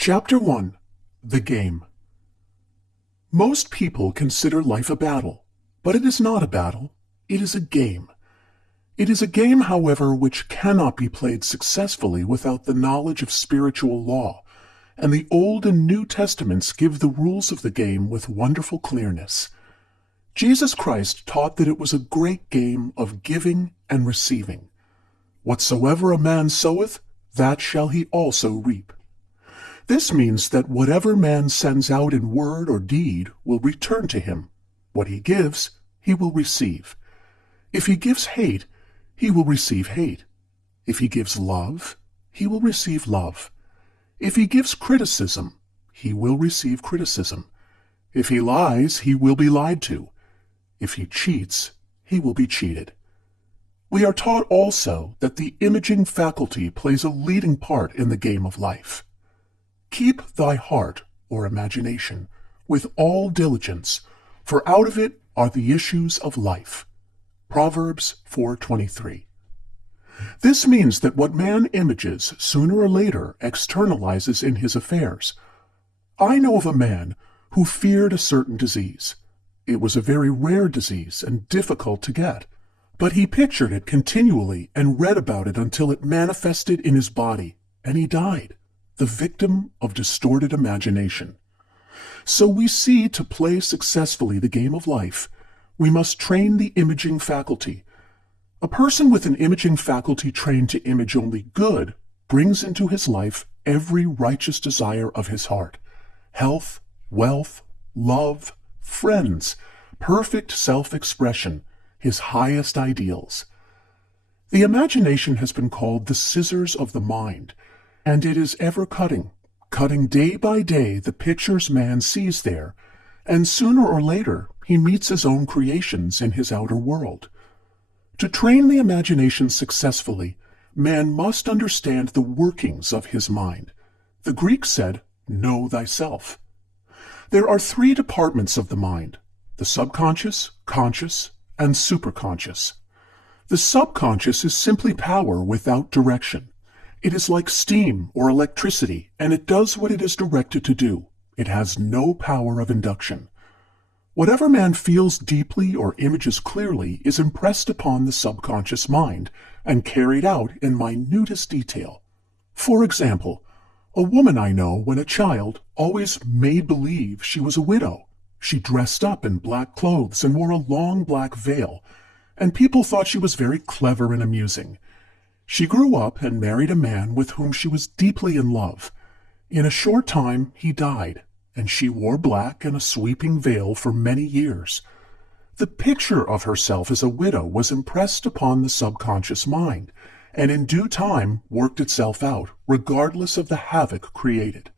Chapter 1. The Game. Most people consider life a battle, but it is not a battle. It is a game. It is a game, however, which cannot be played successfully without the knowledge of spiritual law, and the Old and New Testaments give the rules of the game with wonderful clearness. Jesus Christ taught that it was a great game of giving and receiving. Whatsoever a man soweth, that shall he also reap. This means that whatever man sends out in word or deed will return to him. What he gives, he will receive. If he gives hate, he will receive hate. If he gives love, he will receive love. If he gives criticism, he will receive criticism. If he lies, he will be lied to. If he cheats, he will be cheated. We are taught also that the imaging faculty plays a leading part in the game of life. Keep thy heart, or imagination, with all diligence, for out of it are the issues of life. Proverbs 4:23. This means that what man images sooner or later externalizes in his affairs. I know of a man who feared a certain disease. It was a very rare disease and difficult to get, but he pictured it continually and read about it until it manifested in his body, and he died, the victim of distorted imagination. So we see, to play successfully the game of life, we must train the imaging faculty. A person with an imaging faculty trained to image only good brings into his life every righteous desire of his heart: health, wealth, love, friends, perfect self-expression, his highest ideals. The imagination has been called the scissors of the mind, and it is ever cutting day by day the pictures man sees there, and sooner or later he meets his own creations in his outer world. To train the imagination successfully, man must understand the workings of his mind. The Greeks said, "Know thyself." There are three departments of the mind: the subconscious, conscious, and superconscious. The subconscious is simply power without direction. It is like steam or electricity, and it does what it is directed to do. It has no power of induction. Whatever man feels deeply or images clearly is impressed upon the subconscious mind and carried out in minutest detail. For example, a woman I know, when a child, always made believe she was a widow. She dressed up in black clothes and wore a long black veil, and people thought she was very clever and amusing. She grew up and married a man with whom she was deeply in love. In a short time he died, and she wore black and a sweeping veil for many years. The picture of herself as a widow was impressed upon the subconscious mind, and in due time worked itself out, regardless of the havoc created.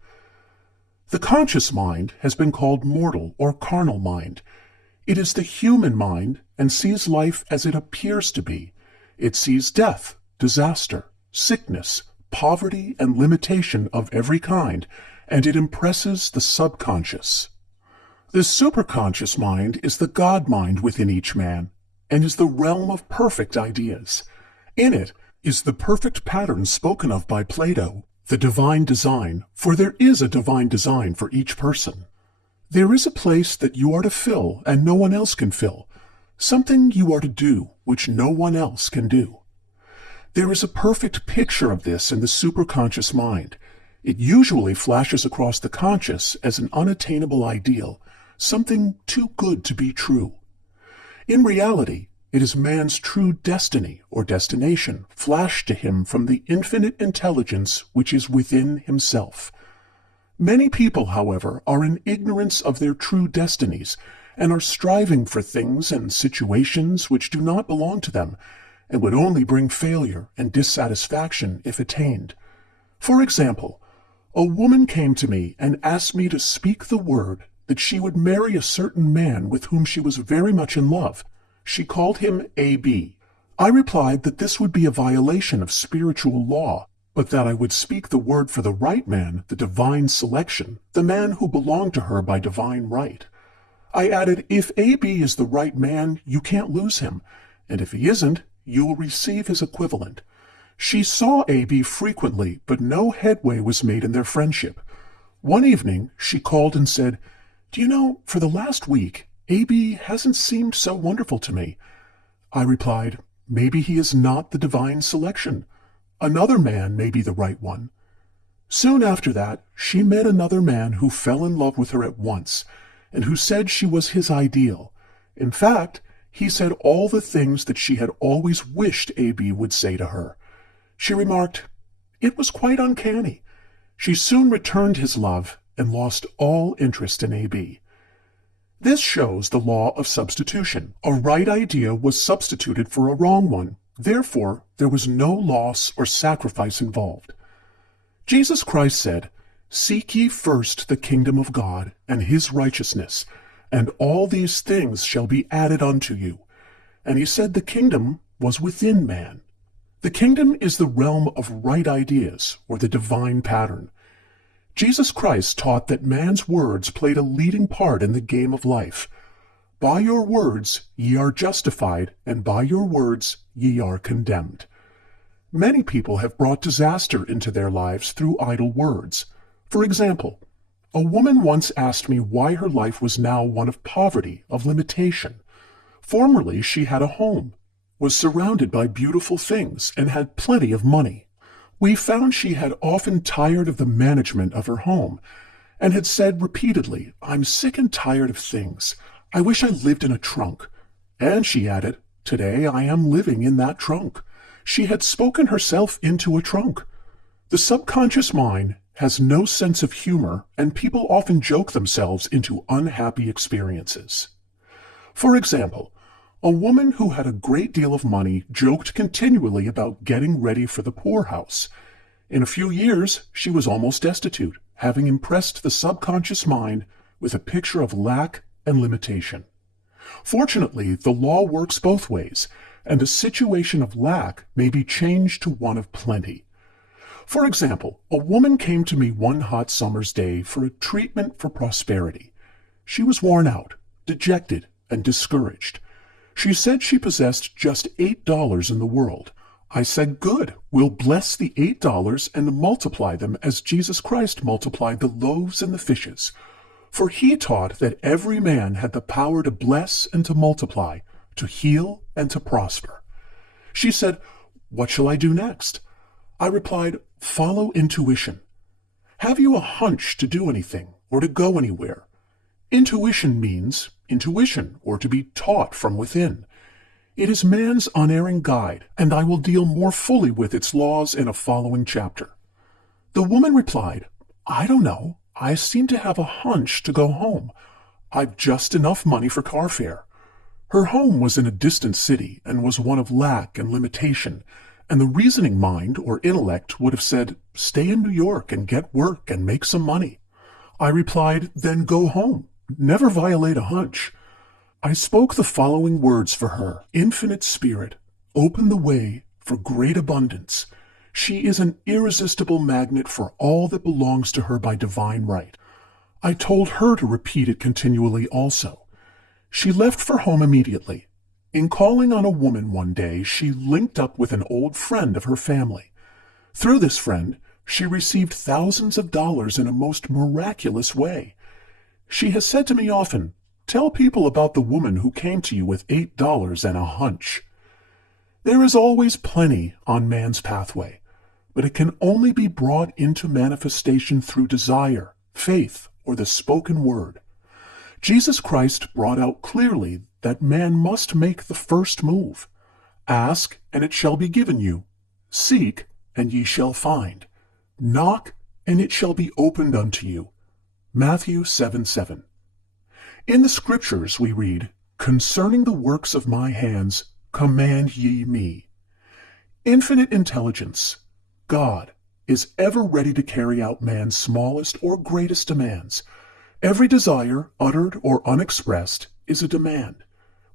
The conscious mind has been called mortal or carnal mind. It is the human mind and sees life as it appears to be. It sees death, disaster, sickness, poverty, and limitation of every kind, and it impresses the subconscious. The superconscious mind is the God mind within each man, and is the realm of perfect ideas. In it is the perfect pattern spoken of by Plato, the divine design, for there is a divine design for each person. There is a place that you are to fill and no one else can fill, something you are to do which no one else can do. There is a perfect picture of this in the superconscious mind. It usually flashes across the conscious as an unattainable ideal, something too good to be true. In reality, it is man's true destiny or destination flashed to him from the infinite intelligence which is within himself. Many people, however, are in ignorance of their true destinies and are striving for things and situations which do not belong to them, and would only bring failure and dissatisfaction if attained. For example, a woman came to me and asked me to speak the word that she would marry a certain man with whom she was very much in love. She called him A.B. I replied that this would be a violation of spiritual law, but that I would speak the word for the right man, the divine selection, the man who belonged to her by divine right. I added, if A.B. is the right man, you can't lose him, and if he isn't, you will receive his equivalent. She saw A.B. frequently, but no headway was made in their friendship. One evening, she called and said, "Do you know, for the last week, AB hasn't seemed so wonderful to me." I replied, "Maybe he is not the divine selection. Another man may be the right one." Soon after that, she met another man who fell in love with her at once, and who said she was his ideal. In fact, he said all the things that she had always wished AB would say to her. She remarked, "It was quite uncanny." She soon returned his love and lost all interest in AB. This shows the law of substitution. A right idea was substituted for a wrong one. Therefore, there was no loss or sacrifice involved. Jesus Christ said, "Seek ye first the kingdom of God and his righteousness, and all these things shall be added unto you." And he said the kingdom was within man. The kingdom is the realm of right ideas, or the divine pattern. Jesus Christ taught that man's words played a leading part in the game of life. "By your words ye are justified, and by your words ye are condemned." Many people have brought disaster into their lives through idle words. For example, a woman once asked me why her life was now one of poverty, of limitation. Formerly she had a home, was surrounded by beautiful things, and had plenty of money. We found she had often tired of the management of her home, and had said repeatedly, "I'm sick and tired of things. I wish I lived in a trunk." And she added, "Today I am living in that trunk." She had spoken herself into a trunk. The subconscious mind has no sense of humor, and people often joke themselves into unhappy experiences. For example, a woman who had a great deal of money joked continually about getting ready for the poorhouse. In a few years, she was almost destitute, having impressed the subconscious mind with a picture of lack and limitation. Fortunately, the law works both ways, and a situation of lack may be changed to one of plenty. For example, a woman came to me one hot summer's day for a treatment for prosperity. She was worn out, dejected, and discouraged. She said she possessed just $8 in the world. I said, "Good, we'll bless the $8 and multiply them as Jesus Christ multiplied the loaves and the fishes. For he taught that every man had the power to bless and to multiply, to heal and to prosper." She said, "What shall I do next?" I replied, "Follow intuition. Have you a hunch to do anything or to go anywhere? Intuition means intuition, or to be taught from within. It is man's unerring guide, and I will deal more fully with its laws in a following chapter. The woman replied, "I don't know. I seem to have a hunch to go home. I've just enough money for car fare." Her home was in a distant city and was one of lack and limitation, and the reasoning mind or intellect would have said, "Stay in New York and get work and make some money." I replied, "Then go home. Never violate a hunch." I spoke the following words for her: "Infinite Spirit, open the way for great abundance. She is an irresistible magnet for all that belongs to her by divine right." I told her to repeat it continually also. She left for home immediately. In calling on a woman one day, she linked up with an old friend of her family. Through this friend, she received thousands of dollars in a most miraculous way. She has said to me often, "Tell people about the woman who came to you with $8 and a hunch." There is always plenty on man's pathway, but it can only be brought into manifestation through desire, faith, or the spoken word. Jesus Christ brought out clearly that man must make the first move. "Ask, and it shall be given you. Seek, and ye shall find. Knock, and it shall be opened unto you." Matthew 7:7. In the Scriptures we read, "Concerning the works of my hands, command ye me." Infinite intelligence, God, is ever ready to carry out man's smallest or greatest demands. Every desire, uttered or unexpressed, is a demand.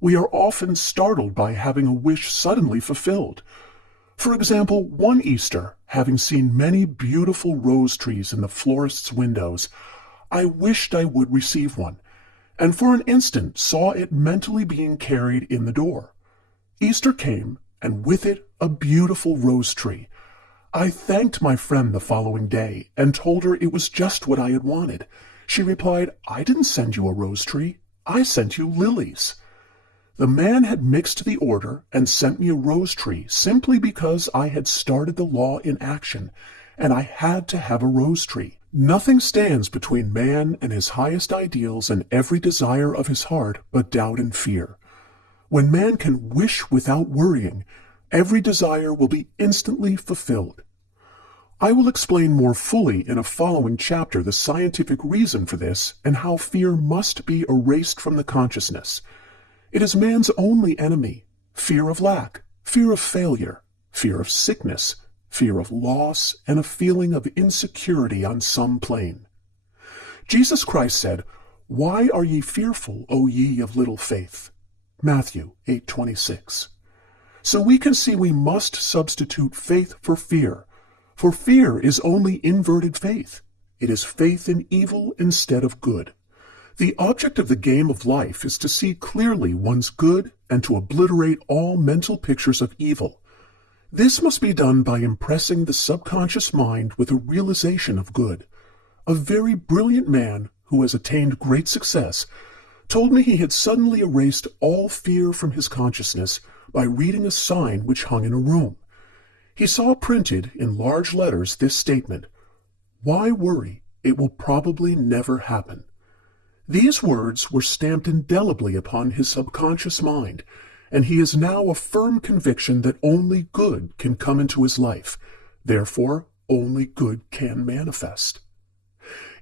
We are often startled by having a wish suddenly fulfilled. For example, one Easter, having seen many beautiful rose trees in the florist's windows, I wished I would receive one, and for an instant saw it mentally being carried in the door. Easter came, and with it a beautiful rose tree. I thanked my friend the following day and told her it was just what I had wanted. She replied, "I didn't send you a rose tree. I sent you lilies." The man had mixed the order and sent me a rose tree simply because I had started the law in action, and I had to have a rose tree. Nothing stands between man and his highest ideals and every desire of his heart but doubt and fear. When man can wish without worrying, every desire will be instantly fulfilled. I will explain more fully in a following chapter the scientific reason for this and how fear must be erased from the consciousness. It is man's only enemy: fear of lack, fear of failure, fear of sickness, fear of loss, and a feeling of insecurity on some plane. Jesus Christ said, "Why are ye fearful, O ye of little faith?" Matthew 8:26. So we can see we must substitute faith for fear is only inverted faith. It is faith in evil instead of good. The object of the game of life is to see clearly one's good and to obliterate all mental pictures of evil. This must be done by impressing the subconscious mind with a realization of good. A very brilliant man who has attained great success told me he had suddenly erased all fear from his consciousness by reading a sign which hung in a room. He saw printed in large letters this statement, "Why worry? It will probably never happen." These words were stamped indelibly upon his subconscious mind, and he has now a firm conviction that only good can come into his life. Therefore, only good can manifest.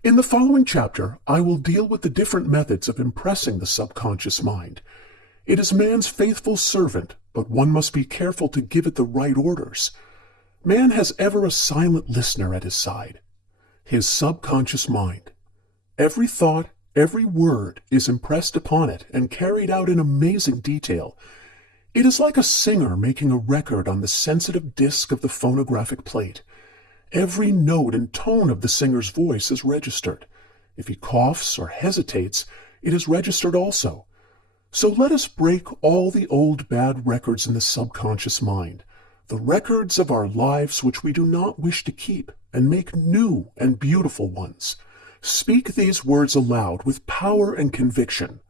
In the following chapter, I will deal with the different methods of impressing the subconscious mind. It is man's faithful servant, but one must be careful to give it the right orders. Man has ever a silent listener at his side, his subconscious mind. Every thought, every word is impressed upon it and carried out in amazing detail. It is like a singer making a record on the sensitive disc of the phonographic plate. Every note and tone of the singer's voice is registered. If he coughs or hesitates, it is registered also. So let us break all the old bad records in the subconscious mind, the records of our lives which we do not wish to keep, and make new and beautiful ones. Speak these words aloud with power and conviction.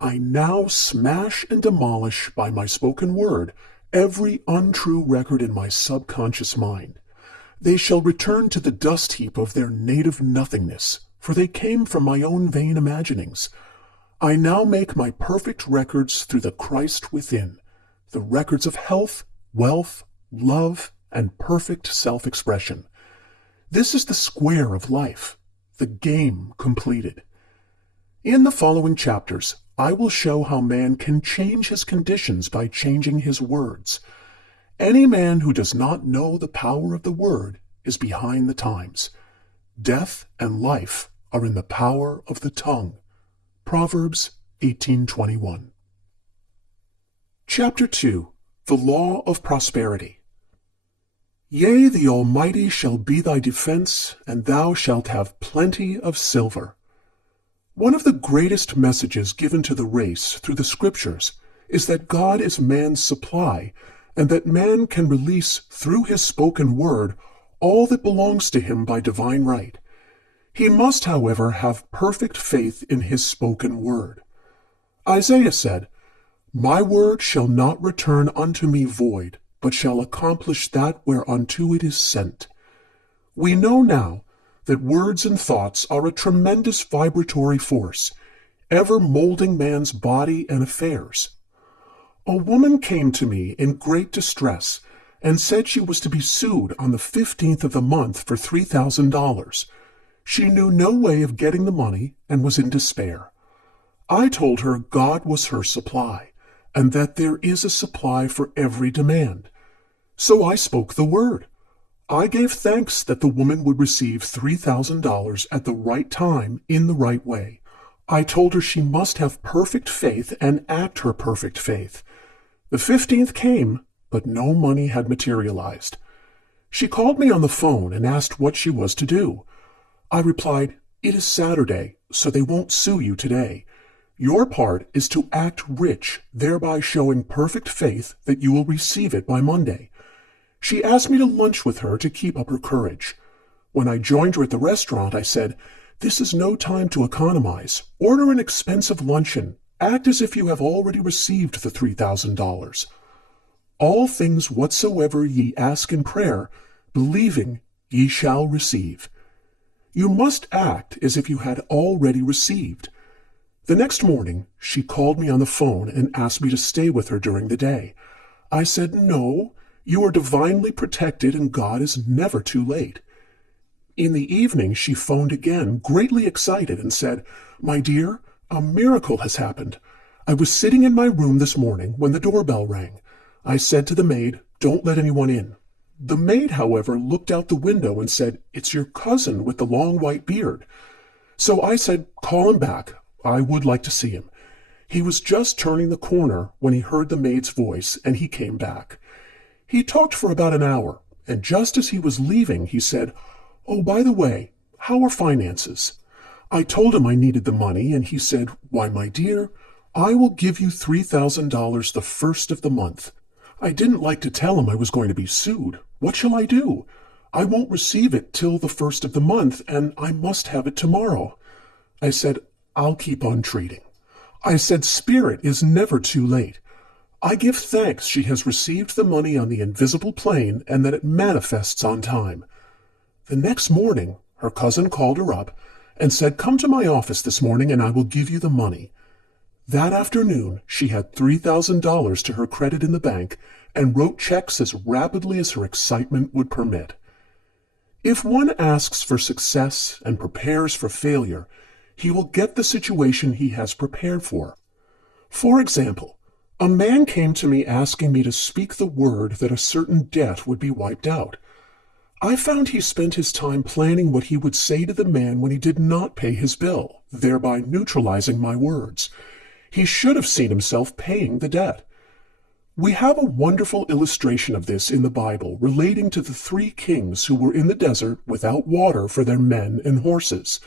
I now smash and demolish by my spoken word every untrue record in my subconscious mind. They shall return to the dust heap of their native nothingness, for they came from my own vain imaginings. I now make my perfect records through the Christ within, the records of health, wealth, love, and perfect self-expression. This is the square of life, the game completed. In the following chapters, I will show how man can change his conditions by changing his words. Any man who does not know the power of the word is behind the times. Death and life are in the power of the tongue. Proverbs 18:21. Chapter 2. The Law of Prosperity. Yea, the Almighty shall be thy defense, and thou shalt have plenty of silver. One of the greatest messages given to the race through the Scriptures is that God is man's supply, and that man can release through his spoken word all that belongs to him by divine right. He must, however, have perfect faith in his spoken word. Isaiah said, "My word shall not return unto me void, but shall accomplish that whereunto it is sent." We know now that words and thoughts are a tremendous vibratory force, ever molding man's body and affairs. A woman came to me in great distress and said she was to be sued on the 15th of the month for $3,000. She knew no way of getting the money and was in despair. I told her God was her supply, and that there is a supply for every demand. So I spoke the word. I gave thanks that the woman would receive $3,000 at the right time in the right way. I told her she must have perfect faith and act her perfect faith. The 15th came, but no money had materialized. She called me on the phone and asked what she was to do. I replied, "It is Saturday, so they won't sue you today. Your part is to act rich, thereby showing perfect faith that you will receive it by Monday." She asked me to lunch with her to keep up her courage. When I joined her at the restaurant, I said, "This is no time to economize. Order an expensive luncheon. Act as if you have already received the $3,000. All things whatsoever ye ask in prayer, believing, ye shall receive." You must act as if you had already received. The next morning, she called me on the phone and asked me to stay with her during the day. I said, "No, you are divinely protected and God is never too late." In the evening, she phoned again, greatly excited, and said, "My dear, a miracle has happened. I was sitting in my room this morning when the doorbell rang. I said to the maid, 'Don't let anyone in.' The maid, however, looked out the window and said, 'It's your cousin with the long white beard.' So I said, 'Call him back. I would like to see him.' He was just turning the corner when he heard the maid's voice, and he came back. He talked for about an hour, and just as he was leaving, he said, 'Oh, by the way, how are finances?' I told him I needed the money, and he said, 'Why, my dear, I will give you $3,000 the first of the month.' I didn't like to tell him I was going to be sued. What shall I do? I won't receive it till the first of the month, and I must have it tomorrow. I said, 'I'll keep on treating.' I said, 'Spirit is never too late. I give thanks she has received the money on the invisible plane and that it manifests on time.' The next morning, her cousin called her up and said, 'Come to my office this morning and I will give you the money.' That afternoon, she had $3,000 to her credit in the bank and wrote checks as rapidly as her excitement would permit. If one asks for success and prepares for failure, he will get the situation he has prepared for. For example, a man came to me asking me to speak the word that a certain debt would be wiped out. I found he spent his time planning what he would say to the man when he did not pay his bill, thereby neutralizing my words. He should have seen himself paying the debt. We have a wonderful illustration of this in the Bible relating to the 3 kings who were in the desert without water for their men and horses.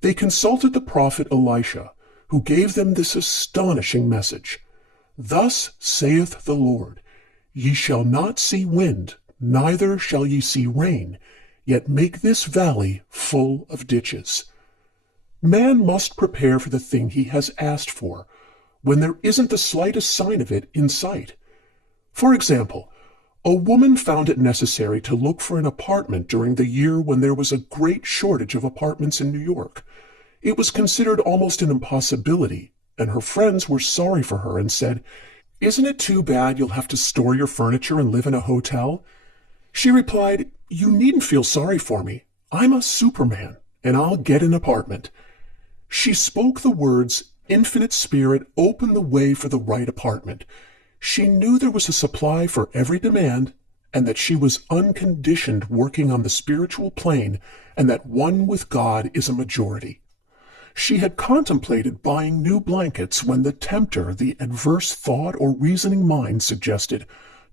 They consulted the prophet Elisha, who gave them this astonishing message. "Thus saith the Lord, Ye shall not see wind, neither shall ye see rain, yet make this valley full of ditches." Man must prepare for the thing he has asked for, when there isn't the slightest sign of it in sight. For example, a woman found it necessary to look for an apartment during the year when there was a great shortage of apartments in New York. It was considered almost an impossibility, and her friends were sorry for her and said, "Isn't it too bad you'll have to store your furniture and live in a hotel?" She replied, "You needn't feel sorry for me. I'm a Superman, and I'll get an apartment." She spoke the words, "Infinite Spirit, open the way for the right apartment." She knew there was a supply for every demand, and that she was unconditioned working on the spiritual plane, and that one with God is a majority. She had contemplated buying new blankets when the tempter, the adverse thought or reasoning mind, suggested,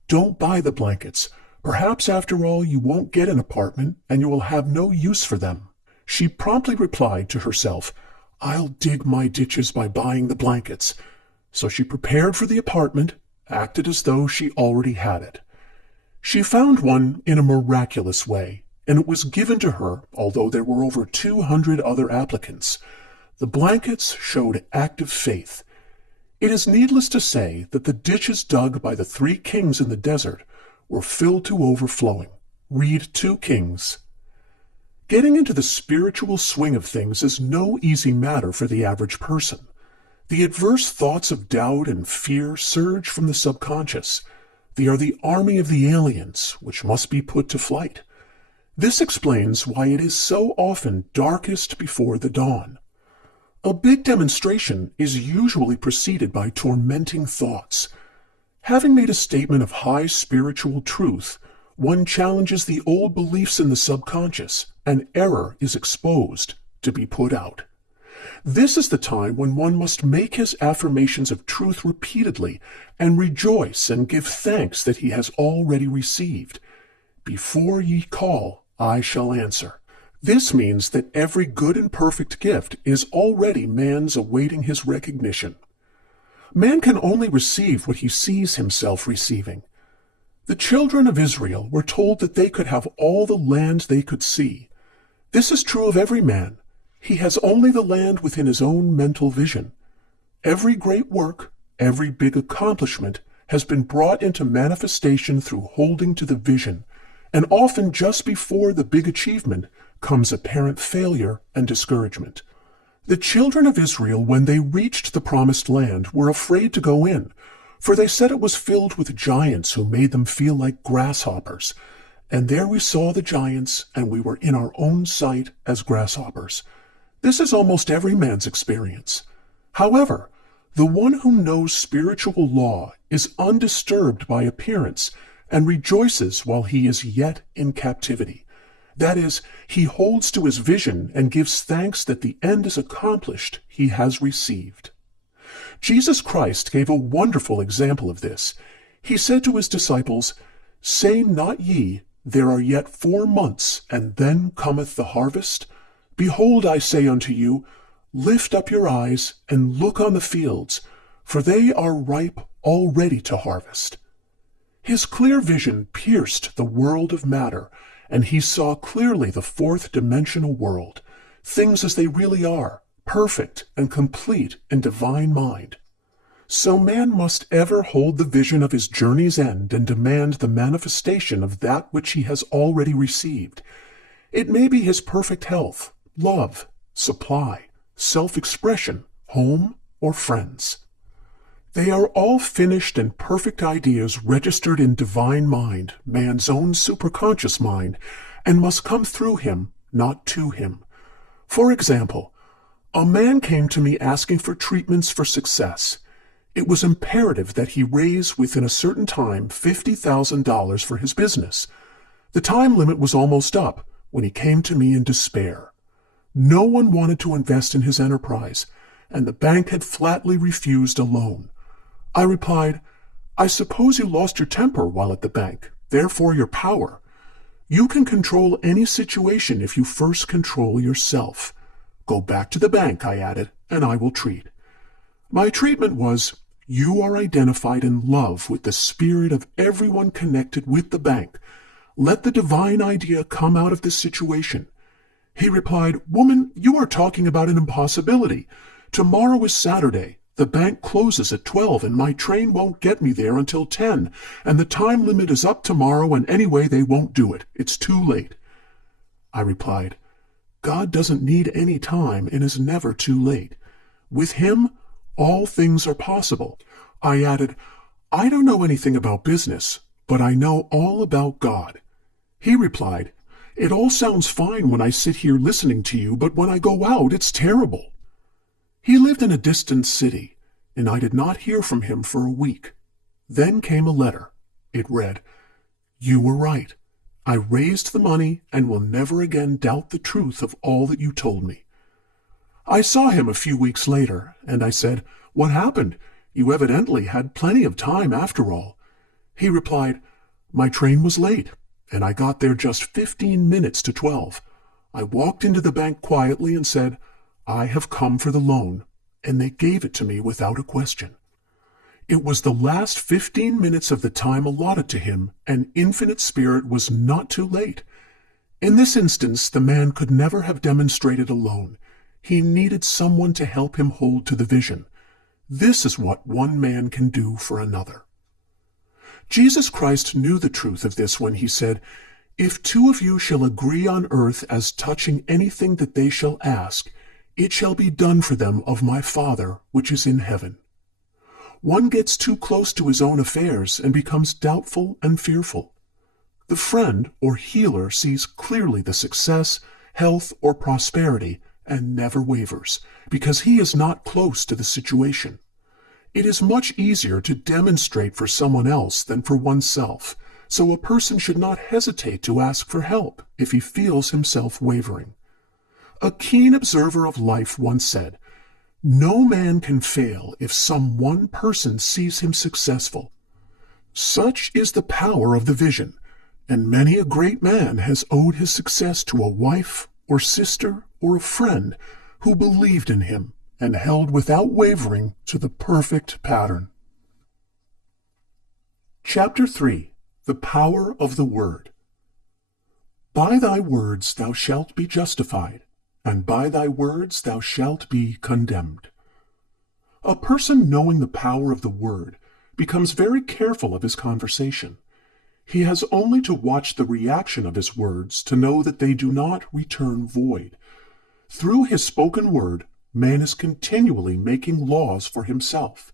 "Don't buy the blankets. Perhaps after all you won't get an apartment, and you will have no use for them." She promptly replied to herself, "I'll dig my ditches by buying the blankets." So she prepared for the apartment, acted as though she already had it. She found one in a miraculous way, and it was given to her, although there were over 200 other applicants. The blankets showed active faith. It is needless to say that the ditches dug by the 3 kings in the desert were filled to overflowing. Read 2 Kings. Getting into the spiritual swing of things is no easy matter for the average person. The adverse thoughts of doubt and fear surge from the subconscious. They are the army of the aliens, which must be put to flight. This explains why it is so often darkest before the dawn. A big demonstration is usually preceded by tormenting thoughts. Having made a statement of high spiritual truth, one challenges the old beliefs in the subconscious, and error is exposed to be put out. This is the time when one must make his affirmations of truth repeatedly and rejoice and give thanks that he has already received. "Before ye call, I shall answer." This means that every good and perfect gift is already man's awaiting his recognition. Man can only receive what he sees himself receiving. The children of Israel were told that they could have all the land they could see. This is true of every man. He has only the land within his own mental vision. Every great work, every big accomplishment has been brought into manifestation through holding to the vision, and often just before the big achievement comes apparent failure and discouragement. The children of Israel, when they reached the promised land, were afraid to go in, for they said it was filled with giants who made them feel like grasshoppers. And there we saw the giants, and we were in our own sight as grasshoppers. This is almost every man's experience. However, the one who knows spiritual law is undisturbed by appearance and rejoices while he is yet in captivity. That is, he holds to his vision and gives thanks that the end is accomplished he has received. Jesus Christ gave a wonderful example of this. He said to his disciples, "Say not ye, there are yet 4 months, and then cometh the harvest? Behold, I say unto you, lift up your eyes and look on the fields, for they are ripe already to harvest." His clear vision pierced the world of matter, and he saw clearly the fourth-dimensional world, things as they really are, perfect and complete in divine mind. So man must ever hold the vision of his journey's end and demand the manifestation of that which he has already received. It may be his perfect health, love, supply, self-expression, home, or friends. They are all finished and perfect ideas registered in divine mind, man's own superconscious mind, and must come through him, not to him. For example, a man came to me asking for treatments for success. It was imperative that he raise within a certain time $50,000 for his business. The time limit was almost up when he came to me in despair. No one wanted to invest in his enterprise, and the bank had flatly refused a loan. I replied, "I suppose you lost your temper while at the bank, therefore your power. You can control any situation if you first control yourself. Go back to the bank," I added, "and I will treat." My treatment was, "You are identified in love with the spirit of everyone connected with the bank. Let the divine idea come out of this situation." He replied, "Woman, you are talking about an impossibility. Tomorrow is Saturday. The bank closes at 12 and my train won't get me there until 10, and the time limit is up tomorrow, and anyway they won't do it. It's too late." I replied, "God doesn't need any time and is never too late. With him, all things are possible." I added, "I don't know anything about business, but I know all about God." He replied, "It all sounds fine when I sit here listening to you, but when I go out, it's terrible." He lived in a distant city, and I did not hear from him for a week. Then came a letter. It read, "You were right. I raised the money and will never again doubt the truth of all that you told me." I saw him a few weeks later, and I said, "What happened? You evidently had plenty of time after all." He replied, "My train was late, and I got there just 15 minutes to 12. I walked into the bank quietly and said, 'I have come for the loan,' and they gave it to me without a question." It was the last 15 minutes of the time allotted to him, and Infinite Spirit was not too late. In this instance, the man could never have demonstrated alone. He needed someone to help him hold to the vision. This is what one man can do for another. Jesus Christ knew the truth of this when he said, "If 2 of you shall agree on earth as touching anything that they shall ask, it shall be done for them of my Father which is in heaven." One gets too close to his own affairs and becomes doubtful and fearful. The friend or healer sees clearly the success, health, or prosperity and never wavers, because he is not close to the situation. It is much easier to demonstrate for someone else than for oneself, so a person should not hesitate to ask for help if he feels himself wavering. A keen observer of life once said, "No man can fail if some one person sees him successful." Such is the power of the vision, and many a great man has owed his success to a wife or sister or a friend who believed in him and held without wavering to the perfect pattern. Chapter 3. The power of the word. By thy words thou shalt be justified, and by thy words thou shalt be condemned. A person knowing the power of the word becomes very careful of his conversation. He has only to watch the reaction of his words to know that they do not return void. Through his spoken word, man is continually making laws for himself.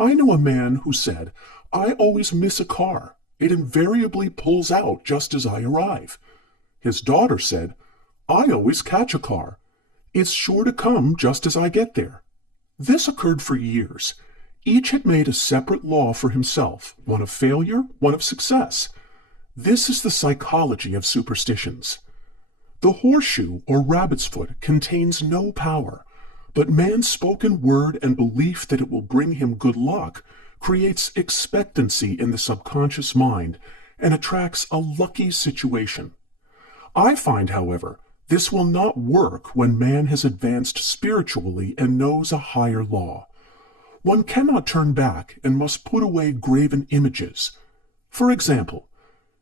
I knew a man who said, "I always miss a car. It invariably pulls out just as I arrive." His daughter said, "I always catch a car. It's sure to come just as I get there." This occurred for years. Each had made a separate law for himself, one of failure, one of success. This is the psychology of superstitions. The horseshoe or rabbit's foot contains no power, but man's spoken word and belief that it will bring him good luck creates expectancy in the subconscious mind and attracts a lucky situation. I find, however, this will not work when man has advanced spiritually and knows a higher law. One cannot turn back and must put away graven images. For example,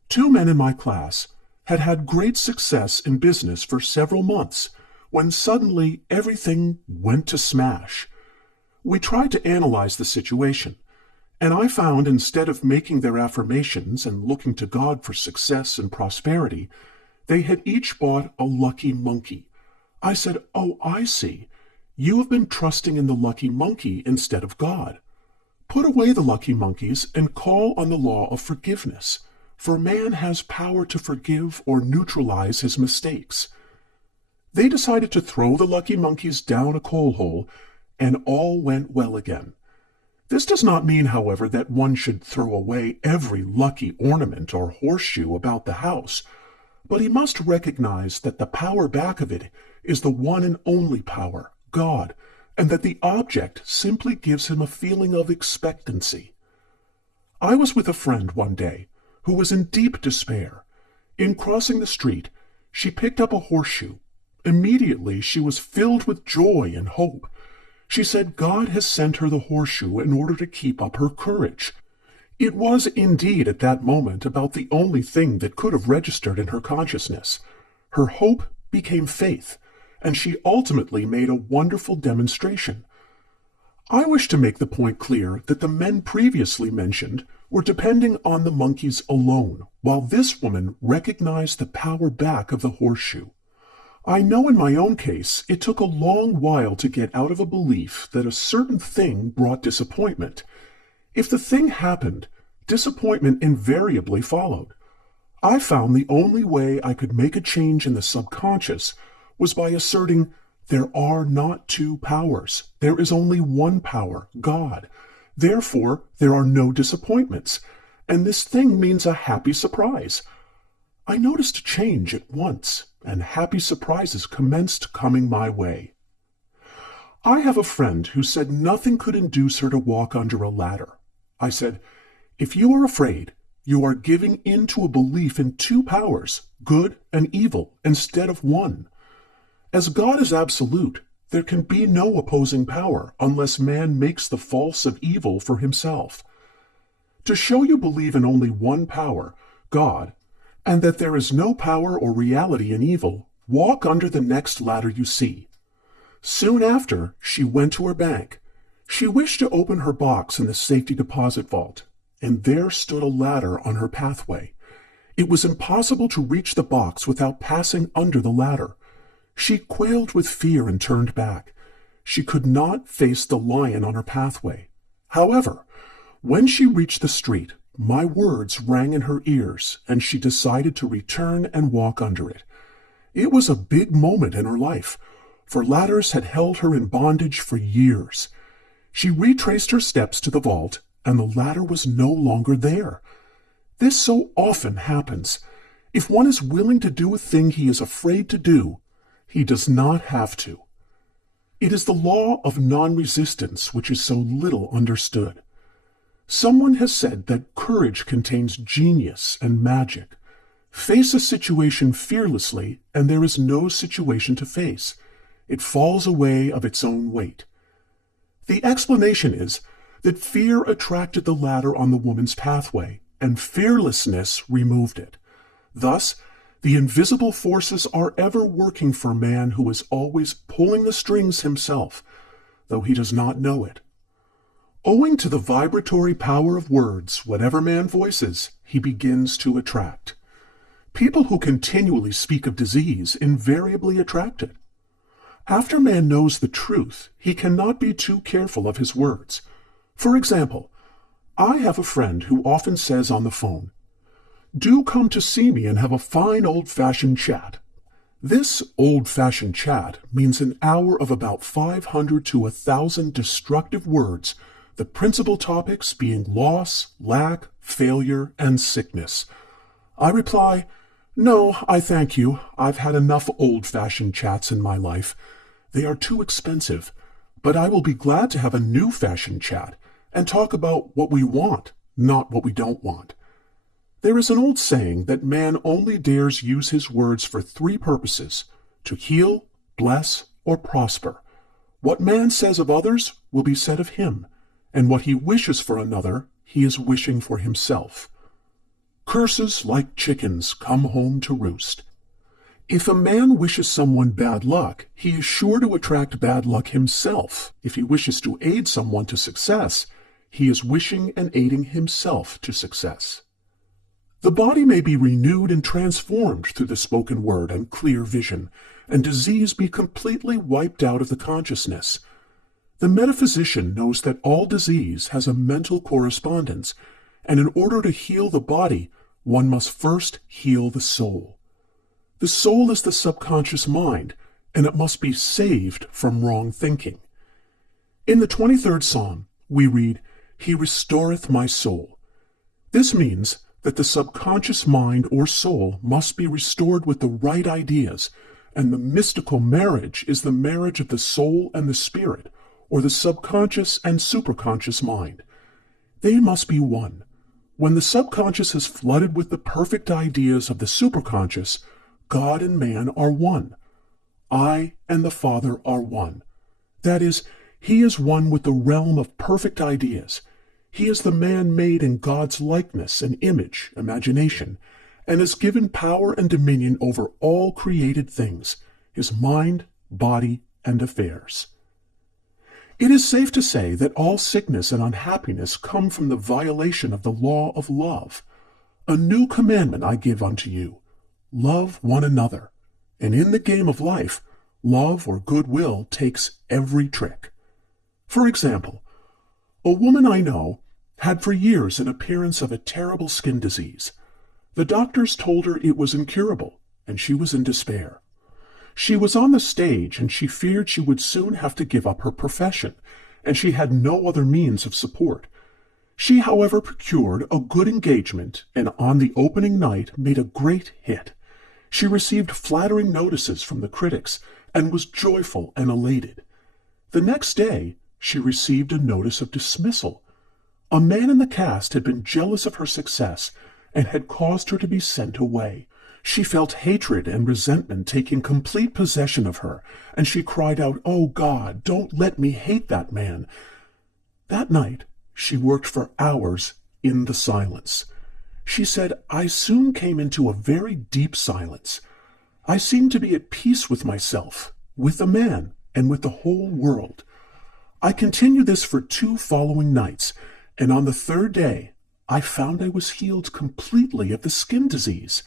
2 men in my class had had great success in business for several months when suddenly everything went to smash. We tried to analyze the situation, and I found instead of making their affirmations and looking to God for success and prosperity, they had each bought a lucky monkey. I said, "Oh, I see. You have been trusting in the lucky monkey instead of God. Put away the lucky monkeys and call on the law of forgiveness, for man has power to forgive or neutralize his mistakes." They decided to throw the lucky monkeys down a coal hole, and all went well again. This does not mean, however, that one should throw away every lucky ornament or horseshoe about the house, but he must recognize that the power back of it is the one and only power, God, and that the object simply gives him a feeling of expectancy. I was with a friend one day who was in deep despair. In crossing the street, she picked up a horseshoe. Immediately she was filled with joy and hope. She said God has sent her the horseshoe in order to keep up her courage. It was indeed at that moment about the only thing that could have registered in her consciousness. Her hope became faith, and she ultimately made a wonderful demonstration. I wish to make the point clear that the men previously mentioned were depending on the monkeys alone, while this woman recognized the power back of the horseshoe. I know in my own case it took a long while to get out of a belief that a certain thing brought disappointment. If the thing happened, disappointment invariably followed. I found the only way I could make a change in the subconscious was by asserting there are not 2 powers. There is only one power, God. Therefore, there are no disappointments, and this thing means a happy surprise. I noticed a change at once, and happy surprises commenced coming my way. I have a friend who said nothing could induce her to walk under a ladder. I said, "If you are afraid, you are giving in to a belief in 2 powers, good and evil, instead of one. As God is absolute, there can be no opposing power unless man makes the false of evil for himself. To show you believe in only one power, God, and that there is no power or reality in evil, walk under the next ladder you see." Soon after, she went to her bank. She wished to open her box in the safety deposit vault, and there stood a ladder on her pathway. It was impossible to reach the box without passing under the ladder. She quailed with fear and turned back. She could not face the lion on her pathway. However, when she reached the street, my words rang in her ears, and she decided to return and walk under it. It was a big moment in her life, for ladders had held her in bondage for years. She retraced her steps to the vault, and the ladder was no longer there. This so often happens. If one is willing to do a thing he is afraid to do, he does not have to. It is the law of non-resistance which is so little understood. Someone has said that courage contains genius and magic. Face a situation fearlessly, and there is no situation to face. It falls away of its own weight. The explanation is that fear attracted the ladder on the woman's pathway, and fearlessness removed it. Thus, the invisible forces are ever working for man who is always pulling the strings himself, though he does not know it. Owing to the vibratory power of words, whatever man voices, he begins to attract. People who continually speak of disease invariably attract it. After man knows the truth, he cannot be too careful of his words. For example, I have a friend who often says on the phone, "Do come to see me and have a fine old-fashioned chat." This old-fashioned chat means an hour of about 500 to 1,000 destructive words, the principal topics being loss, lack, failure, and sickness. I reply, "No, I thank you. I've had enough old-fashioned chats in my life. They are too expensive, but I will be glad to have a new-fashioned chat and talk about what we want, not what we don't want." There is an old saying that man only dares use his words for 3 purposes: to heal, bless, or prosper. What man says of others will be said of him, and what he wishes for another, he is wishing for himself. Curses like chickens come home to roost. If a man wishes someone bad luck, he is sure to attract bad luck himself. If he wishes to aid someone to success, he is wishing and aiding himself to success. The body may be renewed and transformed through the spoken word and clear vision, and disease be completely wiped out of the consciousness. The metaphysician knows that all disease has a mental correspondence, and in order to heal the body, one must first heal the soul. The soul is the subconscious mind, and it must be saved from wrong thinking. In the 23rd Psalm, we read, "He restoreth my soul." This means that the subconscious mind or soul must be restored with the right ideas, and the mystical marriage is the marriage of the soul and the spirit, or the subconscious and superconscious mind. They must be one. When the subconscious is flooded with the perfect ideas of the superconscious, God and man are one. I and the Father are one. That is, he is one with the realm of perfect ideas. He is the man made in God's likeness and image, imagination, and is given power and dominion over all created things, his mind, body, and affairs. It is safe to say that all sickness and unhappiness come from the violation of the law of love. "A new commandment I give unto you, love one another." And in the game of life, love or goodwill takes every trick. For example, a woman I know had for years an appearance of a terrible skin disease. The doctors told her it was incurable, and she was in despair. She was on the stage, and she feared she would soon have to give up her profession, and she had no other means of support. She, however, procured a good engagement, and on the opening night made a great hit. She received flattering notices from the critics, and was joyful and elated. The next day, she received a notice of dismissal. A man in the cast had been jealous of her success, and had caused her to be sent away. She felt hatred and resentment taking complete possession of her, and she cried out, "Oh God, don't let me hate that man." That night, she worked for hours in the silence. She said, "I soon came into a very deep silence. I seemed to be at peace with myself, with the man, and with the whole world. I continued this for 2 following nights, and on the 3rd day, I found I was healed completely of the skin disease.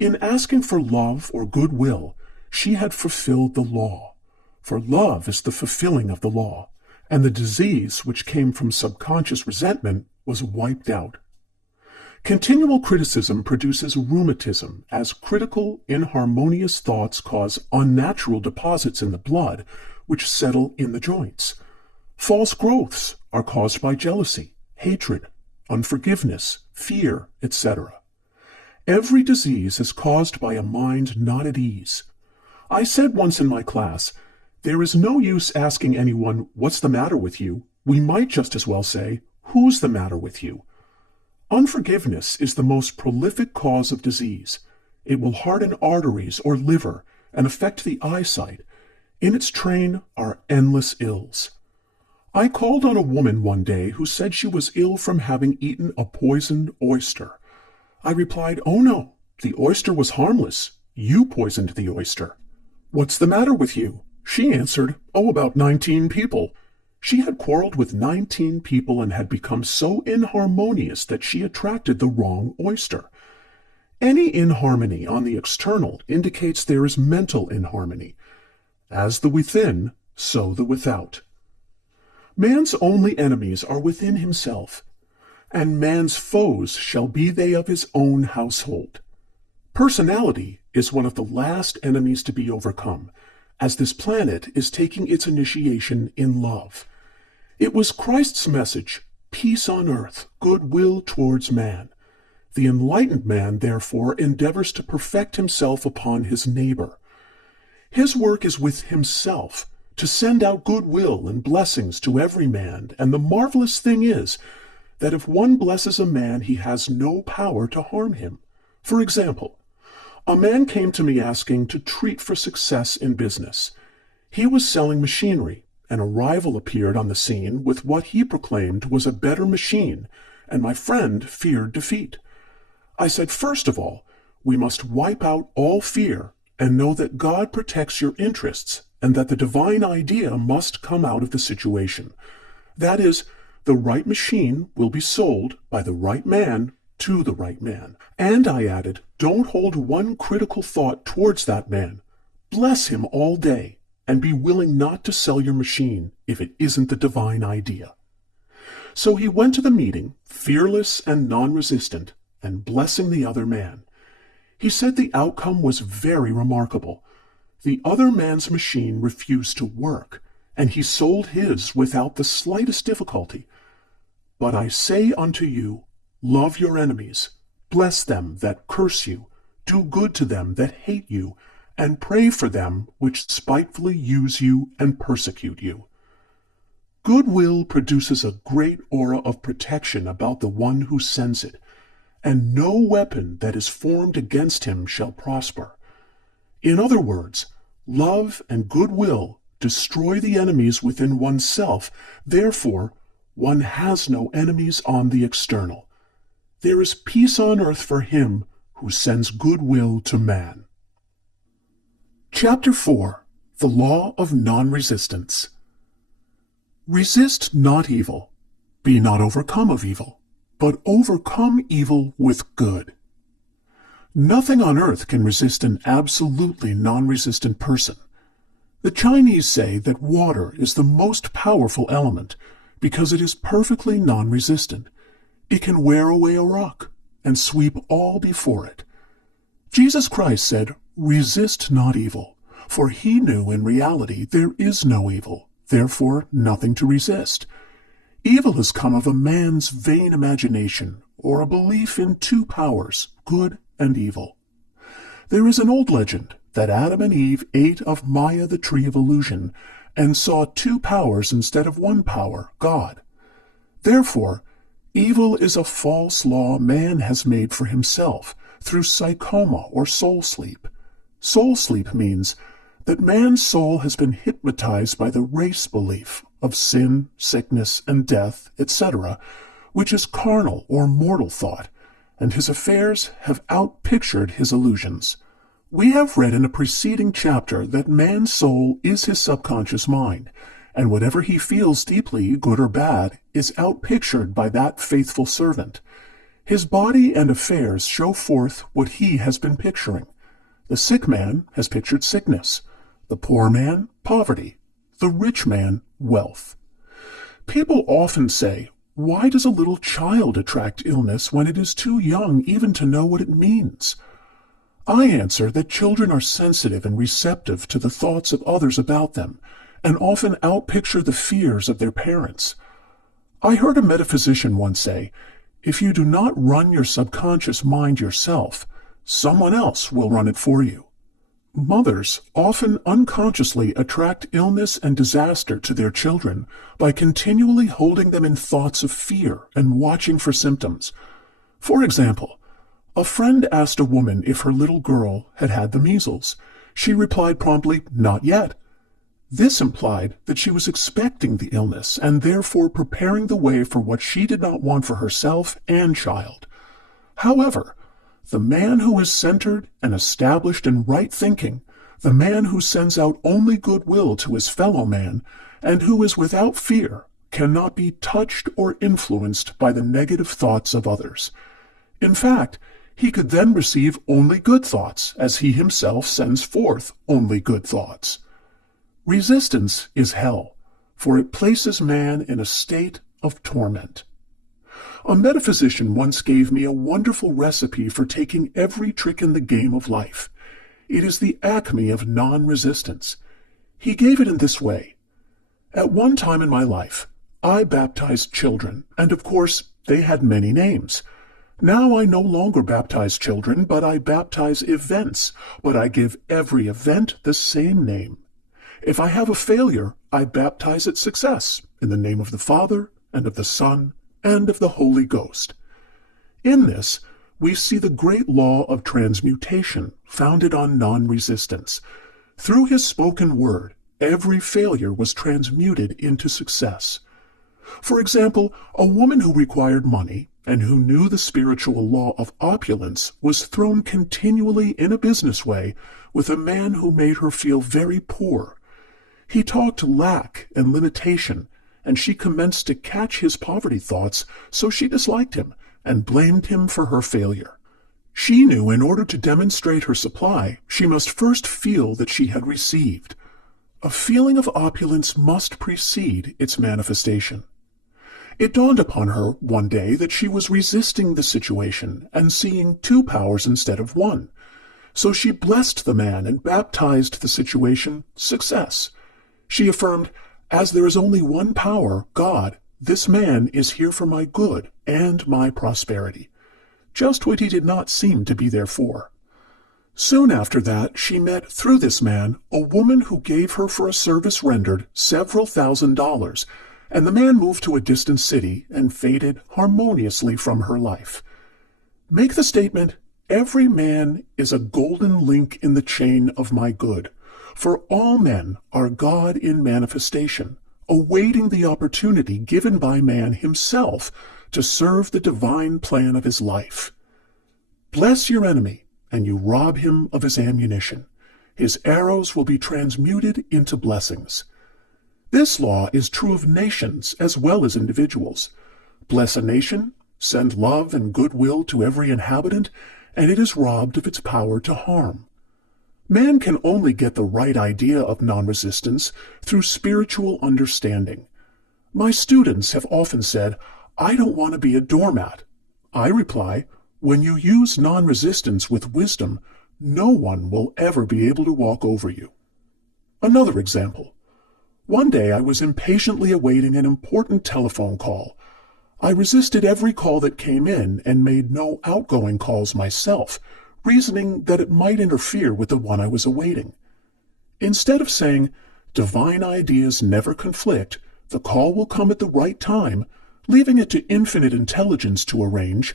In asking for love or goodwill, she had fulfilled the law, for love is the fulfilling of the law, and the disease which came from subconscious resentment was wiped out. Continual criticism produces rheumatism, as critical, inharmonious thoughts cause unnatural deposits in the blood, which settle in the joints. False growths are caused by jealousy, hatred, unforgiveness, fear, etc. Every disease is caused by a mind not at ease. I said once in my class, there is no use asking anyone, "What's the matter with you?" We might just as well say, "Who's the matter with you?" Unforgiveness is the most prolific cause of disease. It will harden arteries or liver and affect the eyesight. In its train are endless ills. I called on a woman one day who said she was ill from having eaten a poisoned oyster. I replied, "Oh no, the oyster was harmless. You poisoned the oyster." "What's the matter with you?" She answered, "Oh, about 19 people." She had quarreled with 19 people and had become so inharmonious that she attracted the wrong oyster. Any inharmony on the external indicates there is mental inharmony. As the within, so the without. Man's only enemies are within himself, and man's foes shall be they of his own household. Personality is one of the last enemies to be overcome, as this planet is taking its initiation in love. It was Christ's message, peace on earth, goodwill towards man. The enlightened man, therefore, endeavors to perfect himself upon his neighbor. His work is with himself, to send out goodwill and blessings to every man, and the marvelous thing is that if one blesses a man, he has no power to harm him. For example, a man came to me asking to treat for success in business. He was selling machinery, and a rival appeared on the scene with what he proclaimed was a better machine, and my friend feared defeat. I said, first of all, we must wipe out all fear and know that God protects your interests and that the divine idea must come out of the situation. That is, the right machine will be sold by the right man to the right man. And I added, don't hold one critical thought towards that man. Bless him all day and be willing not to sell your machine if it isn't the divine idea. So he went to the meeting, fearless and non-resistant, and blessing the other man. He said the outcome was very remarkable. The other man's machine refused to work, and he sold his without the slightest difficulty. But I say unto you, love your enemies, bless them that curse you, do good to them that hate you, and pray for them which spitefully use you and persecute you. Goodwill produces a great aura of protection about the one who sends it, and no weapon that is formed against him shall prosper. In other words, love and goodwill destroy the enemies within oneself. Therefore, one has no enemies on the external. There is peace on earth for him who sends goodwill to man. Chapter 4. The Law of Non-Resistance. Resist not evil. Be not overcome of evil, but overcome evil with good. Nothing on earth can resist an absolutely non-resistant person. The Chinese say that water is the most powerful element because it is perfectly non-resistant. It can wear away a rock and sweep all before it. Jesus Christ said, resist not evil, for he knew in reality there is no evil, therefore nothing to resist. Evil has come of a man's vain imagination, or a belief in two powers, good and evil. There is an old legend that Adam and Eve ate of Maya, the tree of illusion, and saw two powers instead of one power, God. Therefore, evil is a false law man has made for himself through psychoma or soul sleep. Soul sleep means that man's soul has been hypnotized by the race belief of sin, sickness, and death, etc., which is carnal or mortal thought, and his affairs have outpictured his illusions. We have read in a preceding chapter that man's soul is his subconscious mind, and whatever he feels deeply, good or bad, is outpictured by that faithful servant. His body and affairs show forth what he has been picturing. The sick man has pictured sickness, the poor man, poverty, the rich man, wealth. People often say, why does a little child attract illness when it is too young even to know what it means? I answer that children are sensitive and receptive to the thoughts of others about them, and often outpicture the fears of their parents. I heard a metaphysician once say, if you do not run your subconscious mind yourself, someone else will run it for you. Mothers often unconsciously attract illness and disaster to their children by continually holding them in thoughts of fear and watching for symptoms. For example, a friend asked a woman if her little girl had had the measles. She replied promptly, not yet. This implied that she was expecting the illness and therefore preparing the way for what she did not want for herself and child. However, the man who is centered and established in right thinking, the man who sends out only goodwill to his fellow man, and who is without fear, cannot be touched or influenced by the negative thoughts of others. In fact, he could then receive only good thoughts, as he himself sends forth only good thoughts. Resistance is hell, for it places man in a state of torment. A metaphysician once gave me a wonderful recipe for taking every trick in the game of life. It is the acme of non-resistance. He gave it in this way. At one time in my life, I baptized children, and of course, they had many names. Now I no longer baptize children, but I baptize events, but I give every event the same name. If I have a failure, I baptize it success, in the name of the Father, and of the Son, and of the Holy Ghost. In this, we see the great law of transmutation, founded on non-resistance. Through his spoken word, every failure was transmuted into success. For example, a woman who required money, and who knew the spiritual law of opulence, was thrown continually in a business way with a man who made her feel very poor. He talked lack and limitation, and she commenced to catch his poverty thoughts, so she disliked him and blamed him for her failure. She knew in order to demonstrate her supply, she must first feel that she had received. A feeling of opulence must precede its manifestation. It dawned upon her one day that she was resisting the situation and seeing two powers instead of one. So she blessed the man and baptized the situation success. She affirmed, "As there is only one power, God, this man is here for my good and my prosperity." Just what he did not seem to be there for. Soon after that, she met, through this man, a woman who gave her for a service rendered several $1,000s, and the man moved to a distant city and faded harmoniously from her life. Make the statement, "Every man is a golden link in the chain of my good, for all men are God in manifestation, awaiting the opportunity given by man himself to serve the divine plan of his life." Bless your enemy, and you rob him of his ammunition. His arrows will be transmuted into blessings. This law is true of nations as well as individuals. Bless a nation, send love and goodwill to every inhabitant, and it is robbed of its power to harm. Man can only get the right idea of non-resistance through spiritual understanding. My students have often said, "I don't want to be a doormat." I reply, when you use non-resistance with wisdom, no one will ever be able to walk over you. Another example. One day I was impatiently awaiting an important telephone call. I resisted every call that came in and made no outgoing calls myself, reasoning that it might interfere with the one I was awaiting. Instead of saying, "Divine ideas never conflict, the call will come at the right time," leaving it to infinite intelligence to arrange,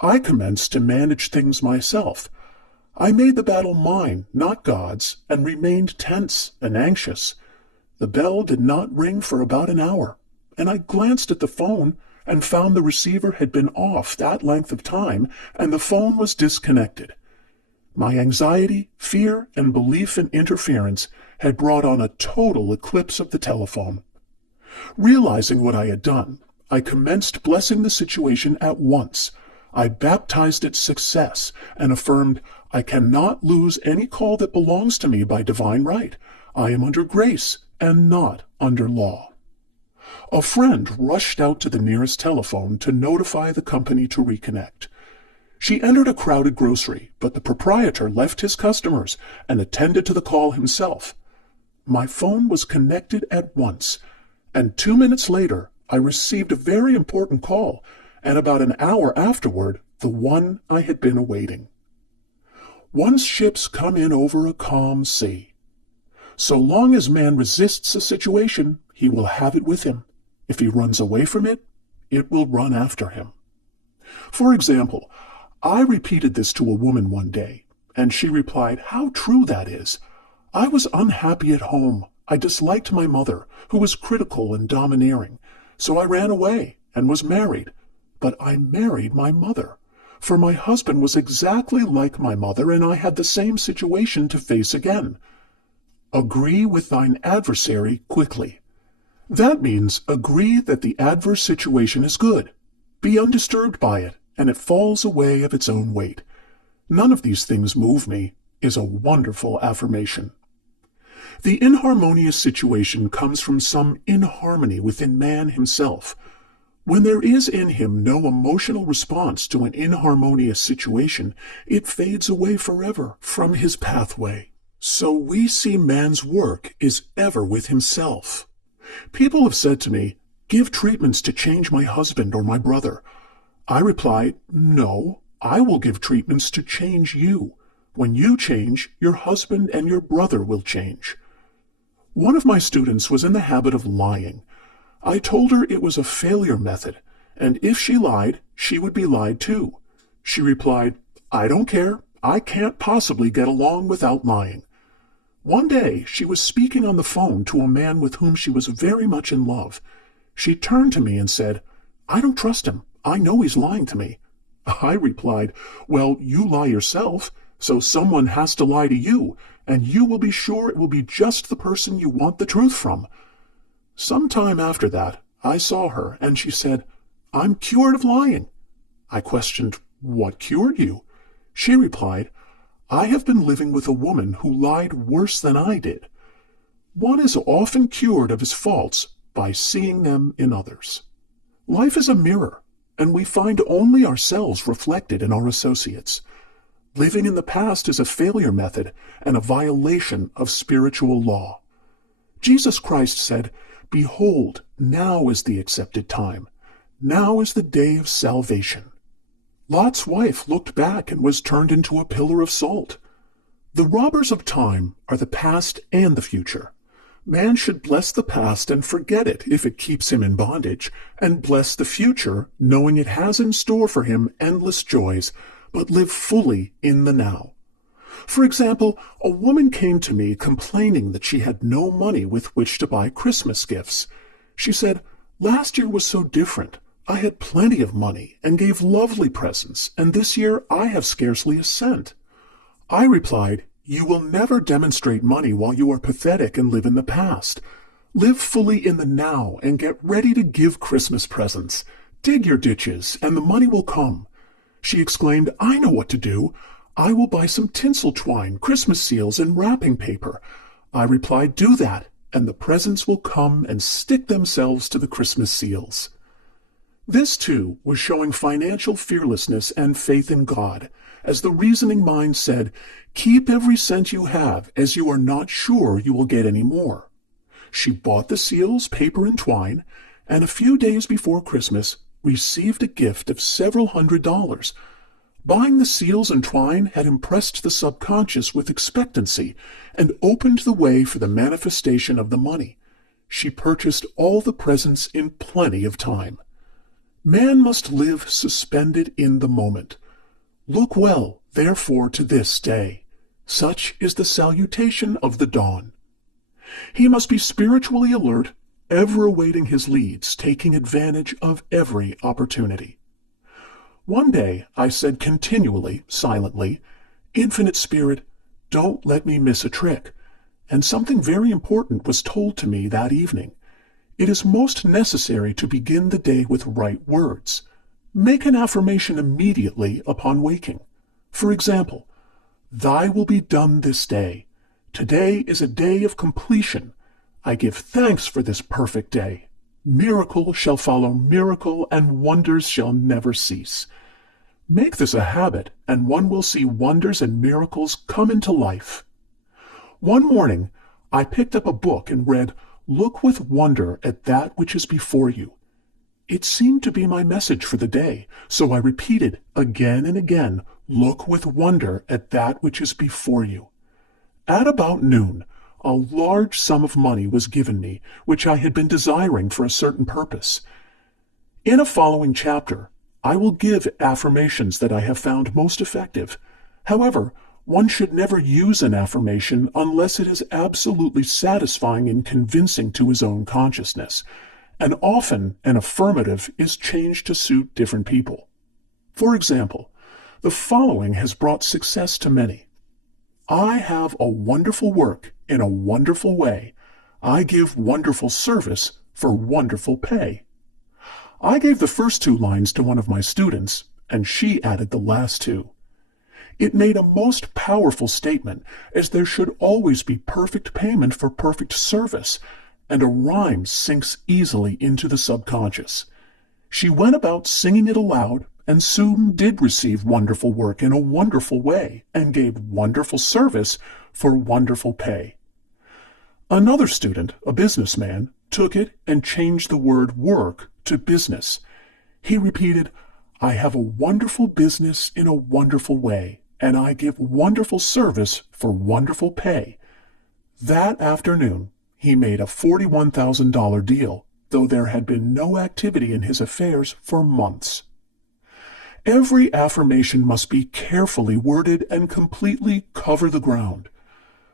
I commenced to manage things myself. I made the battle mine, not God's, and remained tense and anxious. The bell did not ring for about an hour, and I glanced at the phone and found the receiver had been off that length of time, and the phone was disconnected. My anxiety, fear, and belief in interference had brought on a total eclipse of the telephone. Realizing what I had done, I commenced blessing the situation at once. I baptized it success and affirmed, "I cannot lose any call that belongs to me by divine right. I am under grace and not under law." A friend rushed out to the nearest telephone to notify the company to reconnect. She entered a crowded grocery, but the proprietor left his customers and attended to the call himself. My phone was connected at once, and 2 minutes later I received a very important call, and about an hour afterward, the one I had been awaiting. Once ships come in over a calm sea. So long as man resists a situation, he will have it with him. If he runs away from it, it will run after him. For example, I repeated this to a woman one day, and she replied, "How true that is. I was unhappy at home. I disliked my mother, who was critical and domineering, so I ran away and was married. But I married my mother, for my husband was exactly like my mother, and I had the same situation to face again. Agree with thine adversary quickly. That means agree that the adverse situation is good. Be undisturbed by it, and it falls away of its own weight. None of these things move me is a wonderful affirmation. The inharmonious situation comes from some inharmony within man himself. When there is in him no emotional response to an inharmonious situation, it fades away forever from his pathway. So we see man's work is ever with himself. People have said to me, "Give treatments to change my husband or my brother." I reply, "No, I will give treatments to change you. When you change, your husband and your brother will change." One of my students was in the habit of lying. I told her it was a failure method, and if she lied, she would be lied to. She replied, "I don't care. I can't possibly get along without lying." One day, she was speaking on the phone to a man with whom she was very much in love. She turned to me and said, "I don't trust him. I know he's lying to me." I replied, "Well, you lie yourself, so someone has to lie to you, and you will be sure it will be just the person you want the truth from." Some time after that, I saw her, and she said, "I'm cured of lying." I questioned, "What cured you?" She replied, "I have been living with a woman who lied worse than I did." One is often cured of his faults by seeing them in others. Life is a mirror, and we find only ourselves reflected in our associates. Living in the past is a failure method and a violation of spiritual law. Jesus Christ said, "Behold, now is the accepted time. Now is the day of salvation." Lot's wife looked back and was turned into a pillar of salt. The robbers of time are the past and the future. Man should bless the past and forget it if it keeps him in bondage, and bless the future knowing it has in store for him endless joys, but live fully in the now. For example, a woman came to me complaining that she had no money with which to buy Christmas gifts. She said, "Last year was so different. I had plenty of money and gave lovely presents, and this year I have scarcely a cent." I replied, "You will never demonstrate money while you are pathetic and live in the past. Live fully in the now and get ready to give Christmas presents. Dig your ditches, and the money will come." She exclaimed, "I know what to do. I will buy some tinsel twine, Christmas seals, and wrapping paper." I replied, "Do that, and the presents will come and stick themselves to the Christmas seals." This, too, was showing financial fearlessness and faith in God. As the reasoning mind said, "Keep every cent you have, as you are not sure you will get any more." She bought the seals, paper, and twine, and a few days before Christmas received a gift of several $100s. Buying the seals and twine had impressed the subconscious with expectancy and opened the way for the manifestation of the money. She purchased all the presents in plenty of time. Man must live suspended in the moment. Look well, therefore, to this day. Such is the salutation of the dawn. He must be spiritually alert, ever awaiting his leads, taking advantage of every opportunity. One day I said continually, silently, "Infinite Spirit, don't let me miss a trick." And something very important was told to me that evening. It is most necessary to begin the day with right words. Make an affirmation immediately upon waking. For example, "Thy will be done this day. Today is a day of completion. I give thanks for this perfect day. Miracle shall follow miracle, and wonders shall never cease." Make this a habit, and one will see wonders and miracles come into life. One morning, I picked up a book and read, "Look with wonder at that which is before you." It seemed to be my message for the day, so I repeated again and again, "Look with wonder at that which is before you." At about noon, a large sum of money was given me, which I had been desiring for a certain purpose. In a following chapter, I will give affirmations that I have found most effective. However, One should never use an affirmation unless it is absolutely satisfying and convincing to his own consciousness, and often an affirmative is changed to suit different people. For example, the following has brought success to many. I have a wonderful work in a wonderful way. I give wonderful service for wonderful pay. I gave the first two lines to one of my students, and she added the last two. It made a most powerful statement, as there should always be perfect payment for perfect service, and a rhyme sinks easily into the subconscious. She went about singing it aloud, and soon did receive wonderful work in a wonderful way, and gave wonderful service for wonderful pay. Another student, a businessman, took it and changed the word work to business. He repeated, I have a wonderful business in a wonderful way, and I give wonderful service for wonderful pay. That afternoon, he made a $41,000 deal, though there had been no activity in his affairs for months. Every affirmation must be carefully worded and completely cover the ground.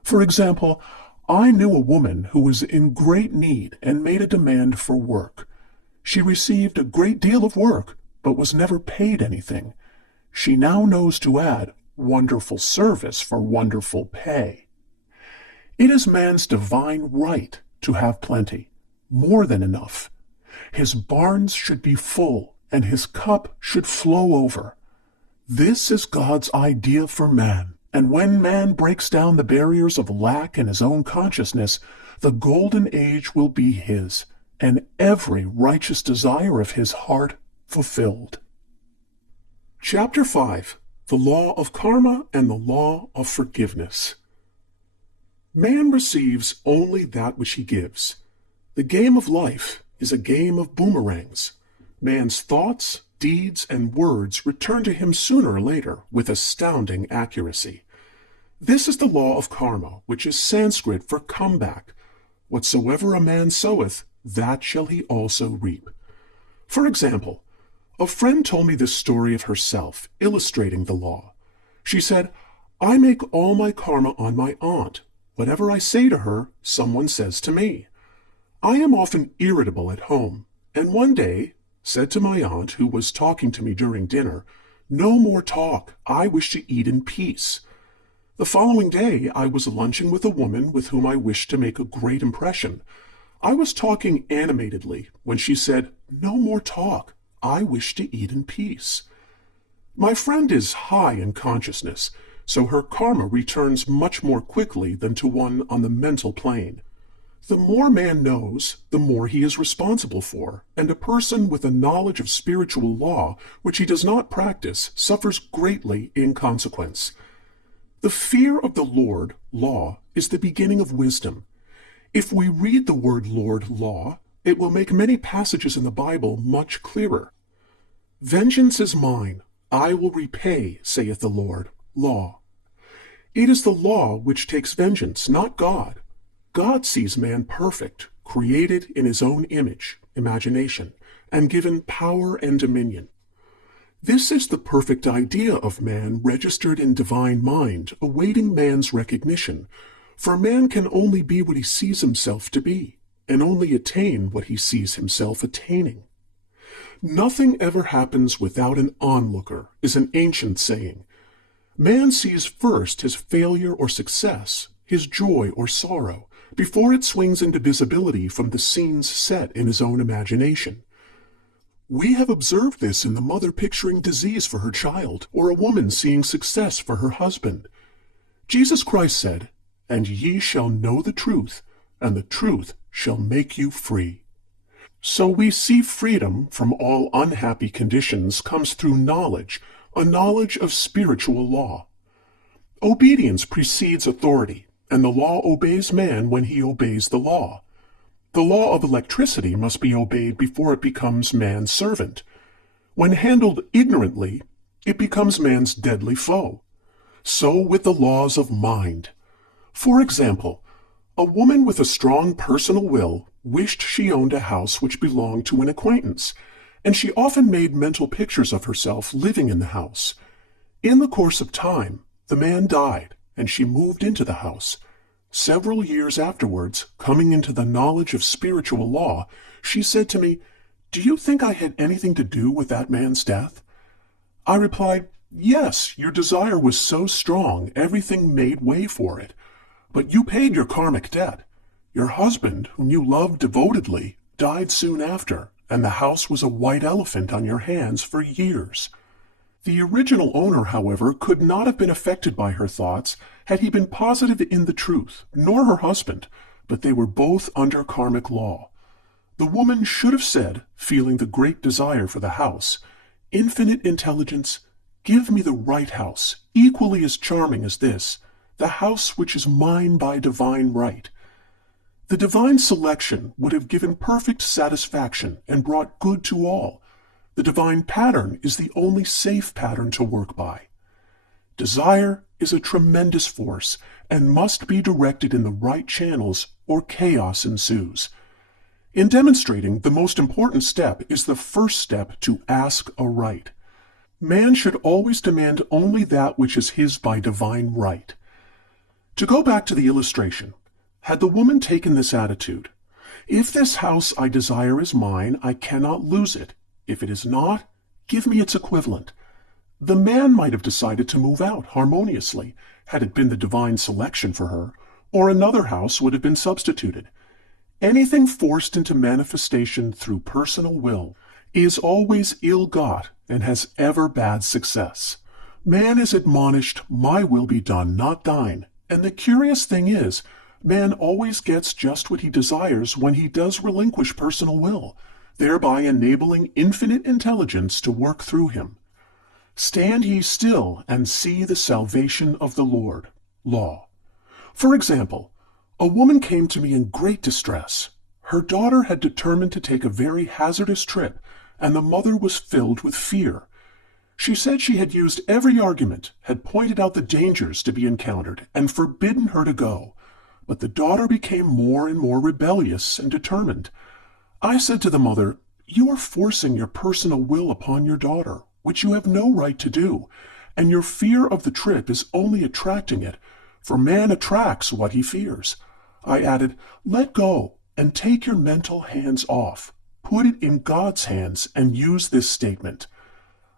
For example, I knew a woman who was in great need and made a demand for work. She received a great deal of work, but was never paid anything. She now knows to add wonderful service for wonderful pay. It is man's divine right to have plenty, more than enough. His barns should be full, and his cup should flow over. This is God's idea for man, and when man breaks down the barriers of lack in his own consciousness, the golden age will be his, and every righteous desire of his heart fulfilled. Chapter 5. The Law of Karma and the Law of Forgiveness. Man receives only that which he gives. The game of life is a game of boomerangs. Man's thoughts, deeds, and words return to him sooner or later with astounding accuracy. This is the law of karma, which is Sanskrit for comeback. Whatsoever a man soweth, that shall he also reap. For example, a friend told me this story of herself, illustrating the law. She said, I make all my karma on my aunt. Whatever I say to her, someone says to me. I am often irritable at home, and one day said to my aunt, who was talking to me during dinner, No more talk, I wish to eat in peace. The following day I was lunching with a woman with whom I wished to make a great impression. I was talking animatedly when she said, No more talk, I wish to eat in peace. My friend is high in consciousness, so her karma returns much more quickly than to one on the mental plane. The more man knows, the more he is responsible for, and a person with a knowledge of spiritual law which he does not practice suffers greatly in consequence. The fear of the Lord, law, is the beginning of wisdom. If we read the word Lord, law, it will make many passages in the Bible much clearer. Vengeance is mine, I will repay, saith the Lord, law. It is the law which takes vengeance, not God. God sees man perfect, created in his own image, imagination, and given power and dominion. This is the perfect idea of man registered in divine mind, awaiting man's recognition, for man can only be what he sees himself to be, and only attain what he sees himself attaining. Nothing ever happens without an onlooker, is an ancient saying. Man sees first his failure or success, his joy or sorrow, before it swings into visibility from the scenes set in his own imagination. We have observed this in the mother picturing disease for her child, or a woman seeing success for her husband. Jesus Christ said, And ye shall know the truth, and the truth shall make you free. So we see freedom from all unhappy conditions comes through knowledge, a knowledge of spiritual law. Obedience precedes authority, and the law obeys man when he obeys the law. The law of electricity must be obeyed before it becomes man's servant. When handled ignorantly, it becomes man's deadly foe. So with the laws of mind. For example, a woman with a strong personal will wished she owned a house which belonged to an acquaintance, and she often made mental pictures of herself living in the house. In the course of time, The man died, and she moved into the house. Several years afterwards, coming into the knowledge of spiritual law, she said to me, "Do you think I had anything to do with that man's death?" I replied, "Yes, your desire was so strong, everything made way for it. But you paid your karmic debt. Your husband, whom you loved devotedly, died soon after, and the house was a white elephant on your hands for years." The original owner, however, could not have been affected by her thoughts had he been positive in the truth, nor her husband, but they were both under karmic law. The woman should have said, feeling the great desire for the house, "Infinite intelligence, give me the right house, equally as charming as this, the house which is mine by divine right." The divine selection would have given perfect satisfaction and brought good to all. The divine pattern is the only safe pattern to work by. Desire is a tremendous force and must be directed in the right channels or chaos ensues. In demonstrating, the most important step is the first step to ask aright. Man should always demand only that which is his by divine right. To go back to the illustration, had the woman taken this attitude, "If this house I desire is mine, I cannot lose it. If it is not, give me its equivalent," the man might have decided to move out harmoniously, had it been the divine selection for her, or another house would have been substituted. Anything forced into manifestation through personal will is always ill-got and has ever bad success. Man is admonished, "My will be done, not thine," and the curious thing is, man always gets just what he desires when he does relinquish personal will, thereby enabling infinite intelligence to work through him. "Stand ye still and see the salvation of the Lord." Law. For example, a woman came to me in great distress. Her daughter had determined to take a very hazardous trip, and the mother was filled with fear. She said she had used every argument, had pointed out the dangers to be encountered, and forbidden her to go. But the daughter became more and more rebellious and determined. I said to the mother, "You are forcing your personal will upon your daughter, which you have no right to do, and your fear of the trip is only attracting it, for man attracts what he fears." I added, "Let go and take your mental hands off. Put it in God's hands and use this statement.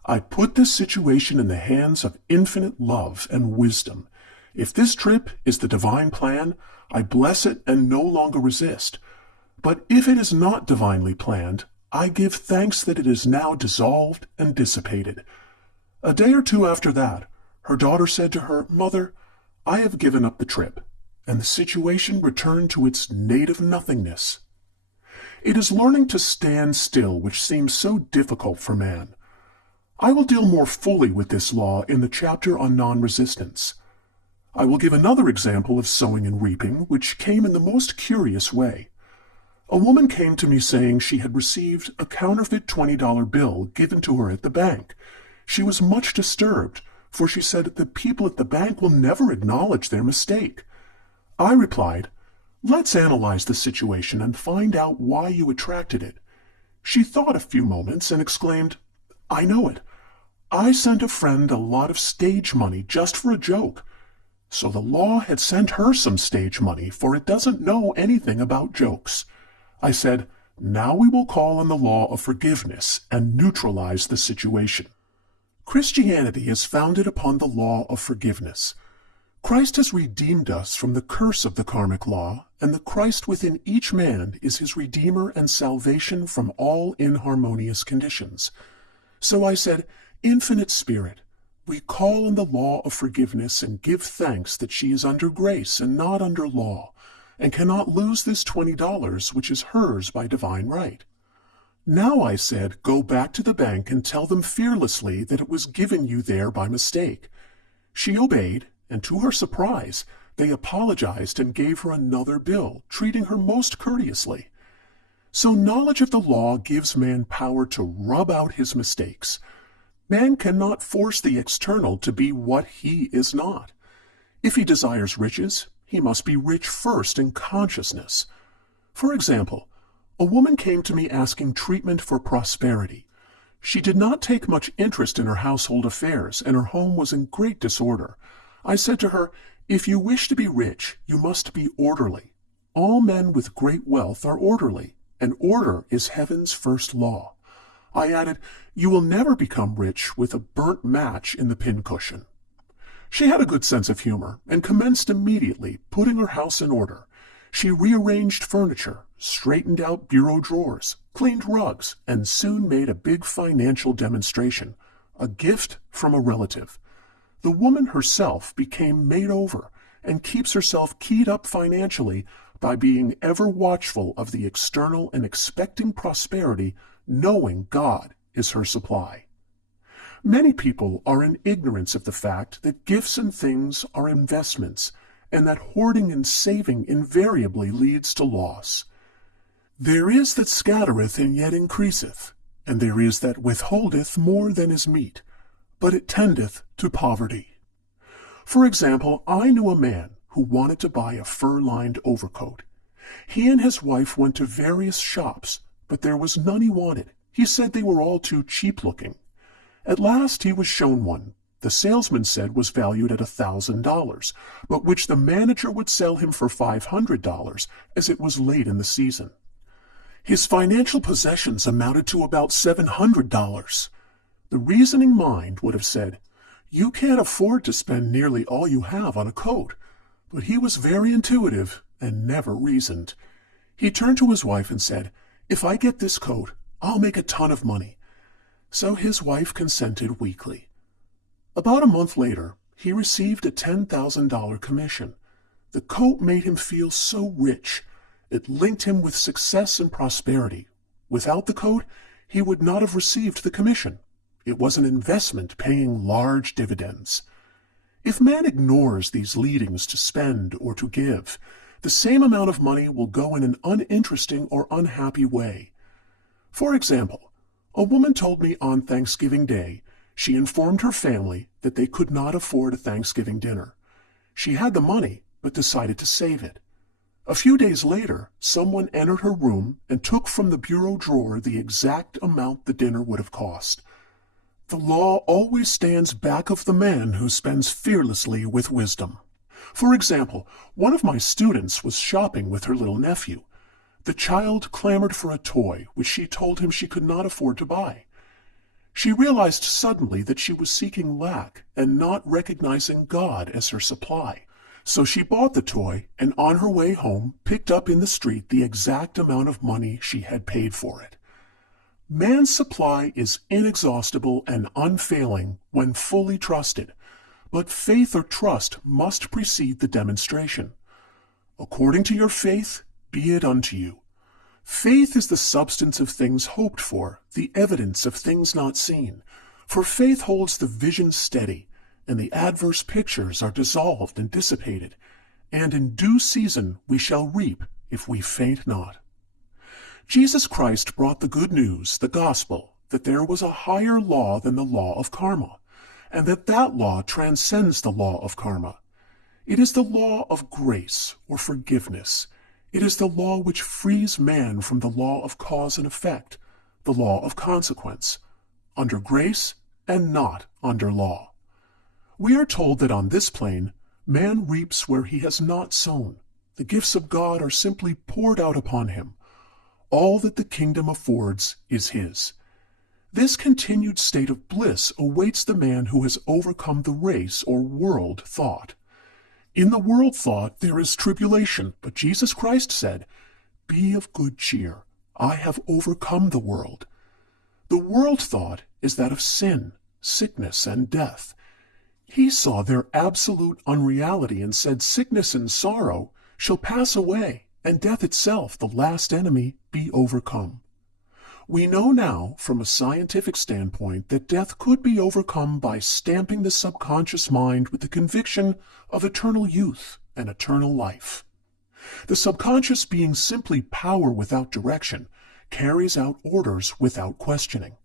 I put this situation in the hands of infinite love and wisdom. If this trip is the divine plan, I bless it and no longer resist. But if it is not divinely planned, I give thanks that it is now dissolved and dissipated." A day or two after that, her daughter said to her, "Mother, I have given up the trip," and the situation returned to its native nothingness. It is learning to stand still which seems so difficult for man. I will deal more fully with this law in the chapter on non-resistance. I will give another example of sowing and reaping, which came in the most curious way. A woman came to me saying she had received a counterfeit $20 bill given to her at the bank. She was much disturbed, for she said the people at the bank will never acknowledge their mistake. I replied, "Let's analyze the situation and find out why you attracted it." She thought a few moments and exclaimed, "I know it. I sent a friend a lot of stage money just for a joke." So the law had sent her some stage money, for it doesn't know anything about jokes. I said, "Now we will call on the law of forgiveness and neutralize the situation." Christianity is founded upon the law of forgiveness. Christ has redeemed us from the curse of the karmic law, and the Christ within each man is his Redeemer and salvation from all inharmonious conditions. So I said, "Infinite Spirit, we call on the law of forgiveness and give thanks that she is under grace and not under law, and cannot lose this $20 which is hers by divine right. Now," I said, "go back to the bank and tell them fearlessly that it was given you there by mistake." She obeyed, and to her surprise, they apologized and gave her another bill, treating her most courteously. So knowledge of the law gives man power to rub out his mistakes. Man cannot force the external to be what he is not. If he desires riches, he must be rich first in consciousness. For example, a woman came to me asking treatment for prosperity. She did not take much interest in her household affairs, and her home was in great disorder. I said to her, "If you wish to be rich, you must be orderly. All men with great wealth are orderly, and order is heaven's first law." I added, "You will never become rich with a burnt match in the pincushion." She had a good sense of humor and commenced immediately putting her house in order. She rearranged furniture, straightened out bureau drawers, cleaned rugs, and soon made a big financial demonstration, a gift from a relative. The woman herself became made over and keeps herself keyed up financially by being ever watchful of the external and expecting prosperity, knowing God is her supply. Many people are in ignorance of the fact that gifts and things are investments, and that hoarding and saving invariably leads to loss. There is that scattereth and yet increaseth, and there is that withholdeth more than is meet, but it tendeth to poverty. For example, I knew a man who wanted to buy a fur-lined overcoat. He and his wife went to various shops, but there was none he wanted. He said they were all too cheap-looking. At last he was shown one. The salesman said was valued at $1,000, but which the manager would sell him for $500, as it was late in the season. His financial possessions amounted to about $700. The reasoning mind would have said, "You can't afford to spend nearly all you have on a coat," but he was very intuitive and never reasoned. He turned to his wife and said, "If I get this coat, I'll make a ton of money." So his wife consented weakly. About a month later, he received a $10,000 commission. The coat made him feel so rich. It linked him with success and prosperity. Without the coat, he would not have received the commission. It was an investment paying large dividends. If man ignores these leadings to spend or to give, the same amount of money will go in an uninteresting or unhappy way. For example, a woman told me on Thanksgiving Day she informed her family that they could not afford a Thanksgiving dinner. She had the money, but decided to save it. A few days later, someone entered her room and took from the bureau drawer the exact amount the dinner would have cost. The law always stands back of the man who spends fearlessly with wisdom. For example, one of my students was shopping with her little nephew. The child clamored for a toy which she told him she could not afford to buy. She realized suddenly that she was seeking lack and not recognizing God as her supply. So she bought the toy and on her way home picked up in the street the exact amount of money she had paid for it. Man's supply is inexhaustible and unfailing when fully trusted, but faith or trust must precede the demonstration. According to your faith, be it unto you. Faith is the substance of things hoped for, the evidence of things not seen. For faith holds the vision steady, and the adverse pictures are dissolved and dissipated, and in due season we shall reap if we faint not. Jesus Christ brought the good news, the gospel, that there was a higher law than the law of karma, and that law transcends the law of karma. It is the law of grace or forgiveness. It is the law which frees man from the law of cause and effect, the law of consequence, under grace and not under law. We are told that on this plane, man reaps where he has not sown. The gifts of God are simply poured out upon him. All that the kingdom affords is his. This continued state of bliss awaits the man who has overcome the race or world thought. In the world thought there is tribulation, but Jesus Christ said, "Be of good cheer. I have overcome the world." The world thought is that of sin, sickness, and death. He saw their absolute unreality and said, "Sickness and sorrow shall pass away, and death itself, the last enemy, be overcome." We know now, from a scientific standpoint, that death could be overcome by stamping the subconscious mind with the conviction of eternal youth and eternal life. The subconscious, being simply power without direction, carries out orders without questioning.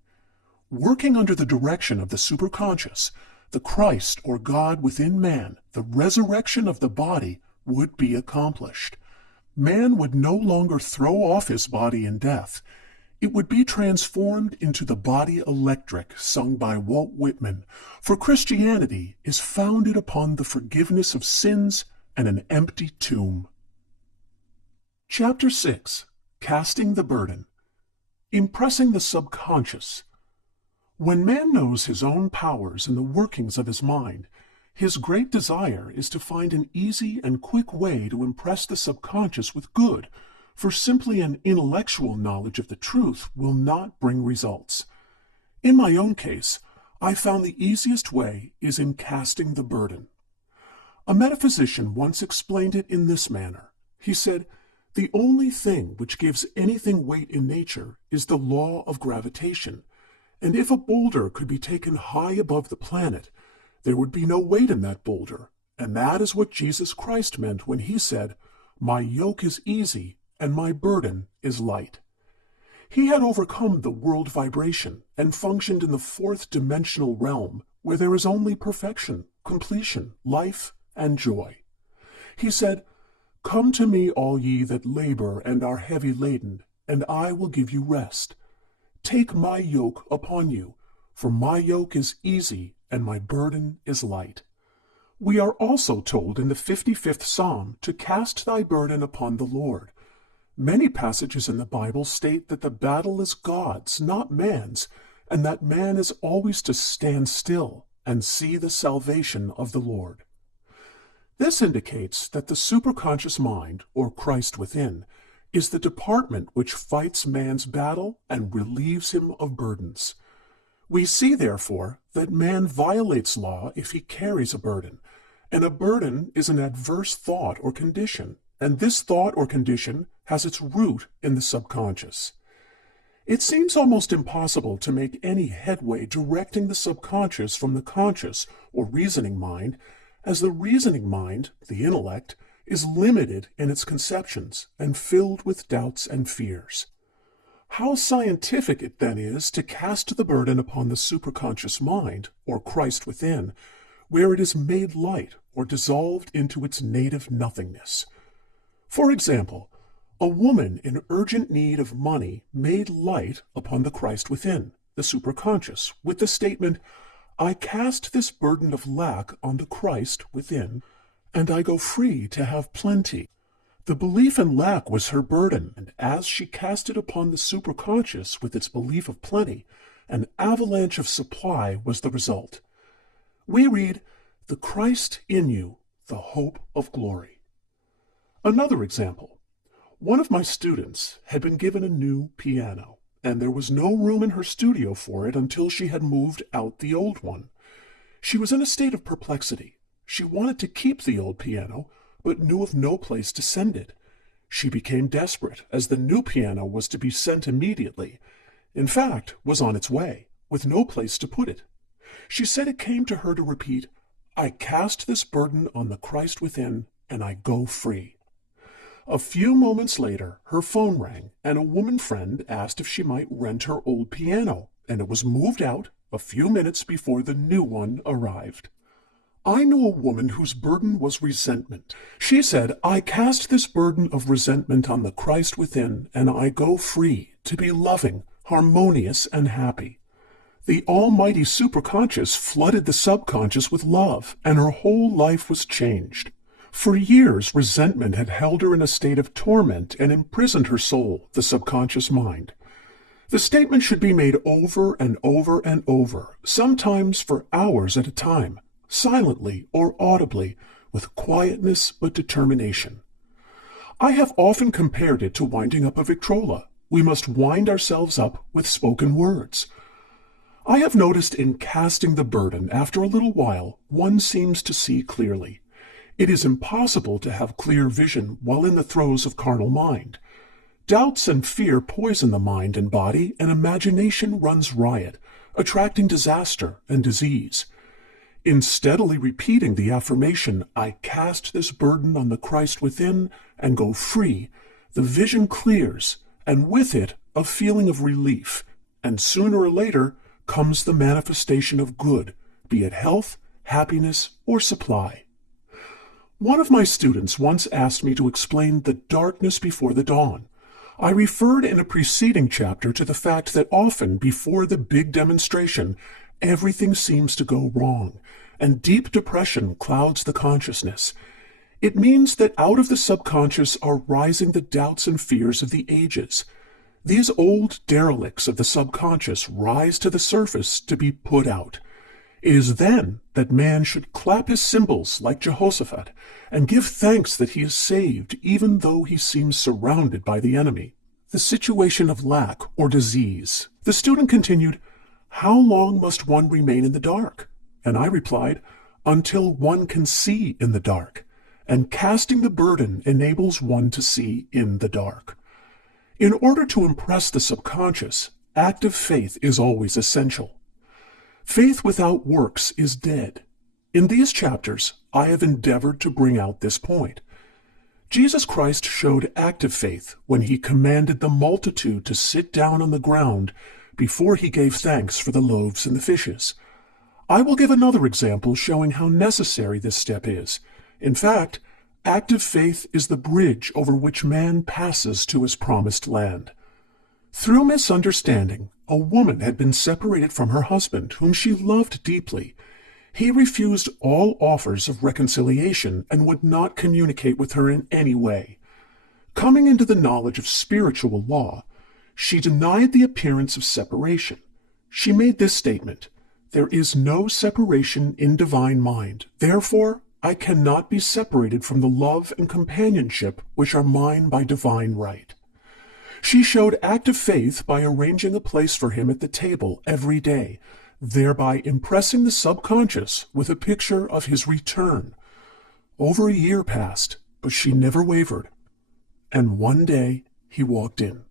Working under the direction of the superconscious, the Christ or God within man, the resurrection of the body would be accomplished. Man would no longer throw off his body in death. it would be transformed into the body electric sung by Walt Whitman, for Christianity is founded upon the forgiveness of sins and an empty tomb. Chapter 6. Casting the Burden. Impressing the subconscious. When man knows his own powers and the workings of his mind, his great desire is to find an easy and quick way to impress the subconscious with good, for simply an intellectual knowledge of the truth will not bring results. In my own case, I found the easiest way is in casting the burden. A metaphysician once explained it in this manner. He said, "The only thing which gives anything weight in nature is the law of gravitation, and if a boulder could be taken high above the planet, there would be no weight in that boulder, and that is what Jesus Christ meant when he said, 'My yoke is easy and my burden is light.'" He had overcome the world vibration and functioned in the fourth dimensional realm where there is only perfection, completion, life, and joy. He said, "Come to me, all ye that labor and are heavy laden, and I will give you rest. Take my yoke upon you, for my yoke is easy and my burden is light." We are also told in the 55th Psalm to cast thy burden upon the Lord. Many passages in the Bible state that the battle is God's, not man's, and that man is always to stand still and see the salvation of the Lord. This indicates that the superconscious mind, or Christ within, is the department which fights man's battle and relieves him of burdens. We see, therefore, that man violates law if he carries a burden, and a burden is an adverse thought or condition, and this thought or condition has its root in the subconscious. It seems almost impossible to make any headway directing the subconscious from the conscious or reasoning mind, as the reasoning mind, the intellect, is limited in its conceptions and filled with doubts and fears. How scientific it then is to cast the burden upon the superconscious mind, or Christ within, where it is made light or dissolved into its native nothingness. For example, a woman in urgent need of money made light upon the Christ within, the superconscious, with the statement, "I cast this burden of lack on the Christ within, and I go free to have plenty." The belief in lack was her burden, and as she cast it upon the superconscious with its belief of plenty, an avalanche of supply was the result. We read, "The Christ in you, the hope of glory." Another example. One of my students had been given a new piano, and there was no room in her studio for it until she had moved out the old one. She was in a state of perplexity. She wanted to keep the old piano, but knew of no place to send it. She became desperate, as the new piano was to be sent immediately. In fact, was on its way, with no place to put it. She said it came to her to repeat, "I cast this burden on the Christ within, and I go free." A few moments later, her phone rang, and a woman friend asked if she might rent her old piano, and it was moved out a few minutes before the new one arrived. I knew a woman whose burden was resentment. She said, "I cast this burden of resentment on the Christ within, and I go free to be loving, harmonious, and happy." The almighty superconscious flooded the subconscious with love, and her whole life was changed. For years, resentment had held her in a state of torment and imprisoned her soul, the subconscious mind. The statement should be made over and over and over, sometimes for hours at a time, silently or audibly, with quietness but determination. I have often compared it to winding up a Victrola. We must wind ourselves up with spoken words. I have noticed in casting the burden, after a little while, one seems to see clearly. It is impossible to have clear vision while in the throes of carnal mind. Doubts and fear poison the mind and body, and imagination runs riot, attracting disaster and disease. In steadily repeating the affirmation, "I cast this burden on the Christ within and go free," the vision clears, and with it a feeling of relief, and sooner or later comes the manifestation of good, be it health, happiness, or supply. One of my students once asked me to explain the darkness before the dawn. I referred in a preceding chapter to the fact that often before the big demonstration, everything seems to go wrong, and deep depression clouds the consciousness. It means that out of the subconscious are rising the doubts and fears of the ages. These old derelicts of the subconscious rise to the surface to be put out. It is then that man should clap his cymbals like Jehoshaphat and give thanks that he is saved even though he seems surrounded by the enemy. The situation of lack or disease. The student continued, "How long must one remain in the dark?" And I replied, "Until one can see in the dark. And casting the burden enables one to see in the dark." In order to impress the subconscious, active faith is always essential. Faith without works is dead. In these chapters, I have endeavored to bring out this point. Jesus Christ showed active faith when he commanded the multitude to sit down on the ground before he gave thanks for the loaves and the fishes. I will give another example showing how necessary this step is. In fact, active faith is the bridge over which man passes to his promised land. Through misunderstanding, a woman had been separated from her husband, whom she loved deeply. He refused all offers of reconciliation and would not communicate with her in any way. Coming into the knowledge of spiritual law, she denied the appearance of separation. She made this statement, "There is no separation in divine mind. Therefore, I cannot be separated from the love and companionship which are mine by divine right." She showed active faith by arranging a place for him at the table every day, thereby impressing the subconscious with a picture of his return. Over a year passed, but she never wavered. And one day he walked in.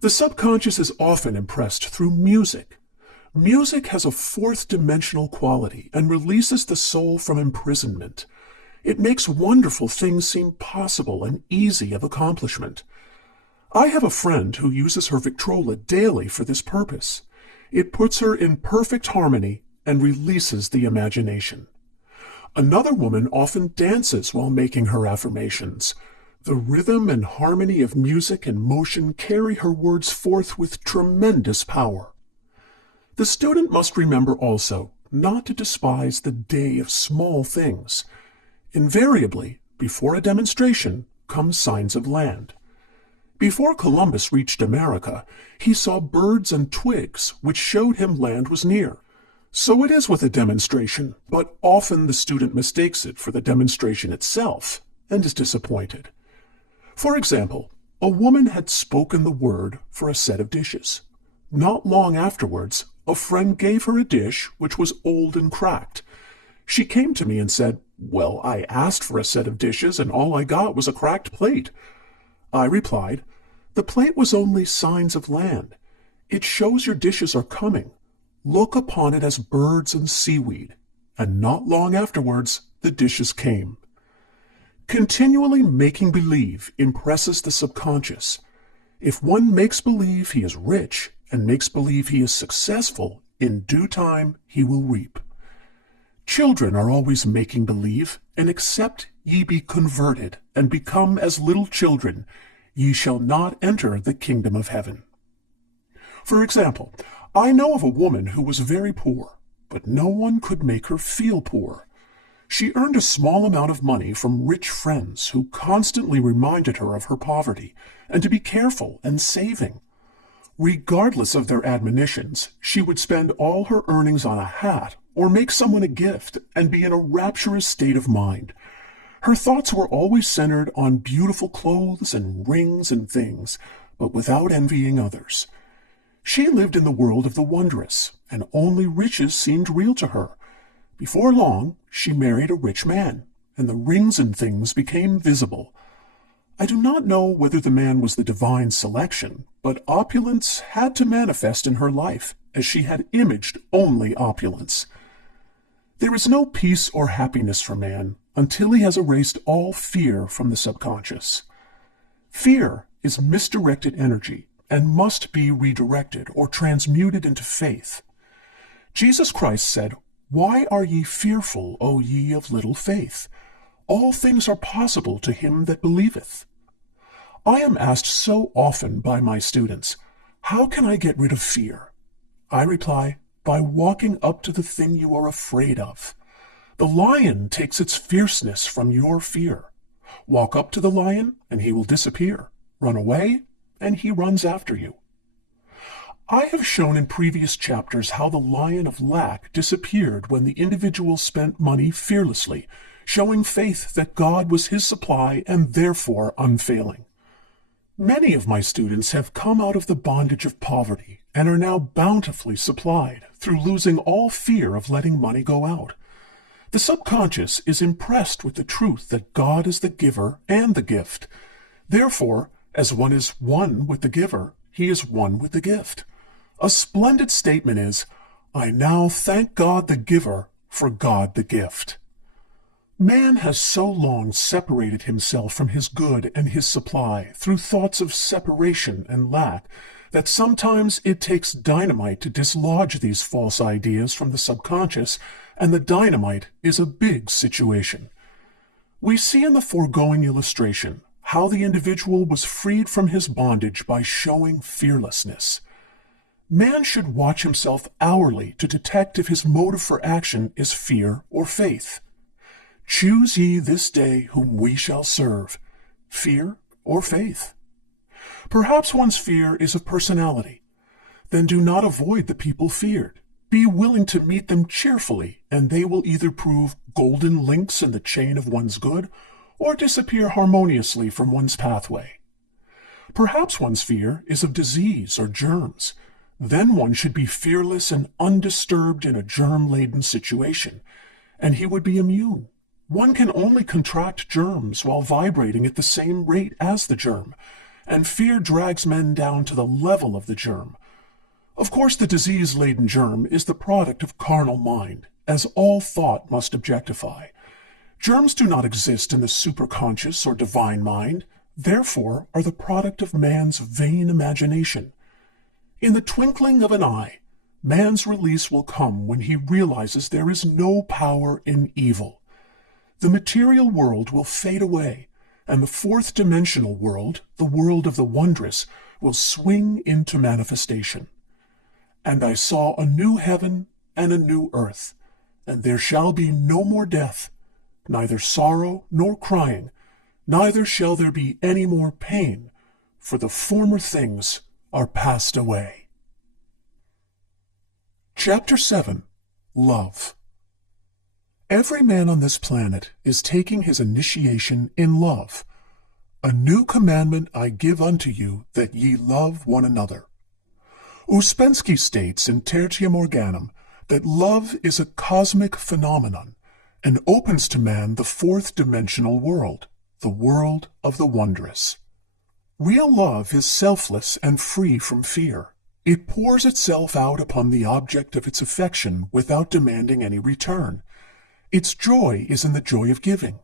The subconscious is often impressed through music. Music has a fourth-dimensional quality and releases the soul from imprisonment. It makes wonderful things seem possible and easy of accomplishment. I have a friend who uses her Victrola daily for this purpose. It puts her in perfect harmony and releases the imagination. Another woman often dances while making her affirmations. The rhythm and harmony of music and motion carry her words forth with tremendous power. The student must remember also not to despise the day of small things. Invariably, before a demonstration, come signs of land. Before Columbus reached America, he saw birds and twigs which showed him land was near. So it is with a demonstration, but often the student mistakes it for the demonstration itself and is disappointed. For example, a woman had spoken the word for a set of dishes. Not long afterwards, a friend gave her a dish which was old and cracked. She came to me and said, "Well, I asked for a set of dishes and all I got was a cracked plate." I replied, "The plate was only signs of land. It shows your dishes are coming. Look upon it as birds and seaweed." And not long afterwards, the dishes came. Continually making believe impresses the subconscious. If one makes believe he is rich and makes believe he is successful, in due time he will reap. Children are always making believe, and except ye be converted and become as little children, ye shall not enter the kingdom of heaven. For example, I know of a woman who was very poor, but no one could make her feel poor. She earned a small amount of money from rich friends who constantly reminded her of her poverty and to be careful and saving. Regardless of their admonitions, she would spend all her earnings on a hat or make someone a gift and be in a rapturous state of mind. Her thoughts were always centered on beautiful clothes and rings and things, but without envying others. She lived in the world of the wondrous, and only riches seemed real to her. Before long, she married a rich man, and the rings and things became visible. I do not know whether the man was the divine selection, but opulence had to manifest in her life, as she had imaged only opulence. There is no peace or happiness for man until he has erased all fear from the subconscious. Fear is misdirected energy and must be redirected or transmuted into faith. Jesus Christ said, "Why are ye fearful, O ye of little faith? All things are possible to him that believeth." I am asked so often by my students, how can I get rid of fear? I reply, by walking up to the thing you are afraid of. The lion takes its fierceness from your fear. Walk up to the lion, and he will disappear. Run away, and he runs after you. I have shown in previous chapters how the lion of lack disappeared when the individual spent money fearlessly, showing faith that God was his supply and therefore unfailing. Many of my students have come out of the bondage of poverty and are now bountifully supplied through losing all fear of letting money go out. The subconscious is impressed with the truth that God is the giver and the gift. Therefore, as one is one with the giver, he is one with the gift. A splendid statement is, I now thank God the giver for God the gift. Man has so long separated himself from his good and his supply through thoughts of separation and lack that sometimes it takes dynamite to dislodge these false ideas from the subconscious, and the dynamite is a big situation. We see in the foregoing illustration how the individual was freed from his bondage by showing fearlessness. Man should watch himself hourly to detect if his motive for action is fear or faith. Choose ye this day whom we shall serve, fear or faith. Perhaps one's fear is of personality. Then do not avoid the people feared. Be willing to meet them cheerfully, and they will either prove golden links in the chain of one's good, or disappear harmoniously from one's pathway. Perhaps one's fear is of disease or germs. Then one should be fearless and undisturbed in a germ-laden situation, and he would be immune. One can only contract germs while vibrating at the same rate as the germ, and fear drags men down to the level of the germ. Of course, the disease-laden germ is the product of carnal mind, as all thought must objectify. Germs do not exist in the superconscious or divine mind, therefore are the product of man's vain imagination. In the twinkling of an eye, man's release will come when he realizes there is no power in evil. The material world will fade away, and the fourth-dimensional world, the world of the wondrous, will swing into manifestation. And I saw a new heaven and a new earth, and there shall be no more death, neither sorrow nor crying, neither shall there be any more pain, for the former things are passed away. Chapter 7. Love. Every man on this planet is taking his initiation in love. A new commandment I give unto you, that ye love one another. Ouspensky states in Tertium Organum that love is a cosmic phenomenon and opens to man the fourth-dimensional world, the world of the wondrous. Real love is selfless and free from fear. It pours itself out upon the object of its affection without demanding any return. Its joy is in the joy of giving.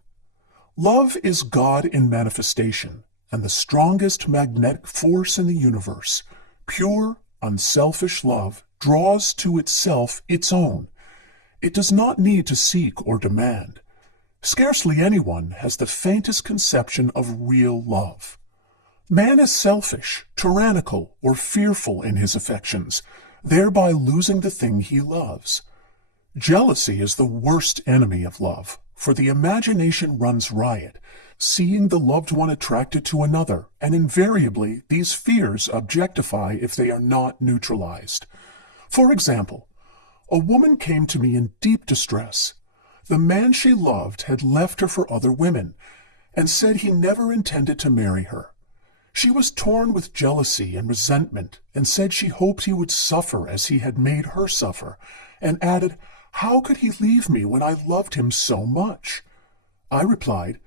Love is God in manifestation and the strongest magnetic force in the universe. Pure, unselfish love draws to itself its own. It does not need to seek or demand. Scarcely anyone has the faintest conception of real love. Man is selfish, tyrannical, or fearful in his affections, thereby losing the thing he loves. Jealousy is the worst enemy of love, for the imagination runs riot, seeing the loved one attracted to another, and invariably these fears objectify if they are not neutralized. For example, a woman came to me in deep distress. The man she loved had left her for other women, and said he never intended to marry her. She was torn with jealousy and resentment, and said she hoped he would suffer as he had made her suffer, and added, "How could he leave me when I loved him so much?" I replied,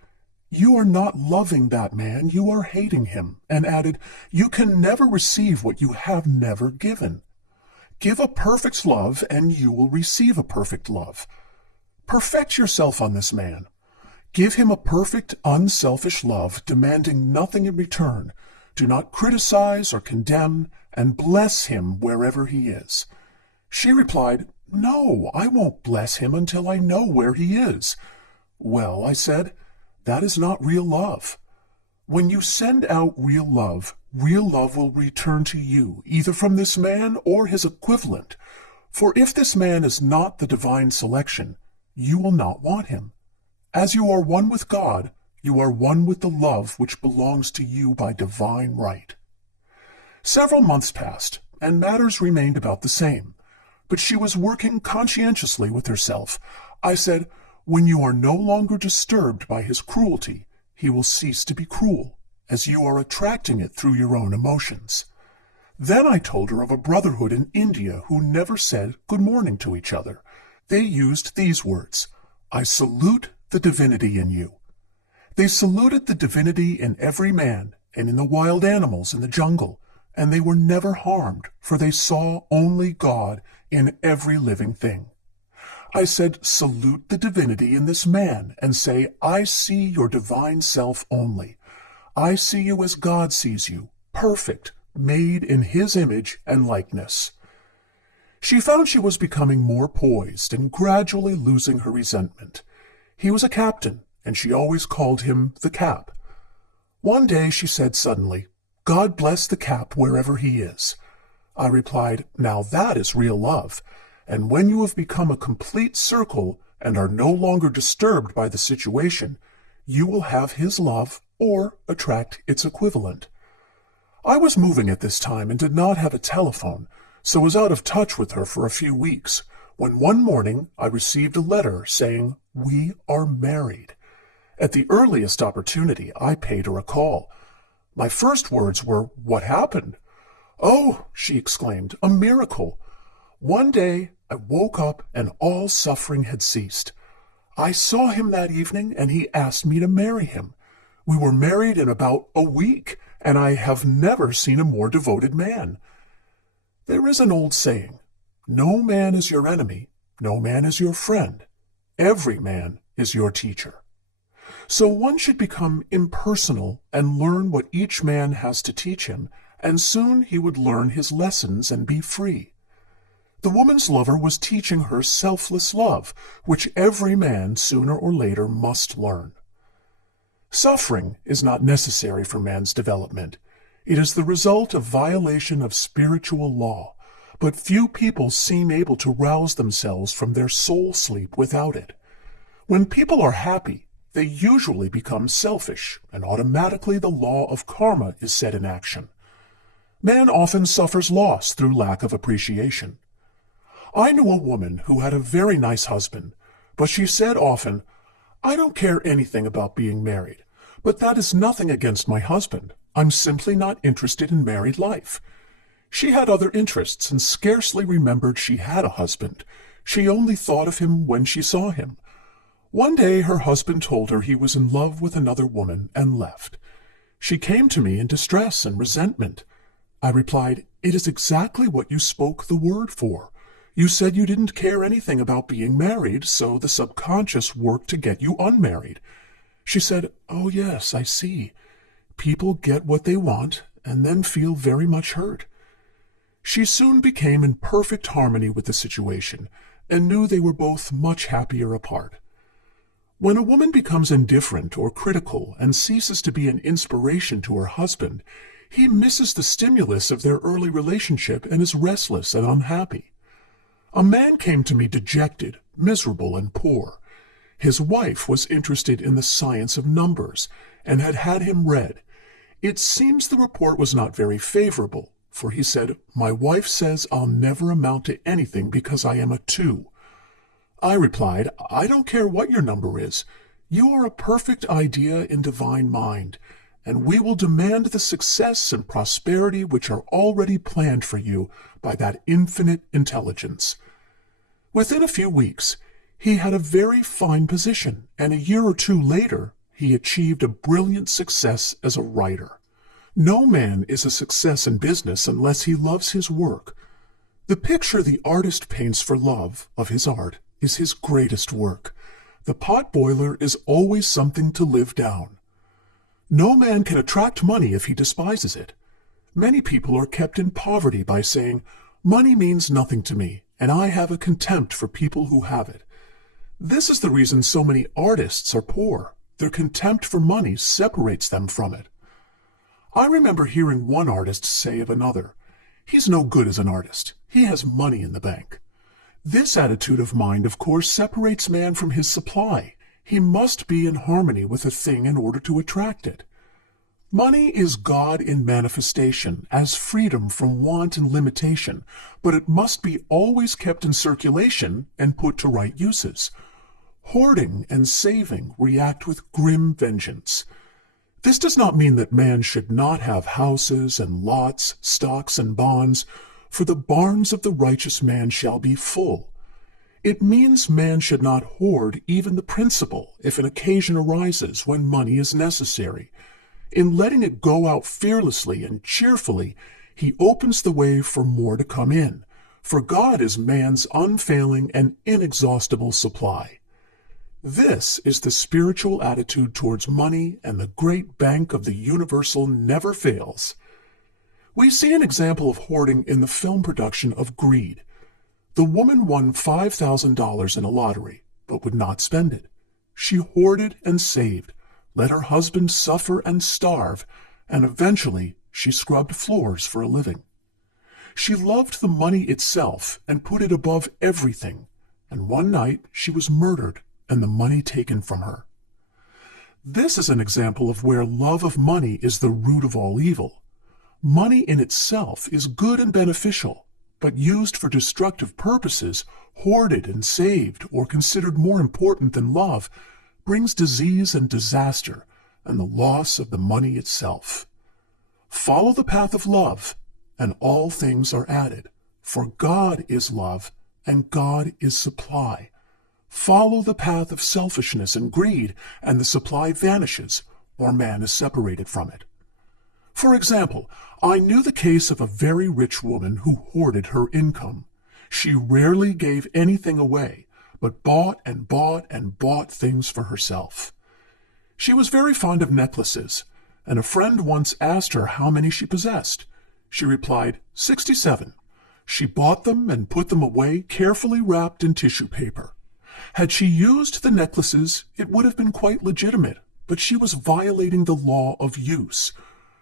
"You are not loving that man, you are hating him," and added, "You can never receive what you have never given. Give a perfect love, and you will receive a perfect love. Perfect yourself on this man. Give him a perfect, unselfish love, demanding nothing in return. Do not criticize or condemn, and bless him wherever he is." She replied, "No, I won't bless him until I know where he is." "Well," I said, "that is not real love. When you send out real love will return to you, either from this man or his equivalent. For if this man is not the divine selection, you will not want him. As you are one with God, you are one with the love which belongs to you by divine right. Several months passed, and matters remained about the same. But she was working conscientiously with herself. I said, when you are no longer disturbed by his cruelty, he will cease to be cruel, as you are attracting it through your own emotions. Then I told her of a brotherhood in India who never said good morning to each other. They used these words, I salute the divinity in you. They saluted the divinity in every man and in the wild animals in the jungle, and they were never harmed, for they saw only God in every living thing. I said, salute the divinity in this man, and say, I see your divine self only. I see you as God sees you, perfect, made in his image and likeness. She found she was becoming more poised and gradually losing her resentment. He was a captain, and she always called him the Cap. One day she said suddenly, God bless the Cap wherever he is. I replied, now that is real love, and when you have become a complete circle and are no longer disturbed by the situation, you will have his love or attract its equivalent. I was moving at this time and did not have a telephone, so was out of touch with her for a few weeks, when one morning I received a letter saying, we are married. At the earliest opportunity, I paid her a call. My first words were, what happened? Oh, she exclaimed, a miracle. One day I woke up and all suffering had ceased. I saw him that evening and he asked me to marry him. We were married in about a week, and I have never seen a more devoted man. There is an old saying, no man is your enemy, no man is your friend. Every man is your teacher. So one should become impersonal and learn what each man has to teach him, and soon he would learn his lessons and be free. The woman's lover was teaching her selfless love, which every man sooner or later must learn. Suffering is not necessary for man's development. It is the result of violation of spiritual law, but few people seem able to rouse themselves from their soul sleep without it. When people are happy, they usually become selfish, and automatically the law of karma is set in action. Man often suffers loss through lack of appreciation. I knew a woman who had a very nice husband, but she said often, I don't care anything about being married, but that is nothing against my husband. I'm simply not interested in married life. She had other interests and scarcely remembered she had a husband. She only thought of him when she saw him. One day her husband told her he was in love with another woman and left. She came to me in distress and resentment. I replied, it is exactly what you spoke the word for. You said you didn't care anything about being married, so the subconscious worked to get you unmarried. She said, oh yes, I see. People get what they want and then feel very much hurt. She soon became in perfect harmony with the situation and knew they were both much happier apart. When a woman becomes indifferent or critical and ceases to be an inspiration to her husband, he misses the stimulus of their early relationship and is restless and unhappy. A man came to me dejected, miserable, and poor. His wife was interested in the science of numbers and had had him read. It seems the report was not very favorable, for he said, my wife says I'll never amount to anything because I am a 2. I replied, I don't care what your number is. You are a perfect idea in divine mind, and we will demand the success and prosperity which are already planned for you by that infinite intelligence. Within a few weeks, he had a very fine position, and a year or 2 later, he achieved a brilliant success as a writer. No man is a success in business unless he loves his work. The picture the artist paints for love of his art is his greatest work. The pot boiler is always something to live down. No man can attract money if he despises it. Many people are kept in poverty by saying, money means nothing to me, and I have a contempt for people who have it. This is the reason so many artists are poor. Their contempt for money separates them from it. I remember hearing one artist say of another, "He's no good as an artist. He has money in the bank." This attitude of mind, of course, separates man from his supply. He must be in harmony with a thing in order to attract it. Money is God in manifestation, as freedom from want and limitation, but it must be always kept in circulation and put to right uses. Hoarding and saving react with grim vengeance. This does not mean that man should not have houses and lots, stocks and bonds, for the barns of the righteous man shall be full. It means man should not hoard even the principal if an occasion arises when money is necessary. In letting it go out fearlessly and cheerfully, he opens the way for more to come in, for God is man's unfailing and inexhaustible supply. This is the spiritual attitude towards money, and the great bank of the universal never fails. We see an example of hoarding in the film production of Greed. The woman won $5,000 in a lottery, but would not spend it. She hoarded and saved, let her husband suffer and starve, and eventually she scrubbed floors for a living. She loved the money itself and put it above everything, and one night she was murdered and the money taken from her. This is an example of where love of money is the root of all evil. Money in itself is good and beneficial, but used for destructive purposes, hoarded and saved, or considered more important than love, brings disease and disaster and the loss of the money itself. Follow the path of love, and all things are added, for God is love, and God is supply. Follow the path of selfishness and greed, and the supply vanishes, or man is separated from it. For example, I knew the case of a very rich woman who hoarded her income. She rarely gave anything away, but bought and bought and bought things for herself. She was very fond of necklaces, and a friend once asked her how many she possessed. She replied, 67. She bought them and put them away, carefully wrapped in tissue paper. Had she used the necklaces, it would have been quite legitimate, but she was violating the law of use.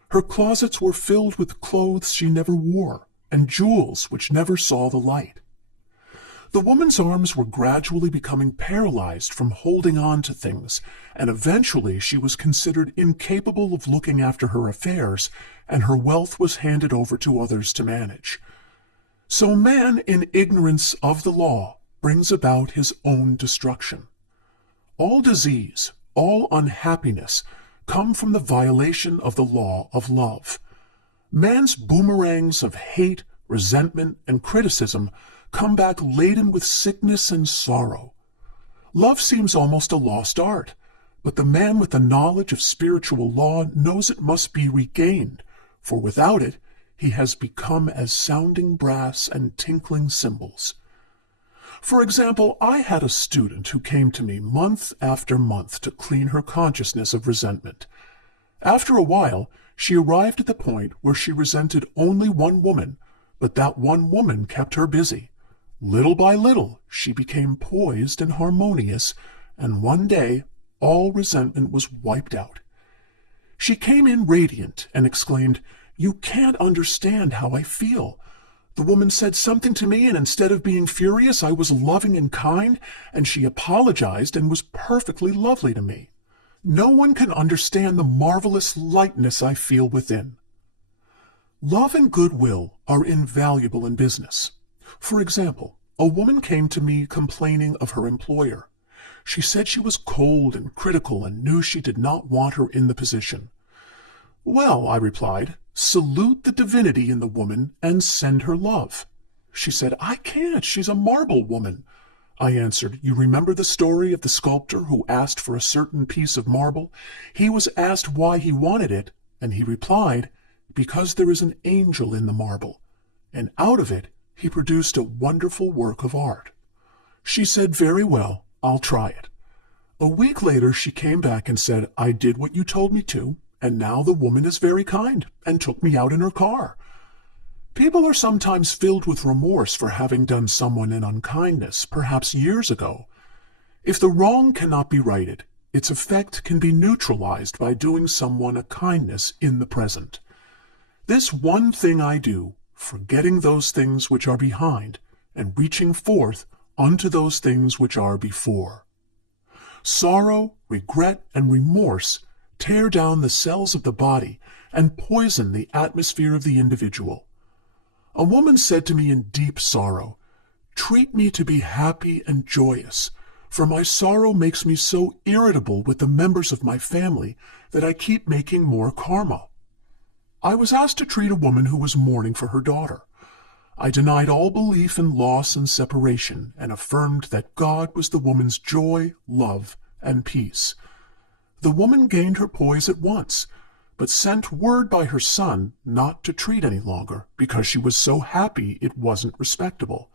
Her closets were filled with clothes she never wore, and jewels which never saw the light. The woman's arms were gradually becoming paralyzed from holding on to things, and eventually she was considered incapable of looking after her affairs, and her wealth was handed over to others to manage. So man, in ignorance of the law, brings about his own destruction. All disease, all unhappiness, come from the violation of the law of love. Man's boomerangs of hate, resentment, and criticism come back laden with sickness and sorrow. Love seems almost a lost art, but the man with the knowledge of spiritual law knows it must be regained, for without it he has become as sounding brass and tinkling cymbals. For example, I had a student who came to me month after month to clean her consciousness of resentment. After a while, she arrived at the point where she resented only one woman, but that one woman kept her busy. Little by little, she became poised and harmonious, and one day all resentment was wiped out. She came in radiant and exclaimed, "You can't understand how I feel. The woman said something to me, and instead of being furious, I was loving and kind, and she apologized and was perfectly lovely to me. No one can understand the marvelous lightness I feel within." Love and goodwill are invaluable in business. For example, a woman came to me complaining of her employer. She said she was cold and critical and knew she did not want her in the position. "Well," I replied, "salute the divinity in the woman and send her love." She said, "I can't. She's a marble woman." I answered, "You remember the story of the sculptor who asked for a certain piece of marble? He was asked why he wanted it, and he replied, 'Because there is an angel in the marble.' And out of it, he produced a wonderful work of art." She said, "Very well, I'll try it." A week later, she came back and said, "I did what you told me to, and now the woman is very kind and took me out in her car." People are sometimes filled with remorse for having done someone an unkindness, perhaps years ago. If the wrong cannot be righted, its effect can be neutralized by doing someone a kindness in the present. This one thing I do, forgetting those things which are behind, and reaching forth unto those things which are before. Sorrow, regret, and remorse tear down the cells of the body and poison the atmosphere of the individual. A woman said to me in deep sorrow, "Treat me to be happy and joyous, for my sorrow makes me so irritable with the members of my family that I keep making more karma." I was asked to treat a woman who was mourning for her daughter. I denied all belief in loss and separation and affirmed that God was the woman's joy, love, and peace. The woman gained her poise at once, but sent word by her son not to treat any longer because she was so happy it wasn't respectable.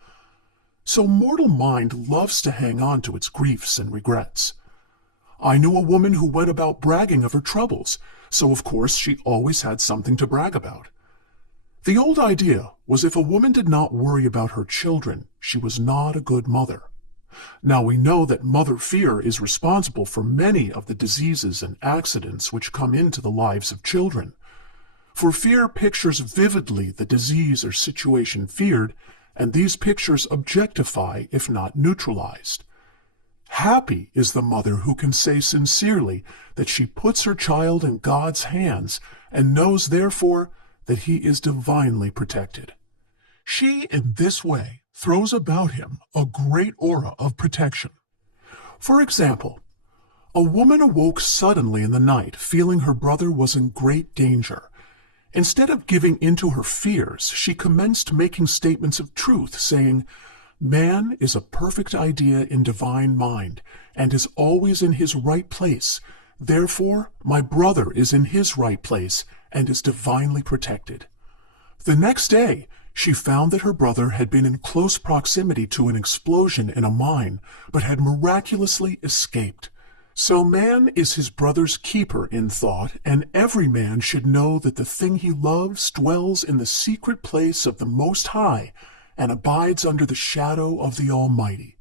So mortal mind loves to hang on to its griefs and regrets. I knew a woman who went about bragging of her troubles, so of course she always had something to brag about. The old idea was if a woman did not worry about her children, she was not a good mother. Now we know that mother fear is responsible for many of the diseases and accidents which come into the lives of children. For fear pictures vividly the disease or situation feared, and these pictures objectify if not neutralized. Happy is the mother who can say sincerely that she puts her child in God's hands and knows therefore that he is divinely protected. She, in this way, throws about him a great aura of protection. For example, a woman awoke suddenly in the night feeling her brother was in great danger. Instead of giving in to her fears, she commenced making statements of truth, saying, "Man is a perfect idea in divine mind, and is always in his right place. Therefore, my brother is in his right place, and is divinely protected." The next day, she found that her brother had been in close proximity to an explosion in a mine, but had miraculously escaped. So man is his brother's keeper in thought, and every man should know that the thing he loves dwells in the secret place of the Most High, and abides under the shadow of the Almighty.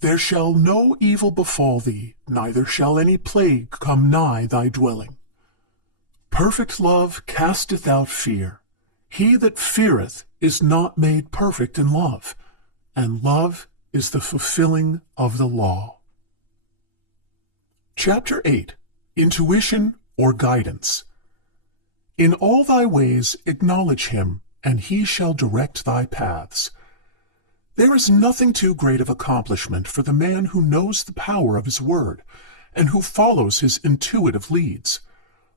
There shall no evil befall thee, neither shall any plague come nigh thy dwelling. Perfect love casteth out fear. He that feareth is not made perfect in love, and love is the fulfilling of the law. Chapter 8. Intuition or Guidance. In all thy ways acknowledge him, and he shall direct thy paths. There is nothing too great of accomplishment for the man who knows the power of his word, and who follows his intuitive leads.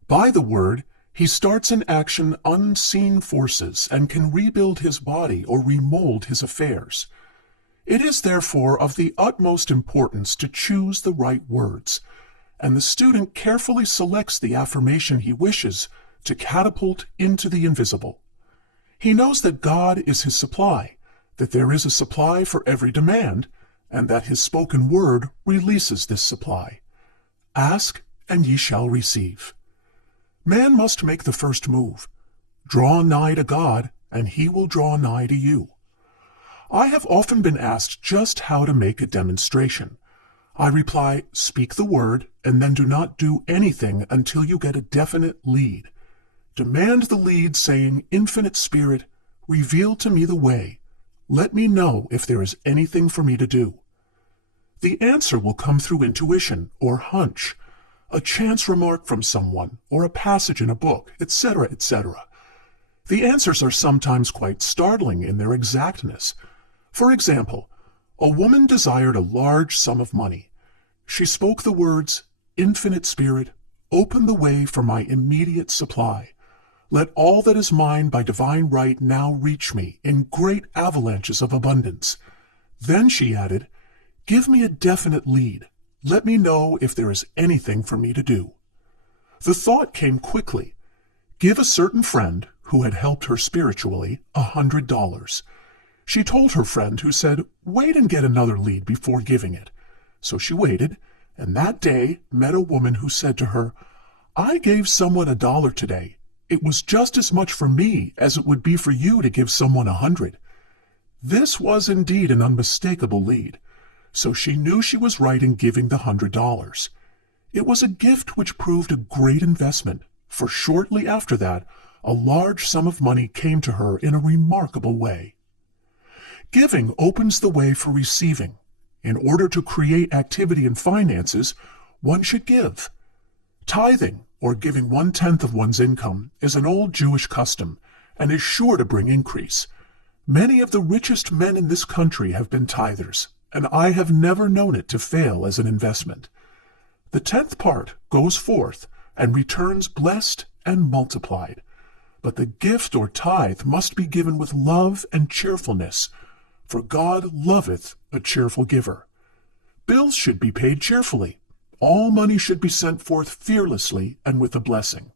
By the word, he starts in action unseen forces and can rebuild his body or remold his affairs. It is therefore of the utmost importance to choose the right words, and the student carefully selects the affirmation he wishes to catapult into the invisible. He knows that God is his supply, that there is a supply for every demand, and that his spoken word releases this supply. Ask, and ye shall receive. Man must make the first move. Draw nigh to God, and he will draw nigh to you. I have often been asked just how to make a demonstration. I reply, speak the word, and then do not do anything until you get a definite lead. Demand the lead, saying, "Infinite Spirit, reveal to me the way. Let me know if there is anything for me to do." The answer will come through intuition or hunch, a chance remark from someone, or a passage in a book, etc., etc. The answers are sometimes quite startling in their exactness. For example, a woman desired a large sum of money. She spoke the words, "Infinite Spirit, open the way for my immediate supply. Let all that is mine by divine right now reach me in great avalanches of abundance." Then she added, "Give me a definite lead. Let me know if there is anything for me to do." The thought came quickly. Give a certain friend, who had helped her spiritually, $100. She told her friend, who said, "Wait and get another lead before giving it." So she waited, and that day met a woman who said to her, "I gave someone $1 today. It was just as much for me as it would be for you to give someone 100. This was indeed an unmistakable lead. So she knew she was right in giving the $100. It was a gift which proved a great investment, for shortly after that, a large sum of money came to her in a remarkable way. Giving opens the way for receiving. In order to create activity in finances, one should give. Tithing, or giving 1/10 of one's income, is an old Jewish custom and is sure to bring increase. Many of the richest men in this country have been tithers, and I have never known it to fail as an investment. The 10th part goes forth and returns blessed and multiplied. But the gift or tithe must be given with love and cheerfulness, for God loveth a cheerful giver. Bills should be paid cheerfully. All money should be sent forth fearlessly and with a blessing.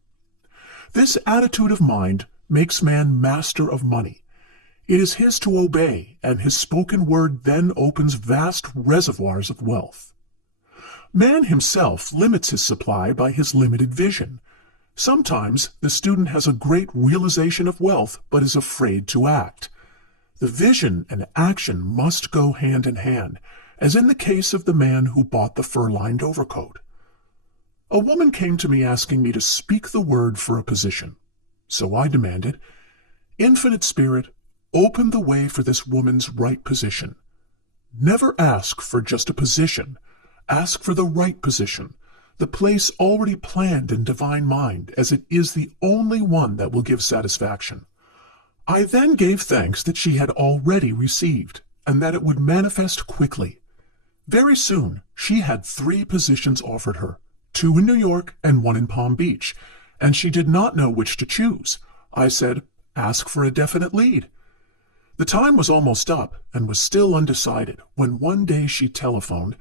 This attitude of mind makes man master of money. It is his to obey, and his spoken word then opens vast reservoirs of wealth. Man himself limits his supply by his limited vision. Sometimes the student has a great realization of wealth but is afraid to act. The vision and action must go hand in hand, as in the case of the man who bought the fur-lined overcoat. A woman came to me asking me to speak the word for a position. So I demanded, "Infinite Spirit, open the way for this woman's right position." Never ask for just a position. Ask for the right position, the place already planned in divine mind, as it is the only one that will give satisfaction. I then gave thanks that she had already received, and that it would manifest quickly. Very soon she had 3 positions offered her, 2 in New York and 1 in Palm Beach, and she did not know which to choose. I said, "Ask for a definite lead." The time was almost up and was still undecided when one day she telephoned,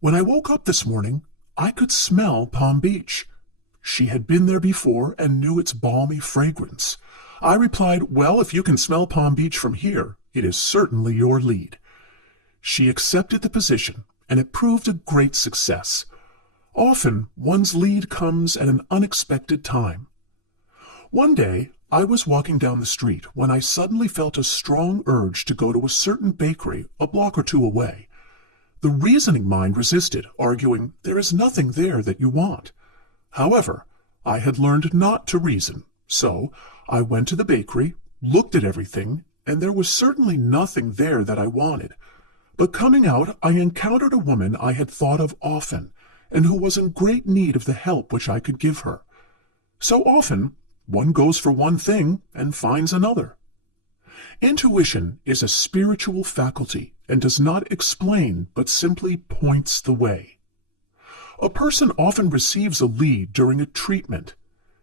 "When I woke up this morning, I could smell Palm Beach." She had been there before and knew its balmy fragrance. I replied, "Well, if you can smell Palm Beach from here, it is certainly your lead." She accepted the position, and it proved a great success. Often, one's lead comes at an unexpected time. One day, I was walking down the street when I suddenly felt a strong urge to go to a certain bakery a block or 2 away. The reasoning mind resisted, arguing, "There is nothing there that you want." However, I had learned not to reason, so I went to the bakery, looked at everything, and there was certainly nothing there that I wanted. But coming out, I encountered a woman I had thought of often, and who was in great need of the help which I could give her. So often, one goes for one thing and finds another. Intuition is a spiritual faculty and does not explain but simply points the way. A person often receives a lead during a treatment.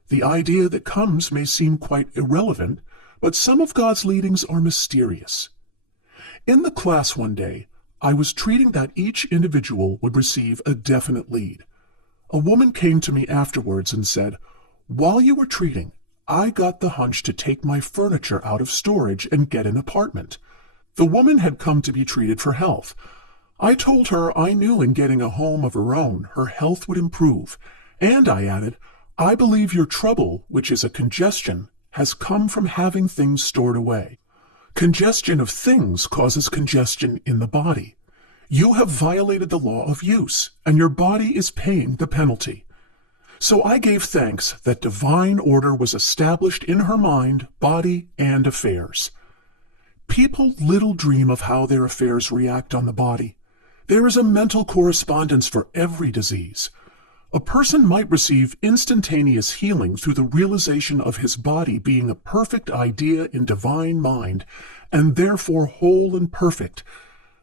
The idea that comes may seem quite irrelevant, but some of God's leadings are mysterious. In the class one day, I was treating that each individual would receive a definite lead. A woman came to me afterwards and said, "While you were treating, I got the hunch to take my furniture out of storage and get an apartment." The woman had come to be treated for health. I told her I knew in getting a home of her own, her health would improve, and I added, "I believe your trouble, which is a congestion, has come from having things stored away. Congestion of things causes congestion in the body. You have violated the law of use, and your body is paying the penalty." So I gave thanks that divine order was established in her mind, body, and affairs. People little dream of how their affairs react on the body. There is a mental correspondence for every disease. A person might receive instantaneous healing through the realization of his body being a perfect idea in divine mind, and therefore whole and perfect.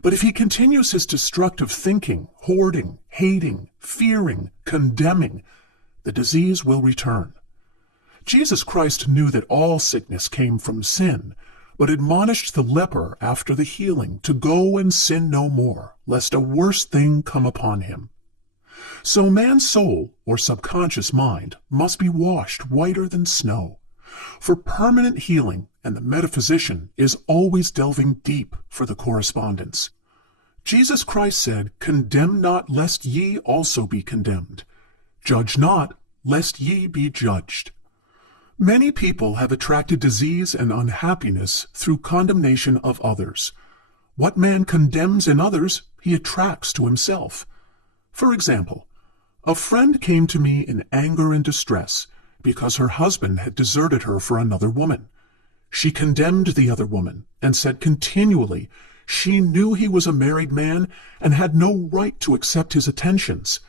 But if he continues his destructive thinking, hoarding, hating, fearing, condemning, the disease will return. Jesus Christ knew that all sickness came from sin, but admonished the leper after the healing to go and sin no more, lest a worse thing come upon him. So man's soul, or subconscious mind, must be washed whiter than snow. For permanent healing, and the metaphysician is always delving deep for the correspondence. Jesus Christ said, "Condemn not, lest ye also be condemned. Judge not, lest ye be judged." Many people have attracted disease and unhappiness through condemnation of others. What man condemns in others, he attracts to himself. For example, A friend came to me in anger and distress because her husband had deserted her for another woman. She condemned the other woman and said continually she knew he was a married man and had no right to accept his attentions.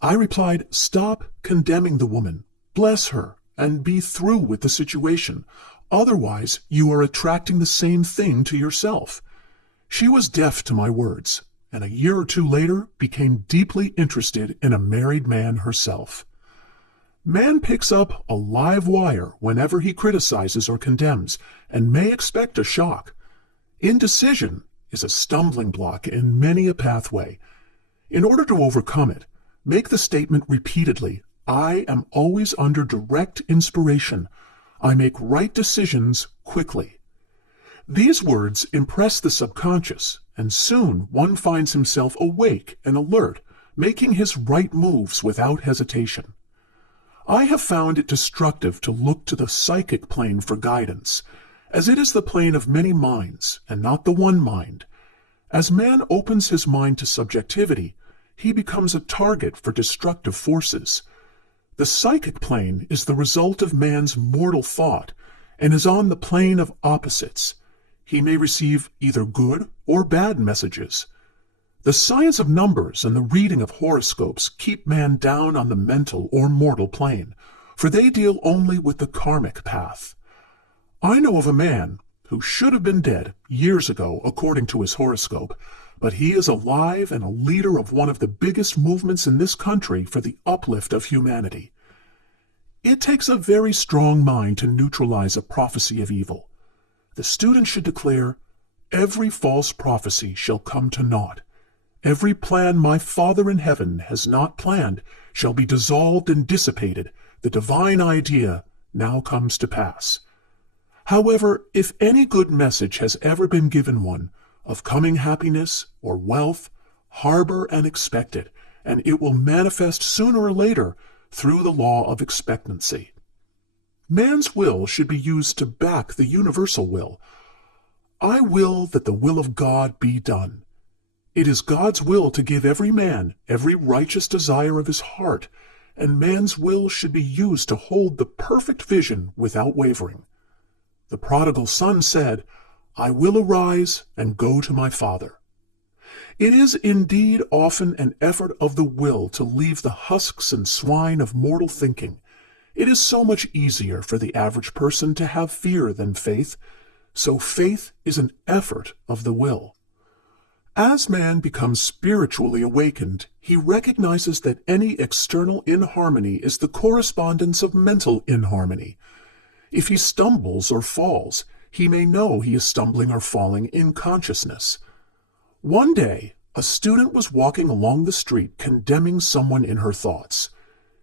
I replied, "Stop condemning the woman, bless her, and be through with the situation. Otherwise, you are attracting the same thing to yourself." She was deaf to my words, and a year or two later became deeply interested in a married man herself. Man picks up a live wire whenever he criticizes or condemns, and may expect a shock. Indecision is a stumbling block in many a pathway. In order to overcome it, make the statement repeatedly, "I am always under direct inspiration. I make right decisions quickly." These words impress the subconscious, and soon one finds himself awake and alert, making his right moves without hesitation. I have found it destructive to look to the psychic plane for guidance, as it is the plane of many minds and not the one mind. As man opens his mind to subjectivity, he becomes a target for destructive forces. The psychic plane is the result of man's mortal thought and is on the plane of opposites. He may receive either good or bad messages. The science of numbers and the reading of horoscopes keep man down on the mental or mortal plane, for they deal only with the karmic path. I know of a man who should have been dead years ago according to his horoscope, but he is alive and a leader of one of the biggest movements in this country for the uplift of humanity. It takes a very strong mind to neutralize a prophecy of evil. The student should declare, "Every false prophecy shall come to naught. Every plan my Father in heaven has not planned shall be dissolved and dissipated. The divine idea now comes to pass." However, if any good message has ever been given one, of coming happiness or wealth, harbor and expect it, and it will manifest sooner or later through the law of expectancy. Man's will should be used to back the universal will. I will that the will of God be done. It is God's will to give every man every righteous desire of his heart, and man's will should be used to hold the perfect vision without wavering. The prodigal son said, "I will arise and go to my father." It is indeed often an effort of the will to leave the husks and swine of mortal thinking. It is so much easier for the average person to have fear than faith, so faith is an effort of the will. As man becomes spiritually awakened, he recognizes that any external inharmony is the correspondence of mental inharmony. If he stumbles or falls, he may know he is stumbling or falling in consciousness. One day, a student was walking along the street condemning someone in her thoughts.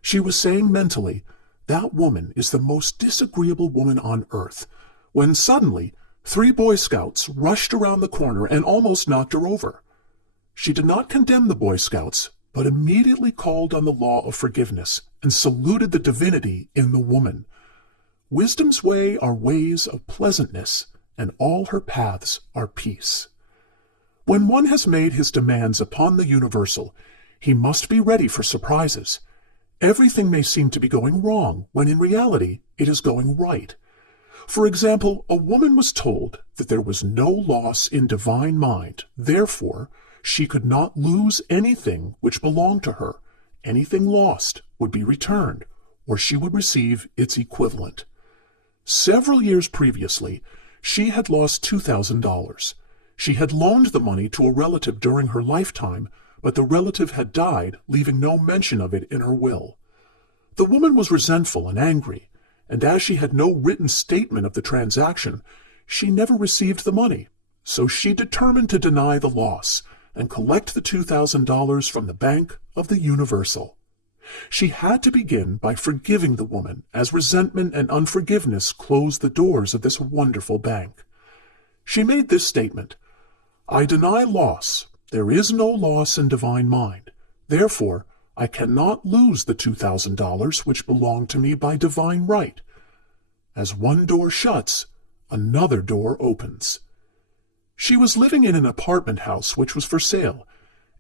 She was saying mentally, "That woman is the most disagreeable woman on earth," when suddenly 3 Boy Scouts rushed around the corner and almost knocked her over. She did not condemn the Boy Scouts, but immediately called on the law of forgiveness and saluted the divinity in the woman. Wisdom's way are ways of pleasantness, and all her paths are peace. When one has made his demands upon the universal, he must be ready for surprises. Everything may seem to be going wrong, when in reality it is going right. For example, a woman was told that there was no loss in divine mind, therefore she could not lose anything which belonged to her. Anything lost would be returned, or she would receive its equivalent. Several years previously, she had lost $2,000. She had loaned the money to a relative during her lifetime, but the relative had died, leaving no mention of it in her will. The woman was resentful and angry, and as she had no written statement of the transaction, she never received the money. So she determined to deny the loss and collect the $2,000 from the Bank of the Universal. She had to begin by forgiving the woman, as resentment and unforgiveness closed the doors of this wonderful bank. She made this statement, "I deny loss. There is no loss in divine mind. Therefore, I cannot lose the $2,000 which belong to me by divine right. As one door shuts, another door opens." She was living in an apartment house which was for sale,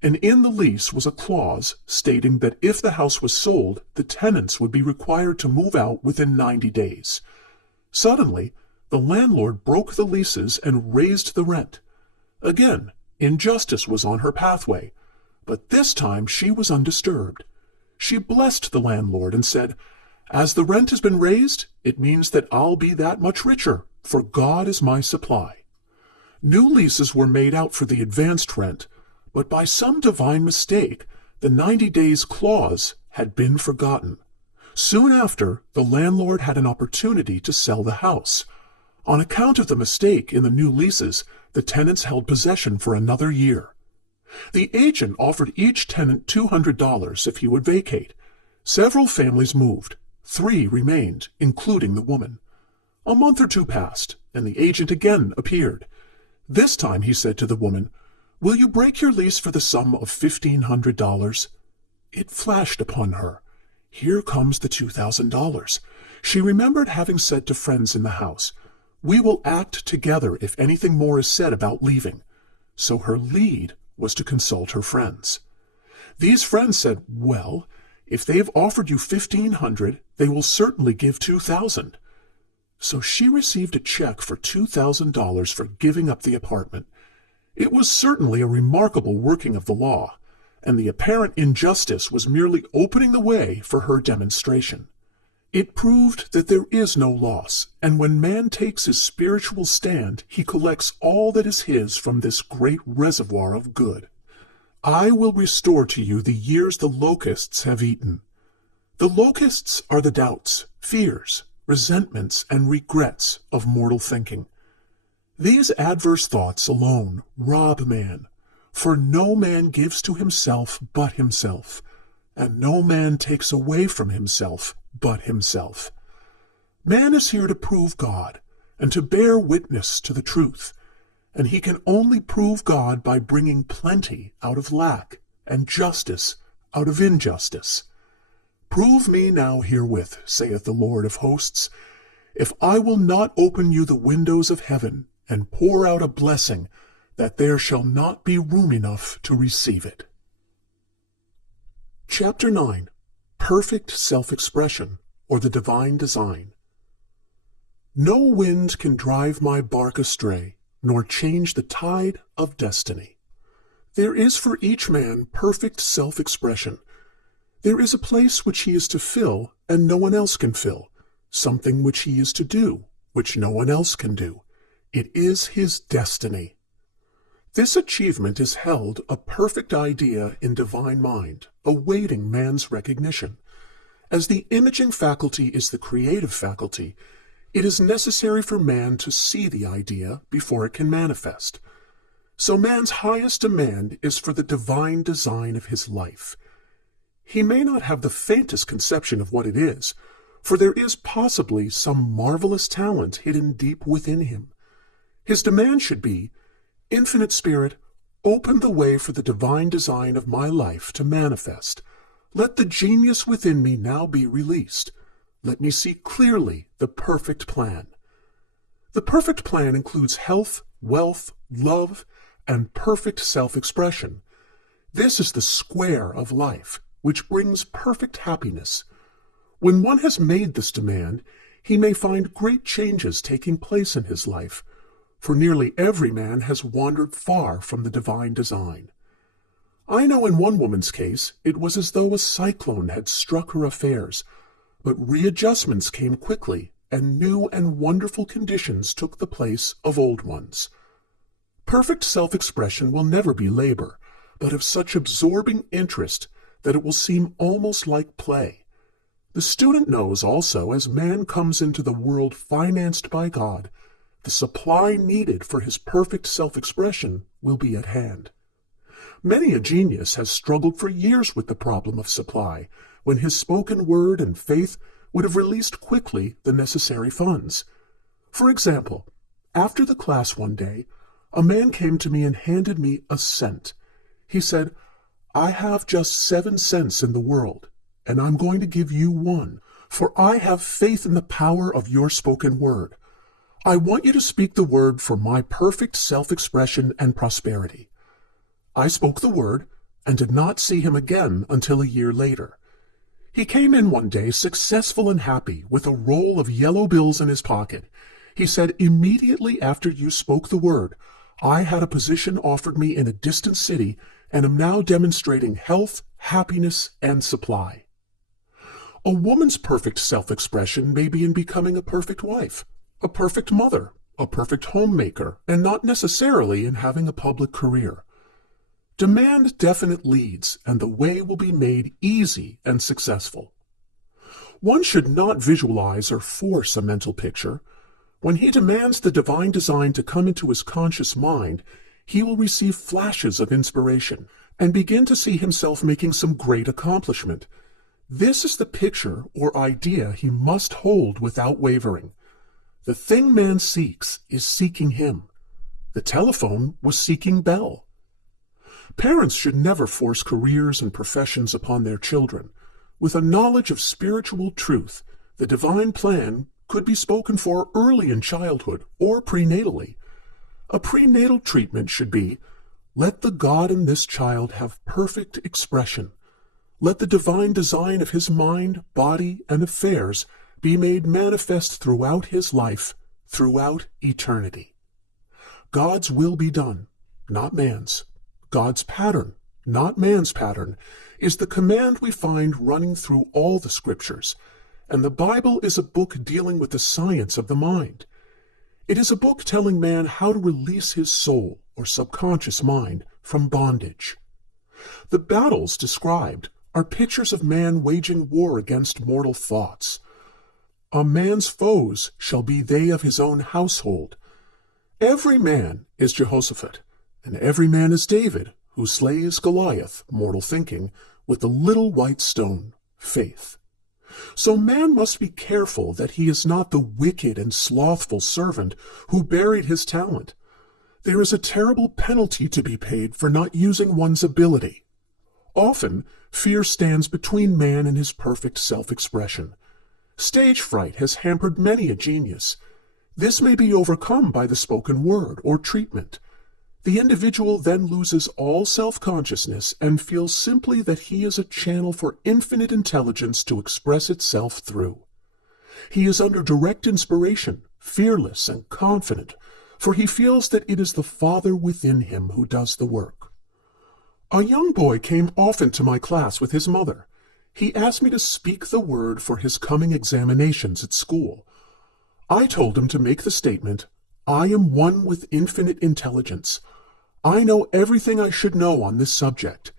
and in the lease was a clause stating that if the house was sold, the tenants would be required to move out within 90 days. Suddenly, the landlord broke the leases and raised the rent. Again, injustice was on her pathway, but this time she was undisturbed. She blessed the landlord and said, "As the rent has been raised, it means that I'll be that much richer, for God is my supply." New leases were made out for the advanced rent, but by some divine mistake, the 90 days clause had been forgotten. Soon after, the landlord had an opportunity to sell the house. On account of the mistake in the new leases, the tenants held possession for another year. The agent offered each tenant $200 if he would vacate. Several families moved. 3 remained, including the woman. A month or 2 passed, and the agent again appeared. This time he said to the woman, "Will you break your lease for the sum of $1,500? It flashed upon her. Here comes the $2,000. She remembered having said to friends in the house, "We will act together if anything more is said about leaving." So her lead was to consult her friends. These friends said, "Well, if they have offered you $1,500, they will certainly give $2,000. So she received a check for $2,000 for giving up the apartment. It was certainly a remarkable working of the law, and the apparent injustice was merely opening the way for her demonstration. It proved that there is no loss, and when man takes his spiritual stand, he collects all that is his from this great reservoir of good. I will restore to you the years the locusts have eaten. The locusts are the doubts, fears, resentments, and regrets of mortal thinking. These adverse thoughts alone rob man, for no man gives to himself but himself, and no man takes away from himself but himself. Man is here to prove God and to bear witness to the truth, and he can only prove God by bringing plenty out of lack and justice out of injustice. Prove me now herewith, saith the Lord of hosts, if I will not open you the windows of heaven and pour out a blessing, that there shall not be room enough to receive it. Chapter 9. Perfect Self-Expression, or the Divine Design. No wind can drive my bark astray, nor change the tide of destiny. There is for each man perfect self-expression. There is a place which he is to fill, and no one else can fill, something which he is to do, which no one else can do. It is his destiny. This achievement is held a perfect idea in divine mind, awaiting man's recognition. As the imaging faculty is the creative faculty, it is necessary for man to see the idea before it can manifest. So man's highest demand is for the divine design of his life. He may not have the faintest conception of what it is, for there is possibly some marvelous talent hidden deep within him. His demand should be, Infinite Spirit, open the way for the divine design of my life to manifest. Let the genius within me now be released. Let me see clearly the perfect plan. The perfect plan includes health, wealth, love, and perfect self-expression. This is the square of life, which brings perfect happiness. When one has made this demand, he may find great changes taking place in his life, for nearly every man has wandered far from the divine design. I know in one woman's case it was as though a cyclone had struck her affairs, but readjustments came quickly, and new and wonderful conditions took the place of old ones. Perfect self-expression will never be labor, but of such absorbing interest that it will seem almost like play. The student knows also, as man comes into the world financed by God, the supply needed for his perfect self-expression will be at hand. Many a genius has struggled for years with the problem of supply, when his spoken word and faith would have released quickly the necessary funds. For example, after the class one day, a man came to me and handed me a cent. He said, "I have just 7 cents in the world, and I'm going to give you 1, for I have faith in the power of your spoken word. I want you to speak the word for my perfect self-expression and prosperity." I spoke the word, and did not see him again until a year later. He came in one day successful and happy, with a roll of yellow bills in his pocket. He said, "Immediately after you spoke the word, I had a position offered me in a distant city and am now demonstrating health, happiness, and supply." A woman's perfect self-expression may be in becoming a perfect wife, a perfect mother, a perfect homemaker, and not necessarily in having a public career. Demand definite leads, and the way will be made easy and successful. One should not visualize or force a mental picture. When he demands the divine design to come into his conscious mind, he will receive flashes of inspiration and begin to see himself making some great accomplishment. This is the picture or idea he must hold without wavering. The thing man seeks is seeking him. The telephone was seeking Bell. Parents should never force careers and professions upon their children. With a knowledge of spiritual truth, the divine plan could be spoken for early in childhood or prenatally. A prenatal treatment should be, let the God in this child have perfect expression. Let the divine design of his mind, body, and affairs be made manifest throughout his life, throughout eternity. God's will be done, not man's. God's pattern, not man's pattern, is the command we find running through all the scriptures, and the Bible is a book dealing with the science of the mind. It is a book telling man how to release his soul, or subconscious mind, from bondage. The battles described are pictures of man waging war against mortal thoughts. A man's foes shall be they of his own household. Every man is Jehoshaphat, and every man is David, who slays Goliath, mortal thinking, with the little white stone, faith. So man must be careful that he is not the wicked and slothful servant who buried his talent. There is a terrible penalty to be paid for not using one's ability. Often, fear stands between man and his perfect self-expression. Stage fright has hampered many a genius. This may be overcome by the spoken word or treatment. The individual then loses all self-consciousness and feels simply that he is a channel for infinite intelligence to express itself through. He is under direct inspiration, fearless and confident, for he feels that it is the Father within him who does the work. A young boy came often to my class with his mother. He asked me to speak the word for his coming examinations at school. I told him to make the statement, "I am one with infinite intelligence. I know everything I should know on this subject."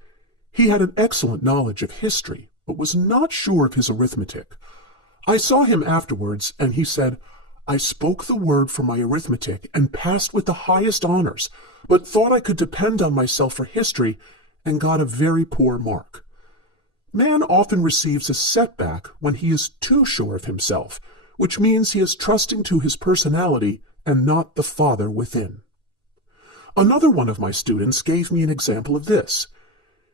He had an excellent knowledge of history, but was not sure of his arithmetic. I saw him afterwards, and he said, "I spoke the word for my arithmetic and passed with the highest honors, but thought I could depend on myself for history and got a very poor mark." Man often receives a setback when he is too sure of himself, which means he is trusting to his personality and not the Father within. Another one of my students gave me an example of this.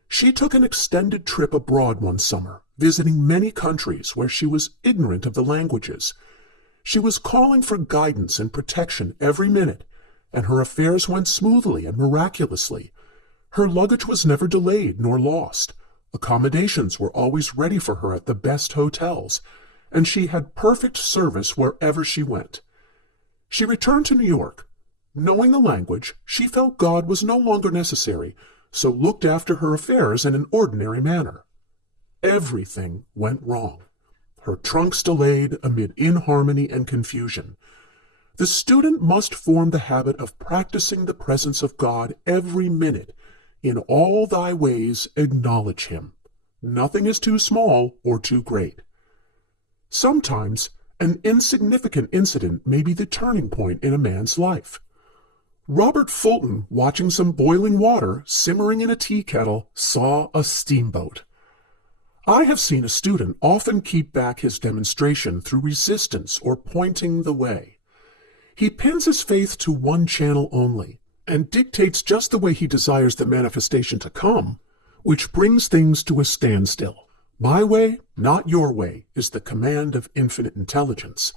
She took an extended trip abroad one summer, visiting many countries where she was ignorant of the languages. She was calling for guidance and protection every minute, and her affairs went smoothly and miraculously. Her luggage was never delayed nor lost. Accommodations were always ready for her at the best hotels, and she had perfect service wherever she went. She returned to New York. Knowing the language, she felt God was no longer necessary, so looked after her affairs in an ordinary manner. Everything went wrong. Her trunks delayed amid inharmony and confusion. The student must form the habit of practicing the presence of God every minute. In all thy ways acknowledge him. Nothing is too small or too great. Sometimes an insignificant incident may be the turning point in a man's life. Robert Fulton, watching some boiling water simmering in a tea kettle, saw a steamboat. I have seen a student often keep back his demonstration through resistance or pointing the way. He pins his faith to one channel only, and dictates just the way he desires the manifestation to come, which brings things to a standstill. My way, not your way, is the command of infinite intelligence.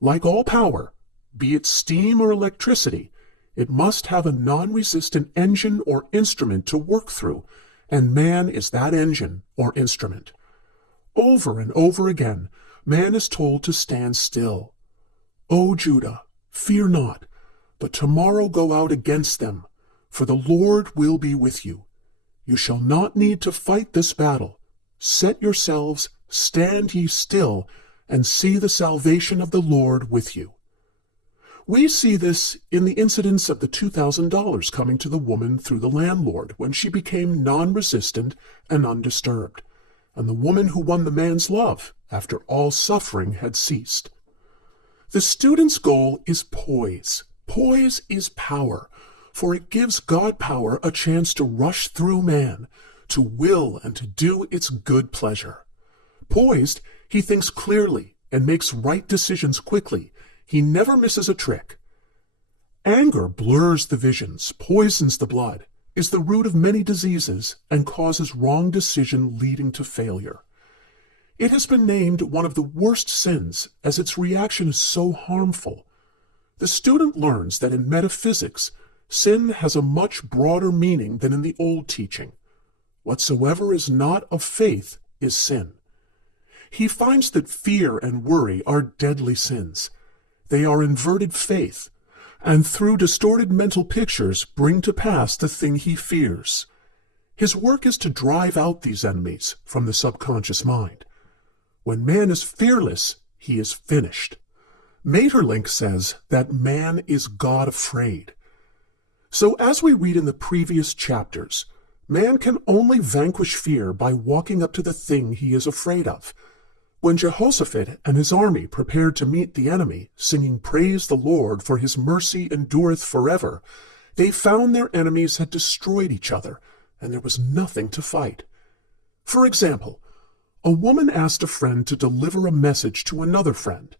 Like all power, be it steam or electricity, it must have a non-resistant engine or instrument to work through, and man is that engine or instrument. Over and over again, man is told to stand still. O Judah, fear not, but tomorrow go out against them, for the Lord will be with you. You shall not need to fight this battle. Set yourselves, stand ye still, and see the salvation of the Lord with you. We see this in the incidents of the $2,000 coming to the woman through the landlord when she became non-resistant and undisturbed, and the woman who won the man's love after all suffering had ceased. The student's goal is poise. Poise is power, for it gives God power a chance to rush through man, to will and to do its good pleasure. Poised, he thinks clearly and makes right decisions quickly. He never misses a trick. Anger blurs the visions, poisons the blood, is the root of many diseases, and causes wrong decision leading to failure. It has been named one of the worst sins, as its reaction is so harmful. The student learns that in metaphysics, sin has a much broader meaning than in the old teaching. Whatsoever is not of faith is sin. He finds that fear and worry are deadly sins. They are inverted faith, and through distorted mental pictures bring to pass the thing he fears. His work is to drive out these enemies from the subconscious mind. When man is fearless, he is finished. Maeterlinck says that man is God-afraid. So as we read in the previous chapters, man can only vanquish fear by walking up to the thing he is afraid of. When Jehoshaphat and his army prepared to meet the enemy, singing Praise the Lord, for his mercy endureth forever, they found their enemies had destroyed each other, and there was nothing to fight. For example, a woman asked a friend to deliver a message to another friend.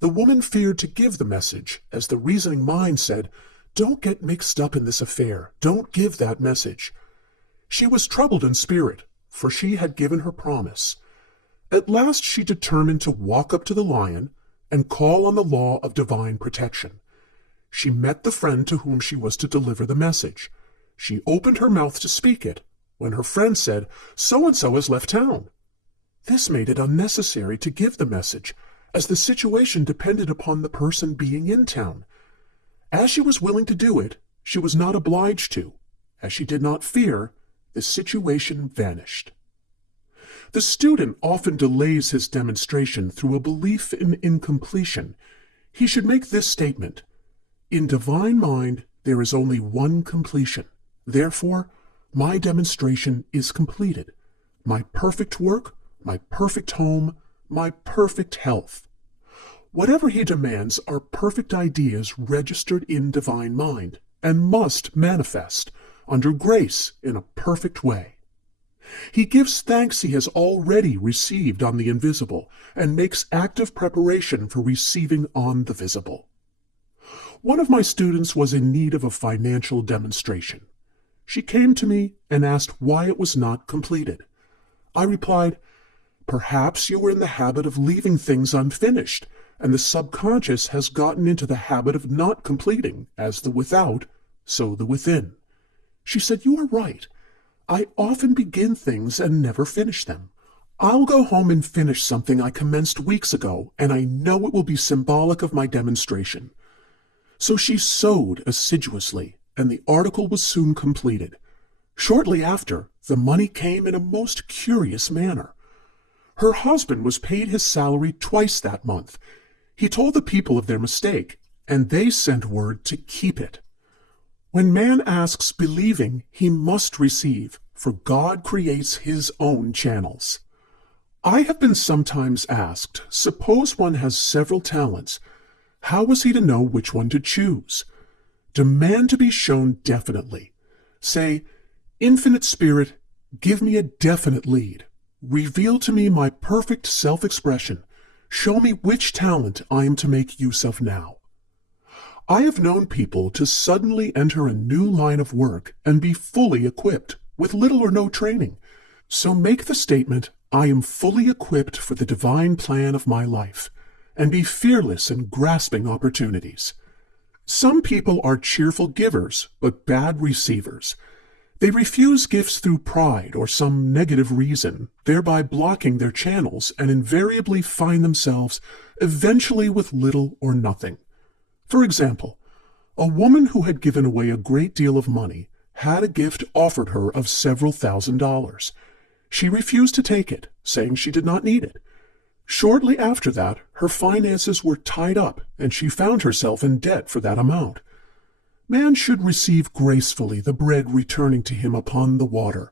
The woman feared to give the message, as the reasoning mind said, "Don't get mixed up in this affair. Don't give that message." She was troubled in spirit, for she had given her promise. At last she determined to walk up to the lion and call on the law of divine protection. She met the friend to whom she was to deliver the message. She opened her mouth to speak it, when her friend said, "So-and-so has left town." This made it unnecessary to give the message, as the situation depended upon the person being in town. As she was willing to do it, she was not obliged to. As she did not fear, the situation vanished. The student often delays his demonstration through a belief in incompletion. He should make this statement: in divine mind, there is only one completion. Therefore, my demonstration is completed. My perfect work, my perfect home, my perfect health. Whatever he demands are perfect ideas registered in divine mind, and must manifest, under grace, in a perfect way. He gives thanks he has already received on the invisible, and makes active preparation for receiving on the visible. One of my students was in need of a financial demonstration. She came to me and asked why it was not completed. I replied, "Perhaps you were in the habit of leaving things unfinished, and the subconscious has gotten into the habit of not completing, as the without, so the within." She said, "You are right. I often begin things and never finish them. I'll go home and finish something I commenced weeks ago, and I know it will be symbolic of my demonstration." So she sewed assiduously, and the article was soon completed. Shortly after, the money came in a most curious manner. Her husband was paid his salary twice that month. He told the people of their mistake, and they sent word to keep it. When man asks believing, he must receive, for God creates his own channels. I have been sometimes asked, suppose one has several talents, how is he to know which one to choose? Demand to be shown definitely. Say, "Infinite Spirit, give me a definite lead. Reveal to me my perfect self-expression. Show me which talent I am to make use of now." I have known people to suddenly enter a new line of work and be fully equipped, with little or no training. So make the statement, "I am fully equipped for the divine plan of my life," and be fearless in grasping opportunities. Some people are cheerful givers, but bad receivers. They refuse gifts through pride or some negative reason, thereby blocking their channels, and invariably find themselves eventually with little or nothing. For example, a woman who had given away a great deal of money had a gift offered her of several $1,000s. She refused to take it, saying she did not need it. Shortly after that, her finances were tied up, and she found herself in debt for that amount. Man should receive gracefully the bread returning to him upon the water.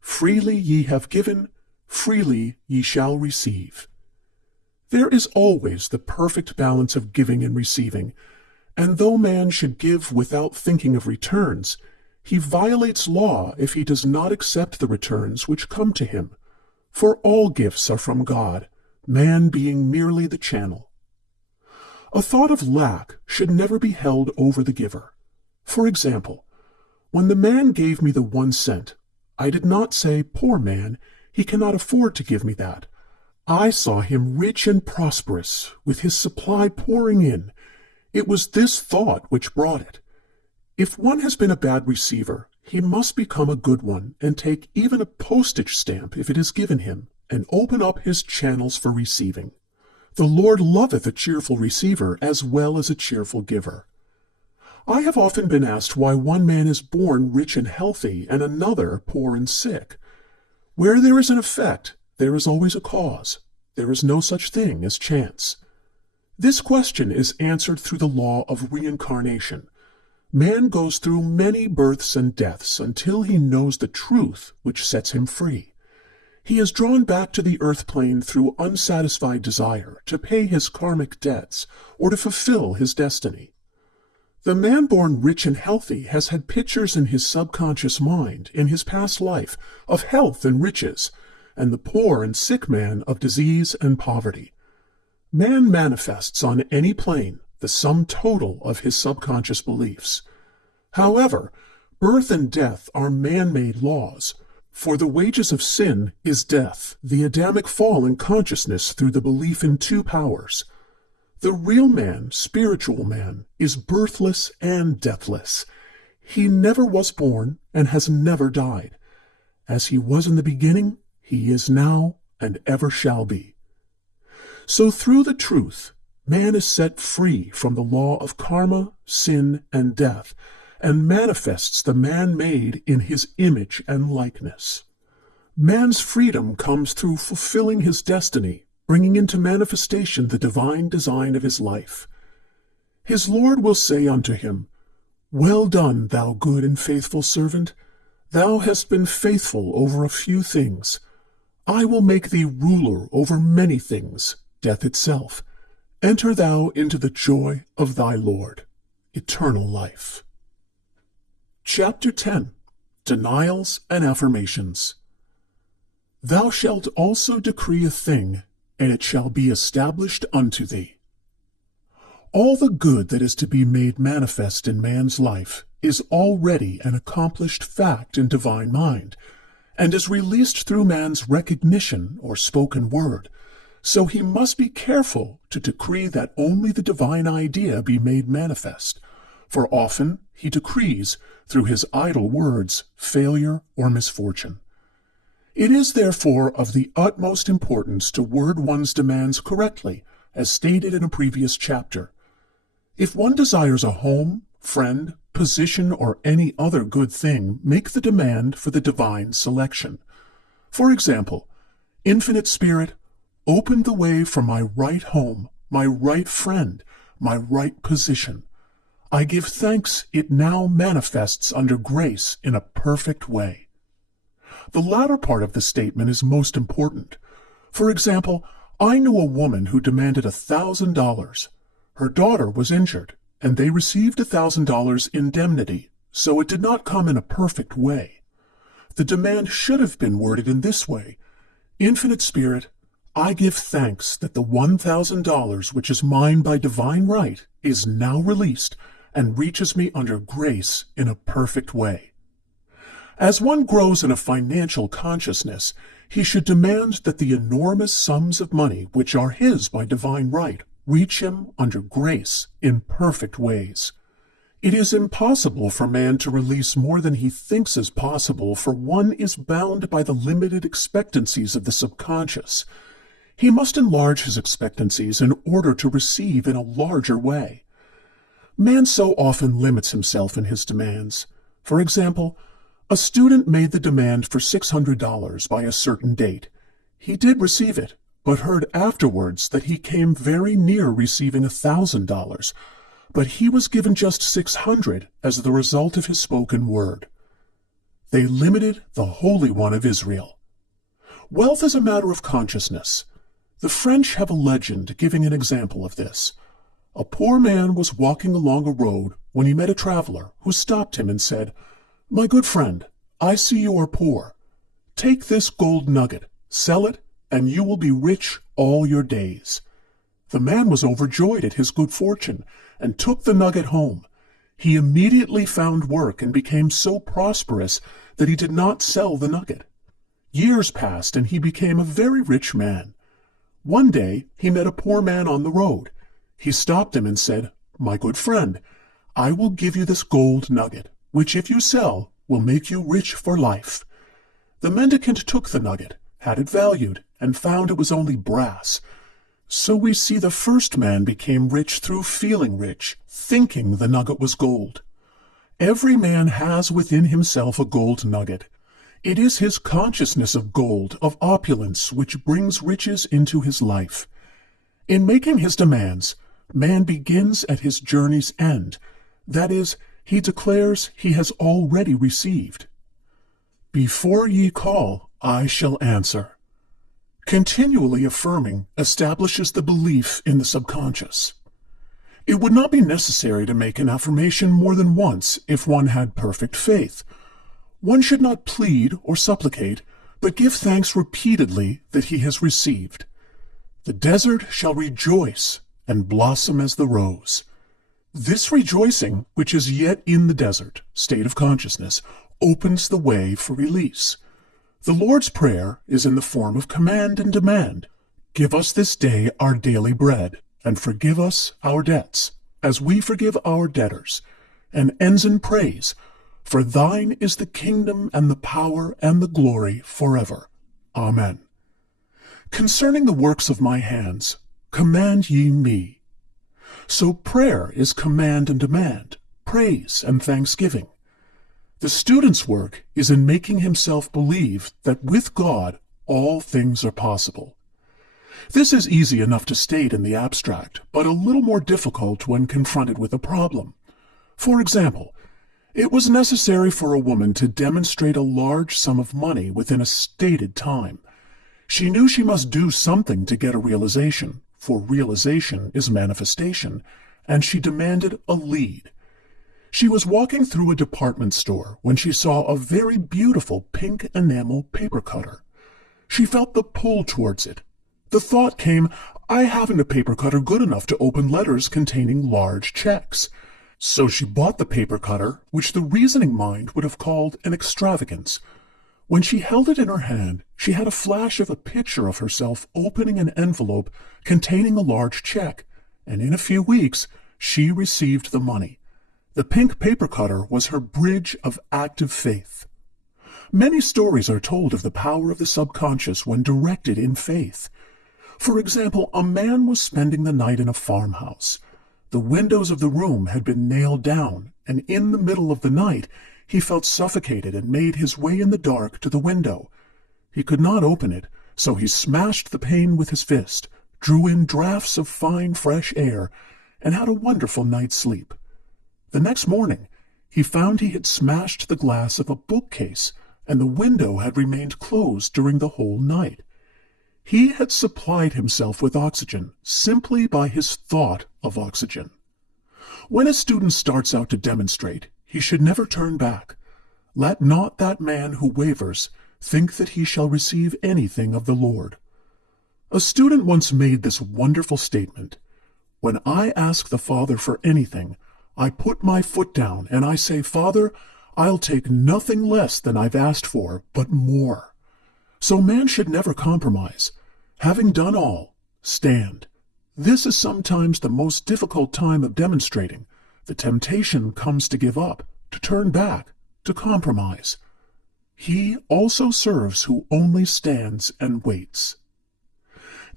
Freely ye have given, freely ye shall receive. There is always the perfect balance of giving and receiving, and though man should give without thinking of returns, he violates law if he does not accept the returns which come to him. For all gifts are from God, man being merely the channel. A thought of lack should never be held over the giver. For example, when the man gave me the 1 cent, I did not say, "Poor man, he cannot afford to give me that." I saw him rich and prosperous, with his supply pouring in. It was this thought which brought it. If one has been a bad receiver, he must become a good one, and take even a postage stamp if it is given him, and open up his channels for receiving. The Lord loveth a cheerful receiver as well as a cheerful giver. I have often been asked why one man is born rich and healthy and another poor and sick. Where there is an effect, there is always a cause. There is no such thing as chance. This question is answered through the law of reincarnation. Man goes through many births and deaths until he knows the truth which sets him free. He is drawn back to the earth plane through unsatisfied desire to pay his karmic debts or to fulfill his destiny. The man born rich and healthy has had pictures in his subconscious mind in his past life of health and riches, and the poor and sick man of disease and poverty. Man manifests on any plane the sum total of his subconscious beliefs. However, birth and death are man-made laws, for the wages of sin is death, the Adamic fall in consciousness through the belief in 2 powers. The real man, spiritual man, is birthless and deathless. He never was born and has never died. As he was in the beginning, he is now and ever shall be. So through the truth, man is set free from the law of karma, sin, and death, and manifests the man made in his image and likeness. Man's freedom comes through fulfilling his destiny, bringing into manifestation the divine design of his life. His Lord will say unto him, "Well done, thou good and faithful servant. Thou hast been faithful over a few things. I will make thee ruler over many things, death itself. Enter thou into the joy of thy Lord." Eternal life. Chapter 10. Denials and Affirmations. Thou shalt also decree a thing, and it shall be established unto thee. All the good that is to be made manifest in man's life is already an accomplished fact in divine mind, and is released through man's recognition or spoken word, so he must be careful to decree that only the divine idea be made manifest, for often he decrees, through his idle words, failure or misfortune. It is therefore of the utmost importance to word one's demands correctly, as stated in a previous chapter. If one desires a home, friend, position, or any other good thing, make the demand for the divine selection. For example, Infinite Spirit, open the way for my right home, my right friend, my right position. I give thanks it now manifests under grace in a perfect way. The latter part of the statement is most important. For example, I knew a woman who demanded $1,000. Her daughter was injured, and they received $1,000 indemnity, so it did not come in a perfect way. The demand should have been worded in this way: Infinite Spirit, I give thanks that the $1,000 which is mine by divine right is now released and reaches me under grace in a perfect way. As one grows in a financial consciousness, he should demand that the enormous sums of money which are his by divine right reach him under grace in perfect ways. It is impossible for man to release more than he thinks is possible, for one is bound by the limited expectancies of the subconscious. He must enlarge his expectancies in order to receive in a larger way. Man so often limits himself in his demands. For example, a student made the demand for $600 by a certain date. He did receive it, but heard afterwards that he came very near receiving $1,000, but he was given just $600 as the result of his spoken word. They limited the Holy One of Israel. Wealth is a matter of consciousness. The French have a legend giving an example of this. A poor man was walking along a road when he met a traveler who stopped him and said, "My good friend, I see you are poor. Take this gold nugget, sell it, and you will be rich all your days." The man was overjoyed at his good fortune and took the nugget home. He immediately found work and became so prosperous that he did not sell the nugget. Years passed and he became a very rich man. One day he met a poor man on the road. He stopped him and said, "My good friend, I will give you this gold nugget, which if you sell will make you rich for life." The mendicant took the nugget, had it valued, and found it was only brass. So we see the first man became rich through feeling rich, thinking the nugget was gold. Every man has within himself a gold nugget. It is his consciousness of gold, of opulence, which brings riches into his life. In making his demands, man begins at his journey's end. That is, he declares he has already received. "Before ye call, I shall answer." Continually affirming establishes the belief in the subconscious. It would not be necessary to make an affirmation more than once if one had perfect faith. One should not plead or supplicate, but give thanks repeatedly that he has received. "The desert shall rejoice and blossom as the rose." This rejoicing, which is yet in the desert state of consciousness, opens the way for release. The Lord's Prayer is in the form of command and demand. "Give us this day our daily bread, and forgive us our debts, as we forgive our debtors," and ends in praise, "For thine is the kingdom and the power and the glory forever. Amen. Concerning the works of my hands, command ye me." So prayer is command and demand, praise and thanksgiving. The student's work is in making himself believe that with God all things are possible. This is easy enough to state in the abstract, but a little more difficult when confronted with a problem. For example, it was necessary for a woman to demonstrate a large sum of money within a stated time. She knew she must do something to get a realization, for realization is manifestation, and she demanded a lead. She was walking through a department store when she saw a very beautiful pink enamel paper cutter. She felt the pull towards it. The thought came, "I haven't a paper cutter good enough to open letters containing large checks." So she bought the paper cutter, which the reasoning mind would have called an extravagance. When she held it in her hand, she had a flash of a picture of herself opening an envelope containing a large check, and in a few weeks she received the money. The pink paper cutter was her bridge of active faith. Many stories are told of the power of the subconscious when directed in faith. For example, a man was spending the night in a farmhouse. The windows of the room had been nailed down, and in the middle of the night he felt suffocated and made his way in the dark to the window. He could not open it, so he smashed the pane with his fist, drew in draughts of fine fresh air, and had a wonderful night's sleep. The next morning he found he had smashed the glass of a bookcase, and the window had remained closed during the whole night. He had supplied himself with oxygen simply by his thought of oxygen. When a student starts out to demonstrate, he should never turn back. Let not that man who wavers think that he shall receive anything of the Lord. A student once made this wonderful statement, "When I ask the Father for anything, I put my foot down and I say, 'Father, I'll take nothing less than I've asked for, but more.'" So man should never compromise. Having done all, stand. This is sometimes the most difficult time of demonstrating, the temptation comes to give up, to turn back, to compromise. He also serves who only stands and waits.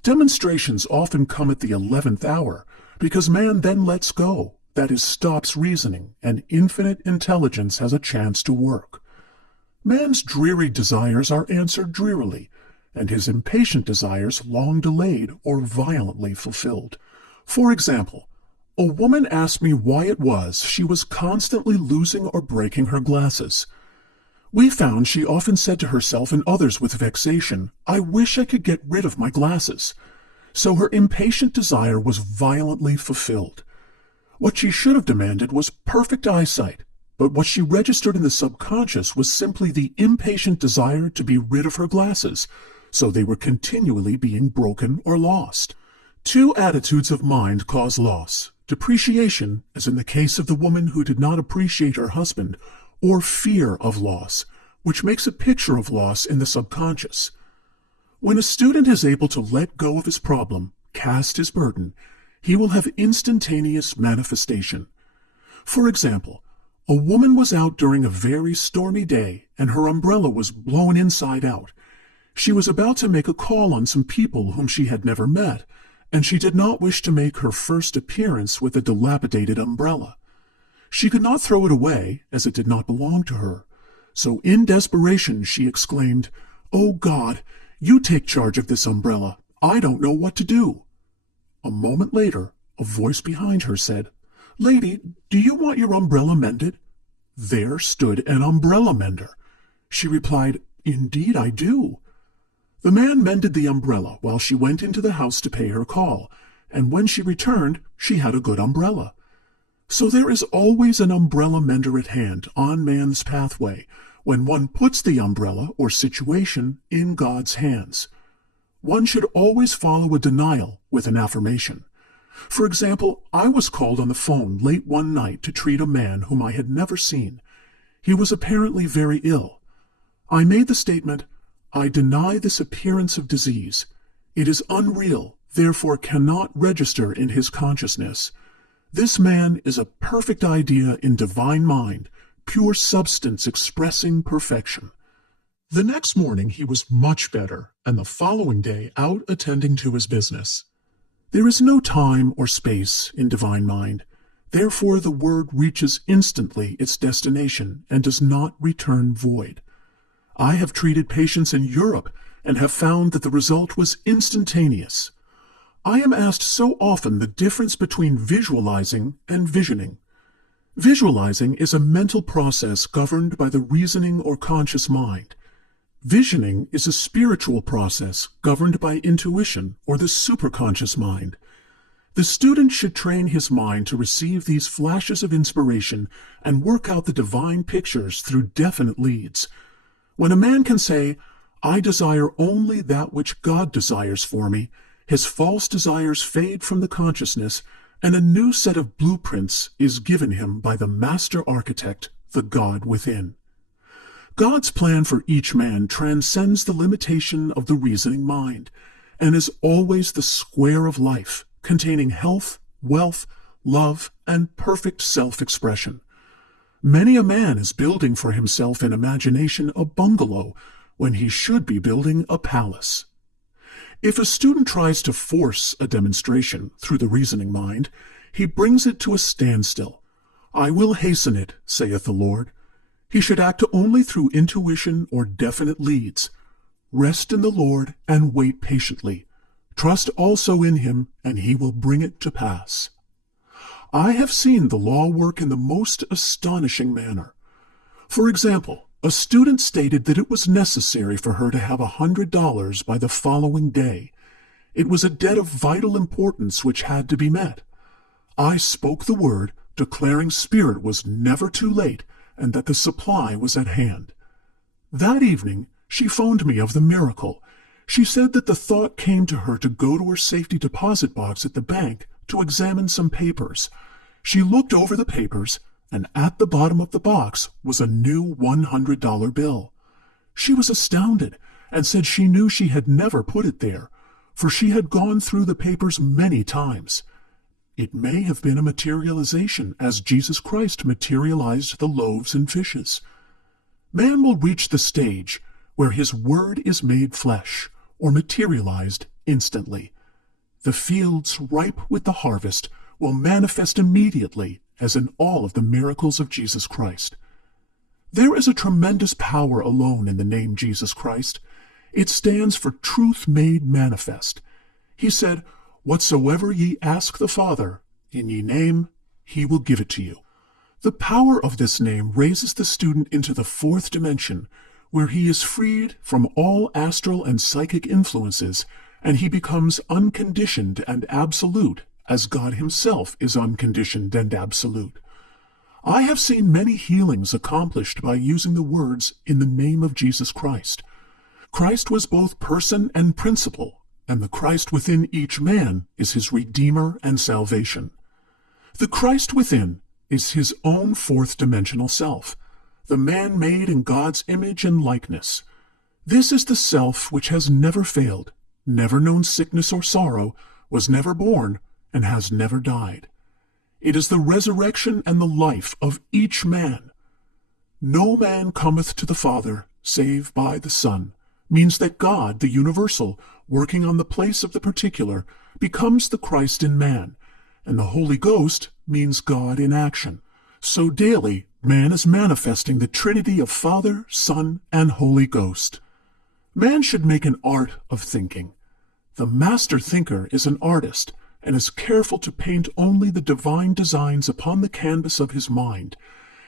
Demonstrations often come at the 11th hour because man then lets go, that is, stops reasoning, and infinite intelligence has a chance to work. Man's dreary desires are answered drearily, and his impatient desires long delayed or violently fulfilled. For example, a woman asked me why it was she was constantly losing or breaking her glasses. We found she often said to herself and others with vexation, "I wish I could get rid of my glasses." So her impatient desire was violently fulfilled. What she should have demanded was perfect eyesight, but what she registered in the subconscious was simply the impatient desire to be rid of her glasses, so they were continually being broken or lost. Two attitudes of mind cause loss: depreciation, as in the case of the woman who did not appreciate her husband, or fear of loss, which makes a picture of loss in the subconscious. When a student is able to let go of his problem, cast his burden, he will have instantaneous manifestation. For example, a woman was out during a very stormy day and her umbrella was blown inside out. She was about to make a call on some people whom she had never met, and she did not wish to make her first appearance with a dilapidated umbrella. She could not throw it away, as it did not belong to her. So in desperation she exclaimed, "Oh God, you take charge of this umbrella. I don't know what to do." A moment later, a voice behind her said, "Lady, do you want your umbrella mended?" There stood an umbrella mender. She replied, "Indeed I do." The man mended the umbrella while she went into the house to pay her call, and when she returned, she had a good umbrella. So there is always an umbrella mender at hand on man's pathway when one puts the umbrella or situation in God's hands. One should always follow a denial with an affirmation. For example, I was called on the phone late one night to treat a man whom I had never seen. He was apparently very ill. I made the statement, "I deny this appearance of disease. It is unreal, therefore cannot register in his consciousness. This man is a perfect idea in divine mind, pure substance expressing perfection." The next morning he was much better, and the following day out attending to his business. There is no time or space in divine mind. Therefore the word reaches instantly its destination and does not return void. I have treated patients in Europe and have found that the result was instantaneous. I am asked so often the difference between visualizing and visioning. Visualizing is a mental process governed by the reasoning or conscious mind. Visioning is a spiritual process governed by intuition or the superconscious mind. The student should train his mind to receive these flashes of inspiration and work out the divine pictures through definite leads. When a man can say, "I desire only that which God desires for me," his false desires fade from the consciousness, and a new set of blueprints is given him by the master architect, the God within. God's plan for each man transcends the limitation of the reasoning mind, and is always the square of life, containing health, wealth, love, and perfect self-expression. Many a man is building for himself in imagination a bungalow when he should be building a palace. If a student tries to force a demonstration through the reasoning mind, he brings it to a standstill. "I will hasten it, saith the Lord." He should act only through intuition or definite leads. Rest in the Lord and wait patiently. Trust also in him, and he will bring it to pass. I have seen the law work in the most astonishing manner. For example, a student stated that it was necessary for her to have $100 by the following day. It was a debt of vital importance which had to be met. I spoke the word, declaring Spirit was never too late, and that the supply was at hand. That evening, she phoned me of the miracle. She said that the thought came to her to go to her safety deposit box at the bank to examine some papers. She looked over the papers, and at the bottom of the box was a new $100 bill. She was astounded, and said she knew she had never put it there, for she had gone through the papers many times. It may have been a materialization, as Jesus Christ materialized the loaves and fishes. Man will reach the stage where his word is made flesh, or materialized instantly. The fields ripe with the harvest will manifest immediately, as in all of the miracles of Jesus Christ. There is a tremendous power alone in the name Jesus Christ. It stands for truth made manifest. He said, "Whatsoever ye ask the Father in ye name, he will give it to you." The power of this name raises the student into the fourth dimension, where he is freed from all astral and psychic influences, and he becomes unconditioned and absolute, as God himself is unconditioned and absolute. I have seen many healings accomplished by using the words in the name of Jesus Christ. Christ was both person and principle, and the Christ within each man is his Redeemer and salvation. The Christ within is his own fourth-dimensional self, the man made in God's image and likeness. This is the self which has never failed, never known sickness or sorrow, was never born, and has never died. It is the resurrection and the life of each man. "No man cometh to the Father, save by the Son," means that God, the universal, working on the place of the particular, becomes the Christ in man, and the Holy Ghost means God in action. So daily, man is manifesting the Trinity of Father, Son, and Holy Ghost. Man should make an art of thinking. The master thinker is an artist, and is careful to paint only the divine designs upon the canvas of his mind,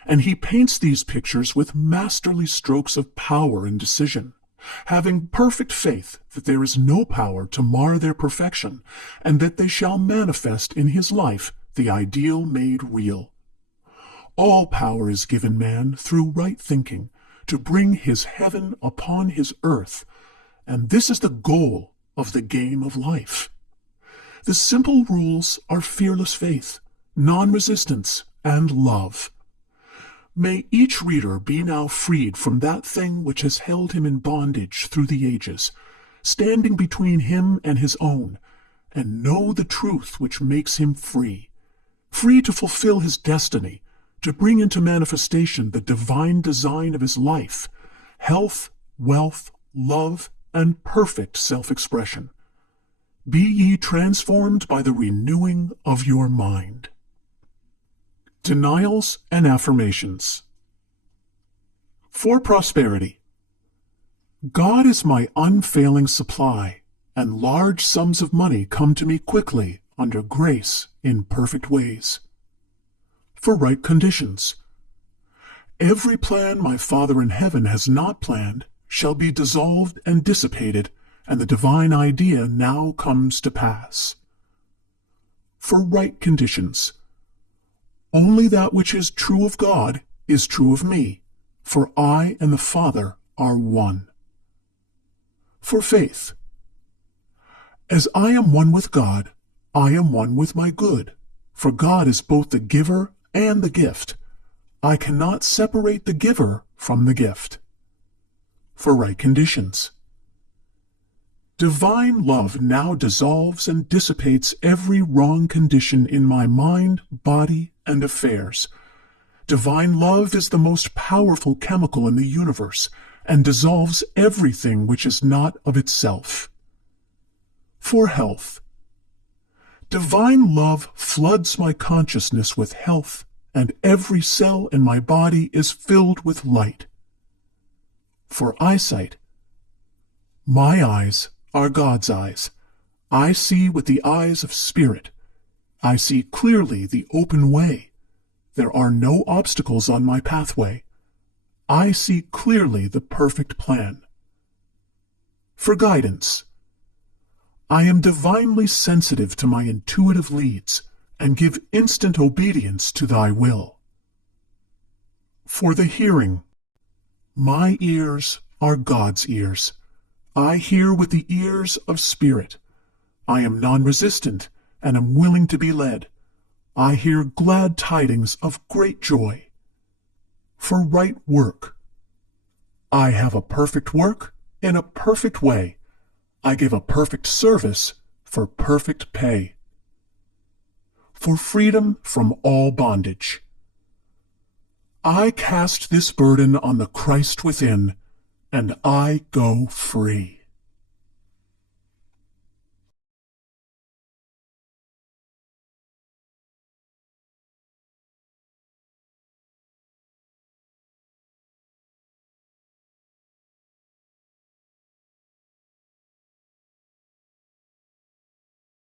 and he paints these pictures with masterly strokes of power and decision, having perfect faith that there is no power to mar their perfection, and that they shall manifest in his life the ideal made real. All power is given man through right thinking to bring his heaven upon his earth, and this is the goal of the game of life. The simple rules are fearless faith, non-resistance, and love. May each reader be now freed from that thing which has held him in bondage through the ages, standing between him and his own, and know the truth which makes him free, free to fulfill his destiny, to bring into manifestation the divine design of his life, health, wealth, love, and perfect self-expression. Be ye transformed by the renewing of your mind. Denials and Affirmations. For prosperity. God is my unfailing supply, and large sums of money come to me quickly under grace in perfect ways. For right conditions. Every plan my Father in heaven has not planned shall be dissolved and dissipated, and the divine idea now comes to pass. For right conditions. Only that which is true of God is true of me, for I and the Father are one. For faith. As I am one with God, I am one with my good, for God is both the giver and the gift. I cannot separate the giver from the gift. For right conditions. Divine love now dissolves and dissipates every wrong condition in my mind, body, and affairs. Divine love is the most powerful chemical in the universe and dissolves everything which is not of itself. For health. Divine love floods my consciousness with health, and every cell in my body is filled with light. For eyesight. My eyes are God's eyes. I see with the eyes of spirit. I see clearly the open way. There are no obstacles on my pathway. I see clearly the perfect plan. For guidance. I am divinely sensitive to my intuitive leads and give instant obedience to thy will. For the hearing. My ears are God's ears. I hear with the ears of spirit. I am non-resistant and am willing to be led. I hear glad tidings of great joy. For right work. I have a perfect work in a perfect way. I give a perfect service for perfect pay. for freedom from all bondage. I cast this burden on the Christ within, and I go free.